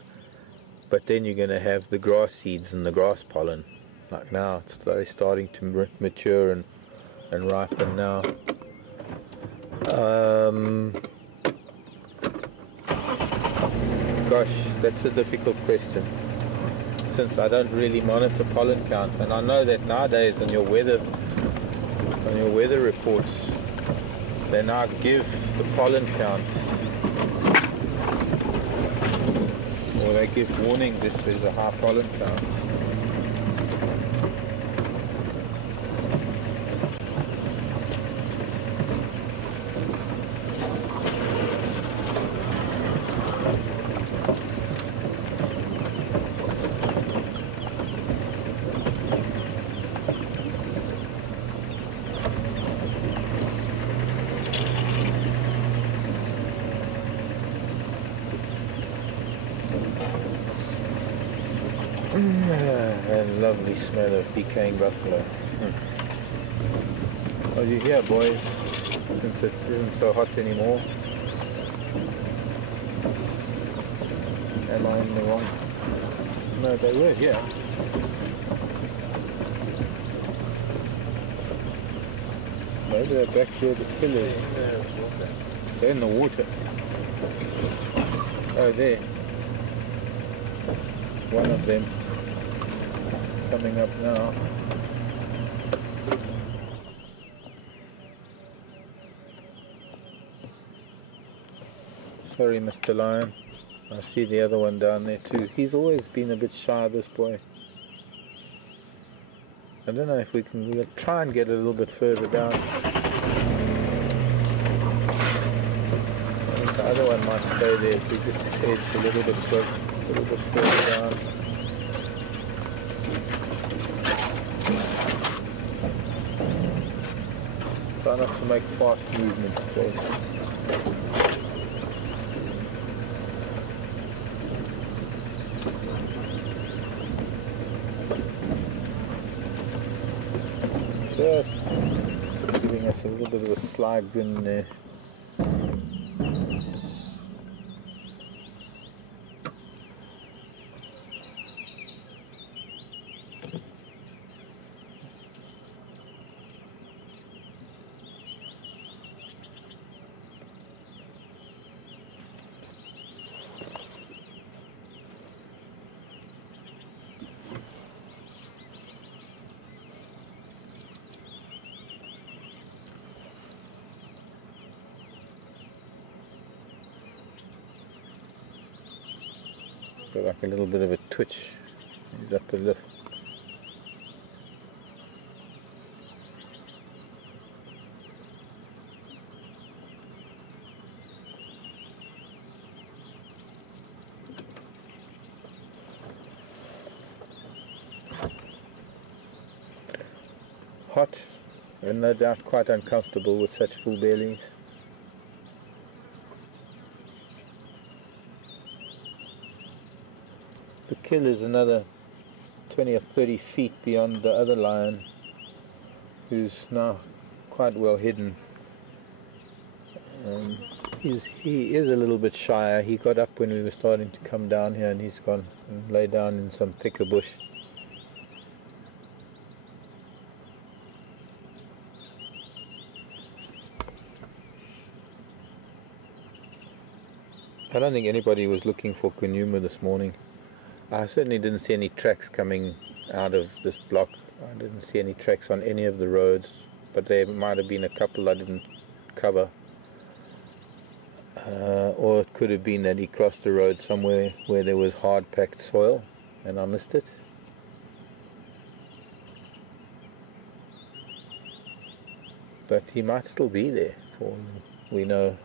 But then you're going to have the grass seeds and the grass pollen. Like now, they're starting to mature and ripen now. Gosh, that's a difficult question, since I don't really monitor pollen count, and I know that nowadays on your weather reports, they now give the pollen count, or they give warnings if there's a high pollen count. That lovely smell of decaying buffalo. Are you here, boys? Since it isn't so hot anymore. Am I in the wrong? No, they were here. Maybe they're back where the kill is. They're in the water. Oh, there. One of them coming up now. Sorry, Mr. Lion. I see the other one down there too. He's always been a bit shy, this boy. I don't know if we'll try and get a little bit further down. I think the other one might stay there if we just edge a little bit further down. Try not to make fast movements, please. Just giving us a little bit of a sly grin there. Got like a little bit of a twitch. He's up the lift. Hot and no doubt quite uncomfortable with such full bellies. The kill is another 20 or 30 feet beyond the other lion, who's now quite well hidden. He is a little bit shyer. He got up when we were starting to come down here, and he's gone and lay down in some thicker bush. I don't think anybody was looking for Djuma this morning. I certainly didn't see any tracks coming out of this block. I didn't see any tracks on any of the roads, but there might have been a couple I didn't cover. Or it could have been that he crossed the road somewhere where there was hard packed soil and I missed it. But he might still be there, for all we know.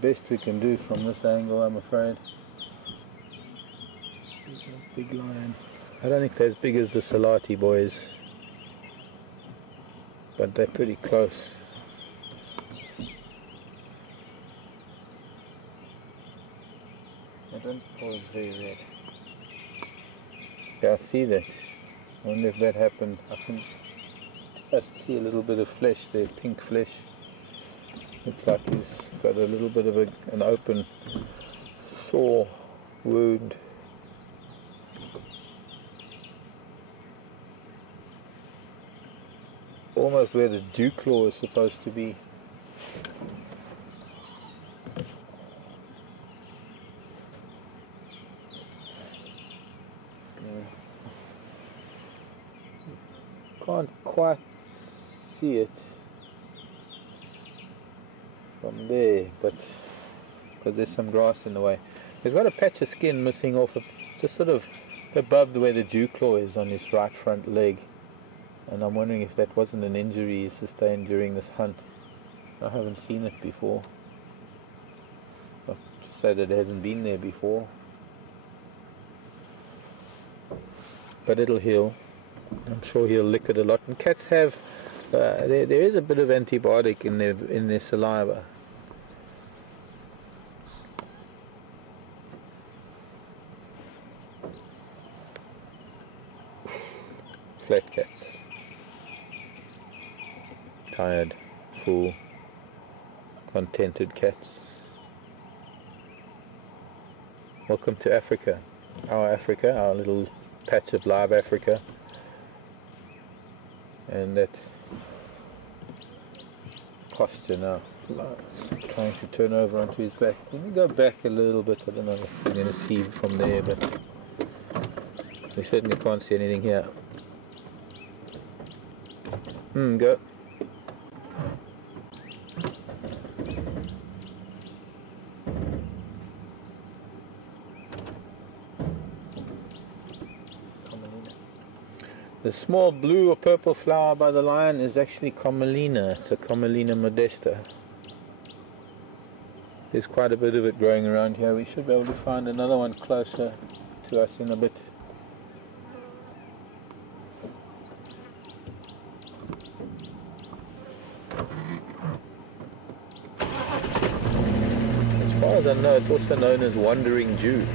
best we can do from this angle, I'm afraid. There's a big lion. I don't think they're as big as the Salati boys, but they're pretty close. I don't suppose very red. Yeah, I see that. I wonder if that happened. I can just see a little bit of flesh there, pink flesh. Looks like he's got a little bit of an open sore wound. Almost where the dew claw is supposed to be. Can't quite see it from there, but because there's some grass in the way. He's got a patch of skin missing off of, just sort of above where the dew claw is on his right front leg, and I'm wondering if that wasn't an injury he sustained during this hunt. I haven't seen it before. Not to say that it hasn't been there before, but it'll heal. I'm sure he'll lick it a lot. And cats have, there is a bit of antibiotic in their saliva. Flat cats. Tired, full, contented cats. Welcome to Africa, our little patch of live Africa. And that posture now, trying to turn over onto his back. Let me go back a little bit. I don't know if you're going to see from there, but we certainly can't see anything here. Go. The small blue or purple flower by the lion is actually Commelina. It's a Commelina modesta. There's quite a bit of it growing around here. We should be able to find another one closer to us in a bit. As far as I know, it's also known as wandering Jew.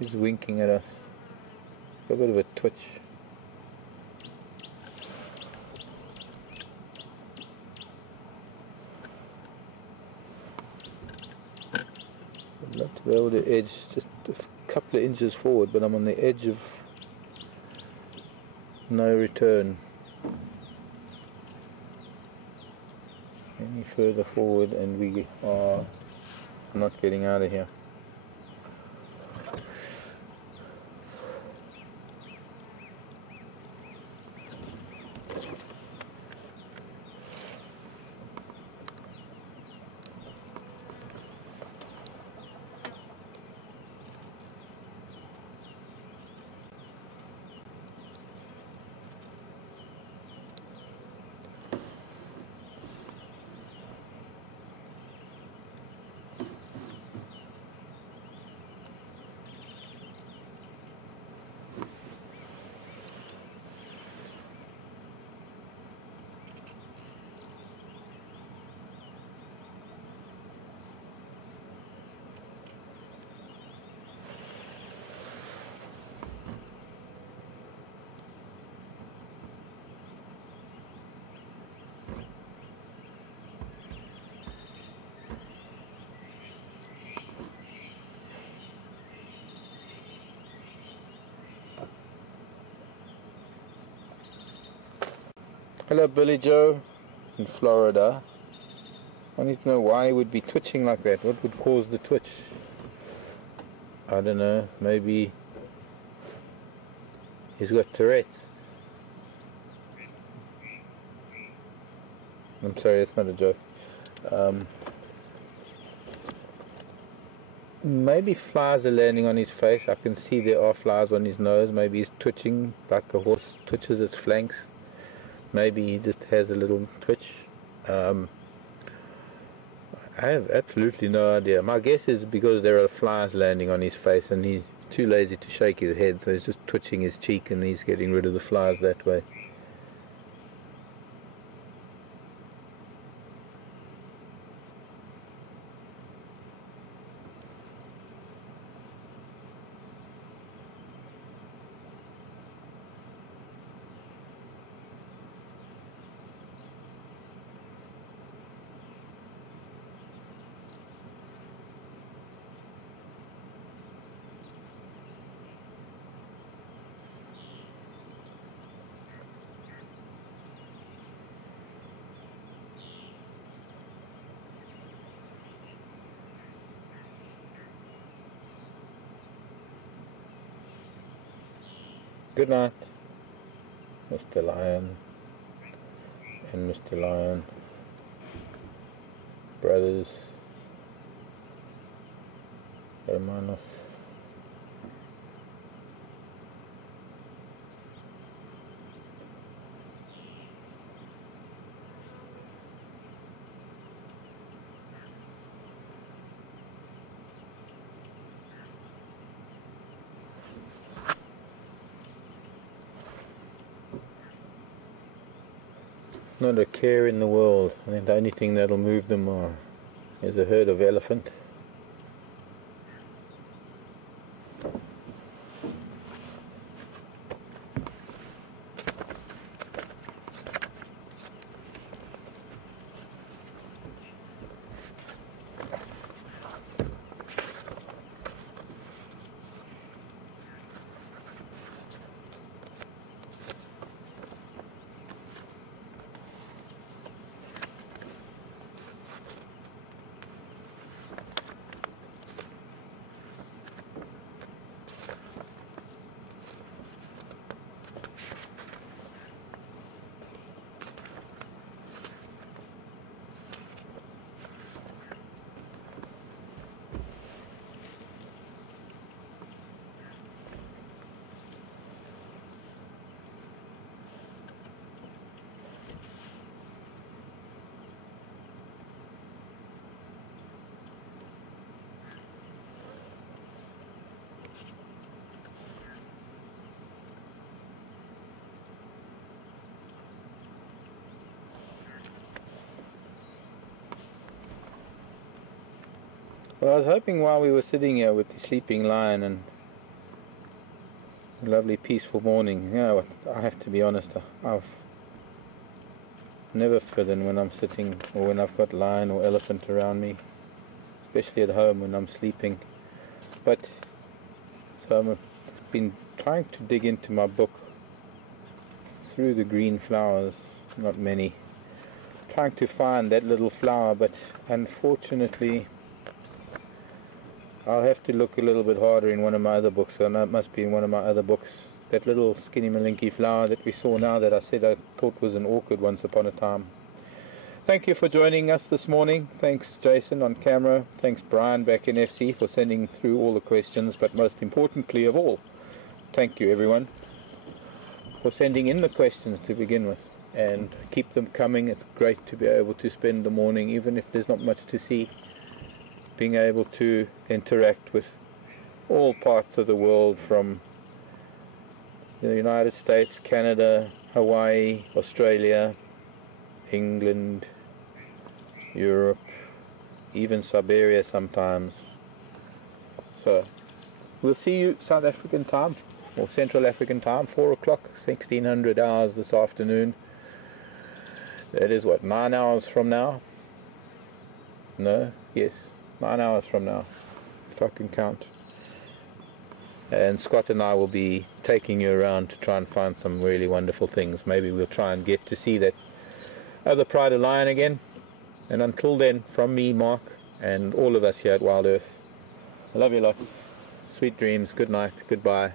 He's winking at us. Got a bit of a twitch. I'd love to be able to edge just a couple of inches forward, but I'm on the edge of no return. Any further forward and we are not getting out of here. Hello Billy Joe in Florida. I need to know why he would be twitching like that. What would cause the twitch? I don't know, maybe he's got Tourette's. I'm sorry, it's not a joke. Maybe flies are landing on his face. I can see there are flies on his nose. Maybe he's twitching like a horse twitches its flanks. Maybe he just has a little twitch. I have absolutely no idea. My guess is because there are flies landing on his face and he's too lazy to shake his head, so he's just twitching his cheek and he's getting rid of the flies that way. Good night, Mr. Lion and Mr. Lion, brothers, hermanos. Not a care in the world. I think the only thing that'll move them is a herd of elephant. Well, I was hoping while we were sitting here with the sleeping lion and a lovely peaceful morning, you know, I have to be honest, I've never feeling when I'm sitting or when I've got lion or elephant around me, especially at home when I'm sleeping. But so I've been trying to dig into my book through the green flowers, not many, trying to find that little flower, but unfortunately I'll have to look a little bit harder in one of my other books. So it must be in one of my other books. That little skinny malinky flower that we saw now, that I said I thought was an orchid once upon a time. Thank you for joining us this morning. Thanks Jason on camera. Thanks Brian back in FC for sending through all the questions. But most importantly of all, thank you everyone for sending in the questions to begin with. And keep them coming. It's great to be able to spend the morning, even if there's not much to see, being able to interact with all parts of the world, from the United States, Canada, Hawaii, Australia, England, Europe, even Siberia sometimes. So we'll see you South African time or Central African time, 4 o'clock, 1600 hours this afternoon. That is what, 9 hours from now? No, yes, 9 hours from now, if I can count. and Scott and I will be taking you around to try and find some really wonderful things. Maybe we'll try and get to see that other pride of lion again. And until then, from me, Mark, and all of us here at Wild Earth, I love you lot. Sweet dreams, good night, goodbye.